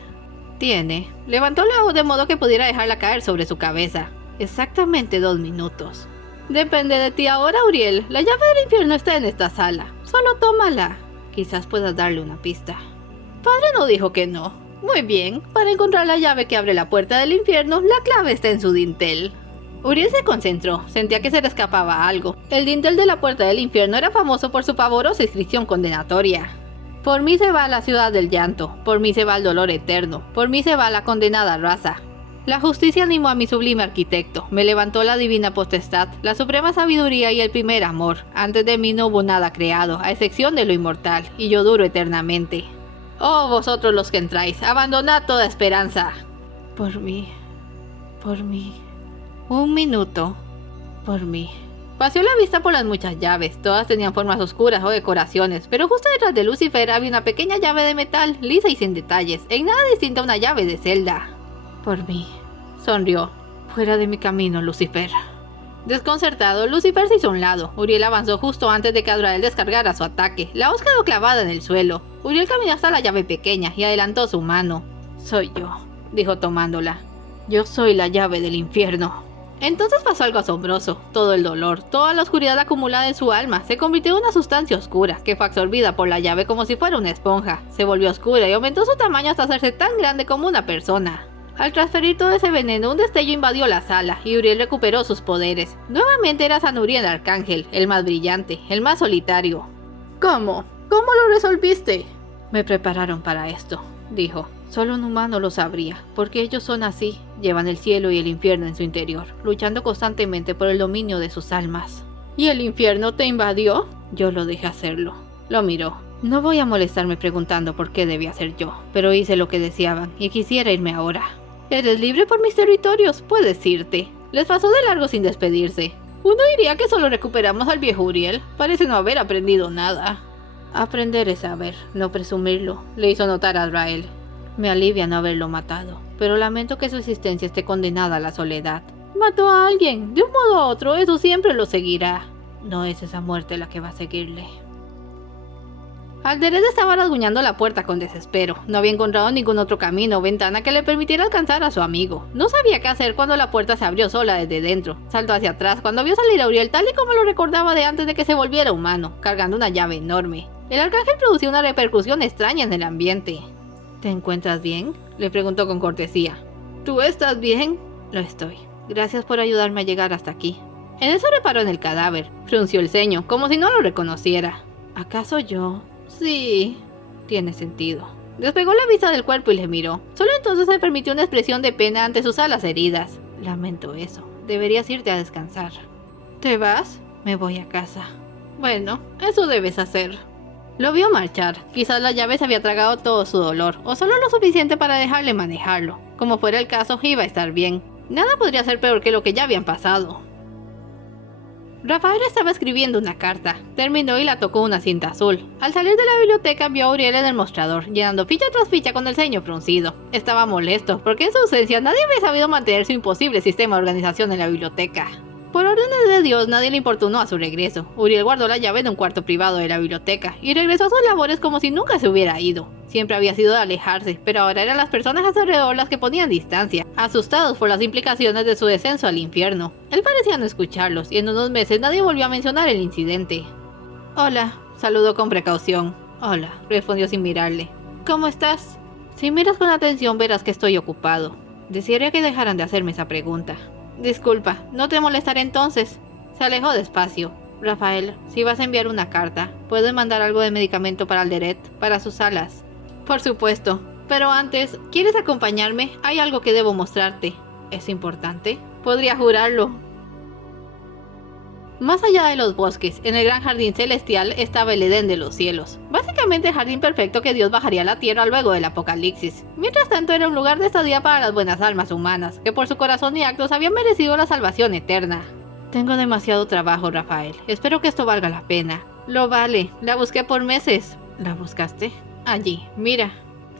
Levantó la voz de modo que pudiera dejarla caer sobre su cabeza. Exactamente 2 minutos. Depende de ti ahora, Uriel. La llave del infierno está en esta sala. Solo tómala. Quizás puedas darle una pista. Padre no dijo que no. Muy bien, para encontrar la llave que abre la puerta del infierno, la clave está en su dintel. Uriel se concentró, sentía que se le escapaba algo. El dintel de la puerta del infierno era famoso por su pavorosa inscripción condenatoria. Por mí se va la ciudad del llanto, por mí se va el dolor eterno, por mí se va la condenada raza. La justicia animó a mi sublime arquitecto, me levantó la divina potestad, la suprema sabiduría y el primer amor. Antes de mí no hubo nada creado, a excepción de lo inmortal, y yo duro eternamente. Oh, vosotros los que entráis, abandonad toda esperanza. Por mí. 1 minuto. Por mí. Paseó la vista por las muchas llaves, todas tenían formas oscuras o decoraciones, pero justo detrás de Lucifer había una pequeña llave de metal, lisa y sin detalles, en nada distinta a una llave de celda. Por mí. Sonrió. Fuera de mi camino, Lucifer. Desconcertado, Lucifer se hizo a un lado. Uriel avanzó justo antes de que Azrael descargara su ataque. La hoz quedó clavada en el suelo. Uriel caminó hasta la llave pequeña y adelantó su mano. Soy yo, dijo tomándola. Yo soy la llave del infierno. Entonces pasó algo asombroso. Todo el dolor, toda la oscuridad acumulada en su alma, se convirtió en una sustancia oscura, que fue absorbida por la llave como si fuera una esponja. Se volvió oscura y aumentó su tamaño hasta hacerse tan grande como una persona. Al transferir todo ese veneno, un destello invadió la sala, y Uriel recuperó sus poderes. Nuevamente era San Uriel Arcángel, el más brillante, el más solitario. ¿Cómo? ¿Cómo lo resolviste? Me prepararon para esto, dijo. Solo un humano lo sabría, porque ellos son así, llevan el cielo y el infierno en su interior, luchando constantemente por el dominio de sus almas. ¿Y el infierno te invadió? Yo lo dejé hacerlo. Lo miró. No voy a molestarme preguntando por qué debía ser yo, pero hice lo que deseaban y quisiera irme ahora. Eres libre por mis territorios, puedes irte. Les pasó de largo sin despedirse. Uno diría que solo recuperamos al viejo Uriel. Parece no haber aprendido nada. Aprender es saber, no presumirlo, le hizo notar a Azrael. Me alivia no haberlo matado, pero lamento que su existencia esté condenada a la soledad. Mató a alguien, de un modo u otro, eso siempre lo seguirá. No es esa muerte la que va a seguirle. Alderet estaba rasguñando la puerta con desespero. No había encontrado ningún otro camino o ventana que le permitiera alcanzar a su amigo. No sabía qué hacer cuando la puerta se abrió sola desde dentro. Saltó hacia atrás cuando vio salir a Uriel tal y como lo recordaba de antes de que se volviera humano, cargando una llave enorme. El arcángel producía una repercusión extraña en el ambiente. ¿Te encuentras bien?, le preguntó con cortesía. ¿Tú estás bien? Lo estoy. Gracias por ayudarme a llegar hasta aquí. En eso reparó en el cadáver. Frunció el ceño, como si no lo reconociera. ¿Acaso yo? Sí, tiene sentido. Despegó la vista del cuerpo y le miró. Solo entonces se permitió una expresión de pena ante sus alas heridas. Lamento eso. Deberías irte a descansar. ¿Te vas? Me voy a casa. Bueno, eso debes hacer. Lo vio marchar. Quizás la llave se había tragado todo su dolor, o solo lo suficiente para dejarle manejarlo. Como fuera el caso, iba a estar bien. Nada podría ser peor que lo que ya habían pasado. Rafael estaba escribiendo una carta. Terminó y la tocó una cinta azul. Al salir de la biblioteca vio a Uriel en el mostrador, llenando ficha tras ficha con el ceño fruncido. Estaba molesto, porque en su ausencia nadie había sabido mantener su imposible sistema de organización en la biblioteca. Por órdenes de Dios, nadie le importunó a su regreso. Uriel guardó la llave en un cuarto privado de la biblioteca y regresó a sus labores como si nunca se hubiera ido. Siempre había sido de alejarse, pero ahora eran las personas a su alrededor las que ponían distancia, asustados por las implicaciones de su descenso al infierno. Él parecía no escucharlos y en unos meses nadie volvió a mencionar el incidente. Hola, saludó con precaución. Hola, respondió sin mirarle. ¿Cómo estás? Si miras con atención verás que estoy ocupado. Desearía que dejaran de hacerme esa pregunta. Disculpa, no te molestaré entonces. Se alejó despacio. Rafael, si vas a enviar una carta, ¿puedes mandar algo de medicamento para Alderet, para sus alas? Por supuesto, pero antes, ¿quieres acompañarme? Hay algo que debo mostrarte. ¿Es importante? Podría jurarlo. Más allá de los bosques, en el gran jardín celestial, estaba el Edén de los cielos. Básicamente el jardín perfecto que Dios bajaría a la tierra luego del apocalipsis. Mientras tanto era un lugar de estadía para las buenas almas humanas, que por su corazón y actos habían merecido la salvación eterna. Tengo demasiado trabajo, Rafael. Espero que esto valga la pena. Lo vale. La busqué por meses. ¿La buscaste? Allí, mira.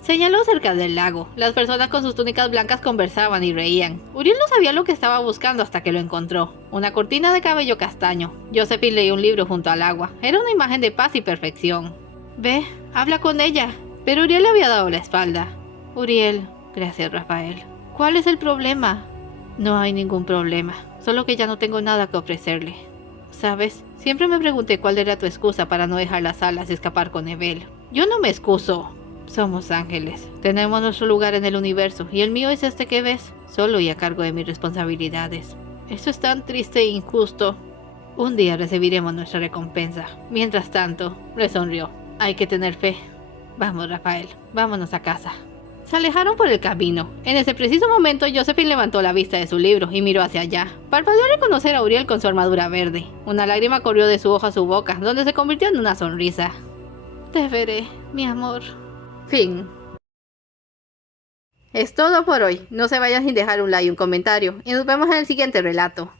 Señaló cerca del lago. Las personas con sus túnicas blancas conversaban y reían. Uriel no sabía lo que estaba buscando hasta que lo encontró. Una cortina de cabello castaño. Josephine leía un libro junto al agua. Era una imagen de paz y perfección. Ve, habla con ella. Pero Uriel le había dado la espalda. Uriel, gracias, Rafael. ¿Cuál es el problema? No hay ningún problema. Solo que ya no tengo nada que ofrecerle. ¿Sabes? Siempre me pregunté cuál era tu excusa para no dejar las alas y escapar con Evel. Yo no me excuso. Somos ángeles. Tenemos nuestro lugar en el universo y el mío es este que ves, solo y a cargo de mis responsabilidades. Eso es tan triste e injusto. Un día recibiremos nuestra recompensa. Mientras tanto, le sonrió. Hay que tener fe. Vamos, Rafael, vámonos a casa. Se alejaron por el camino. En ese preciso momento, Josephine levantó la vista de su libro y miró hacia allá. Parpadeó al reconocer a Uriel con su armadura verde. Una lágrima corrió de su ojo a su boca, donde se convirtió en una sonrisa. Te veré, mi amor. Fin. Es todo por hoy. No se vayan sin dejar un like y un comentario. Y nos vemos en el siguiente relato.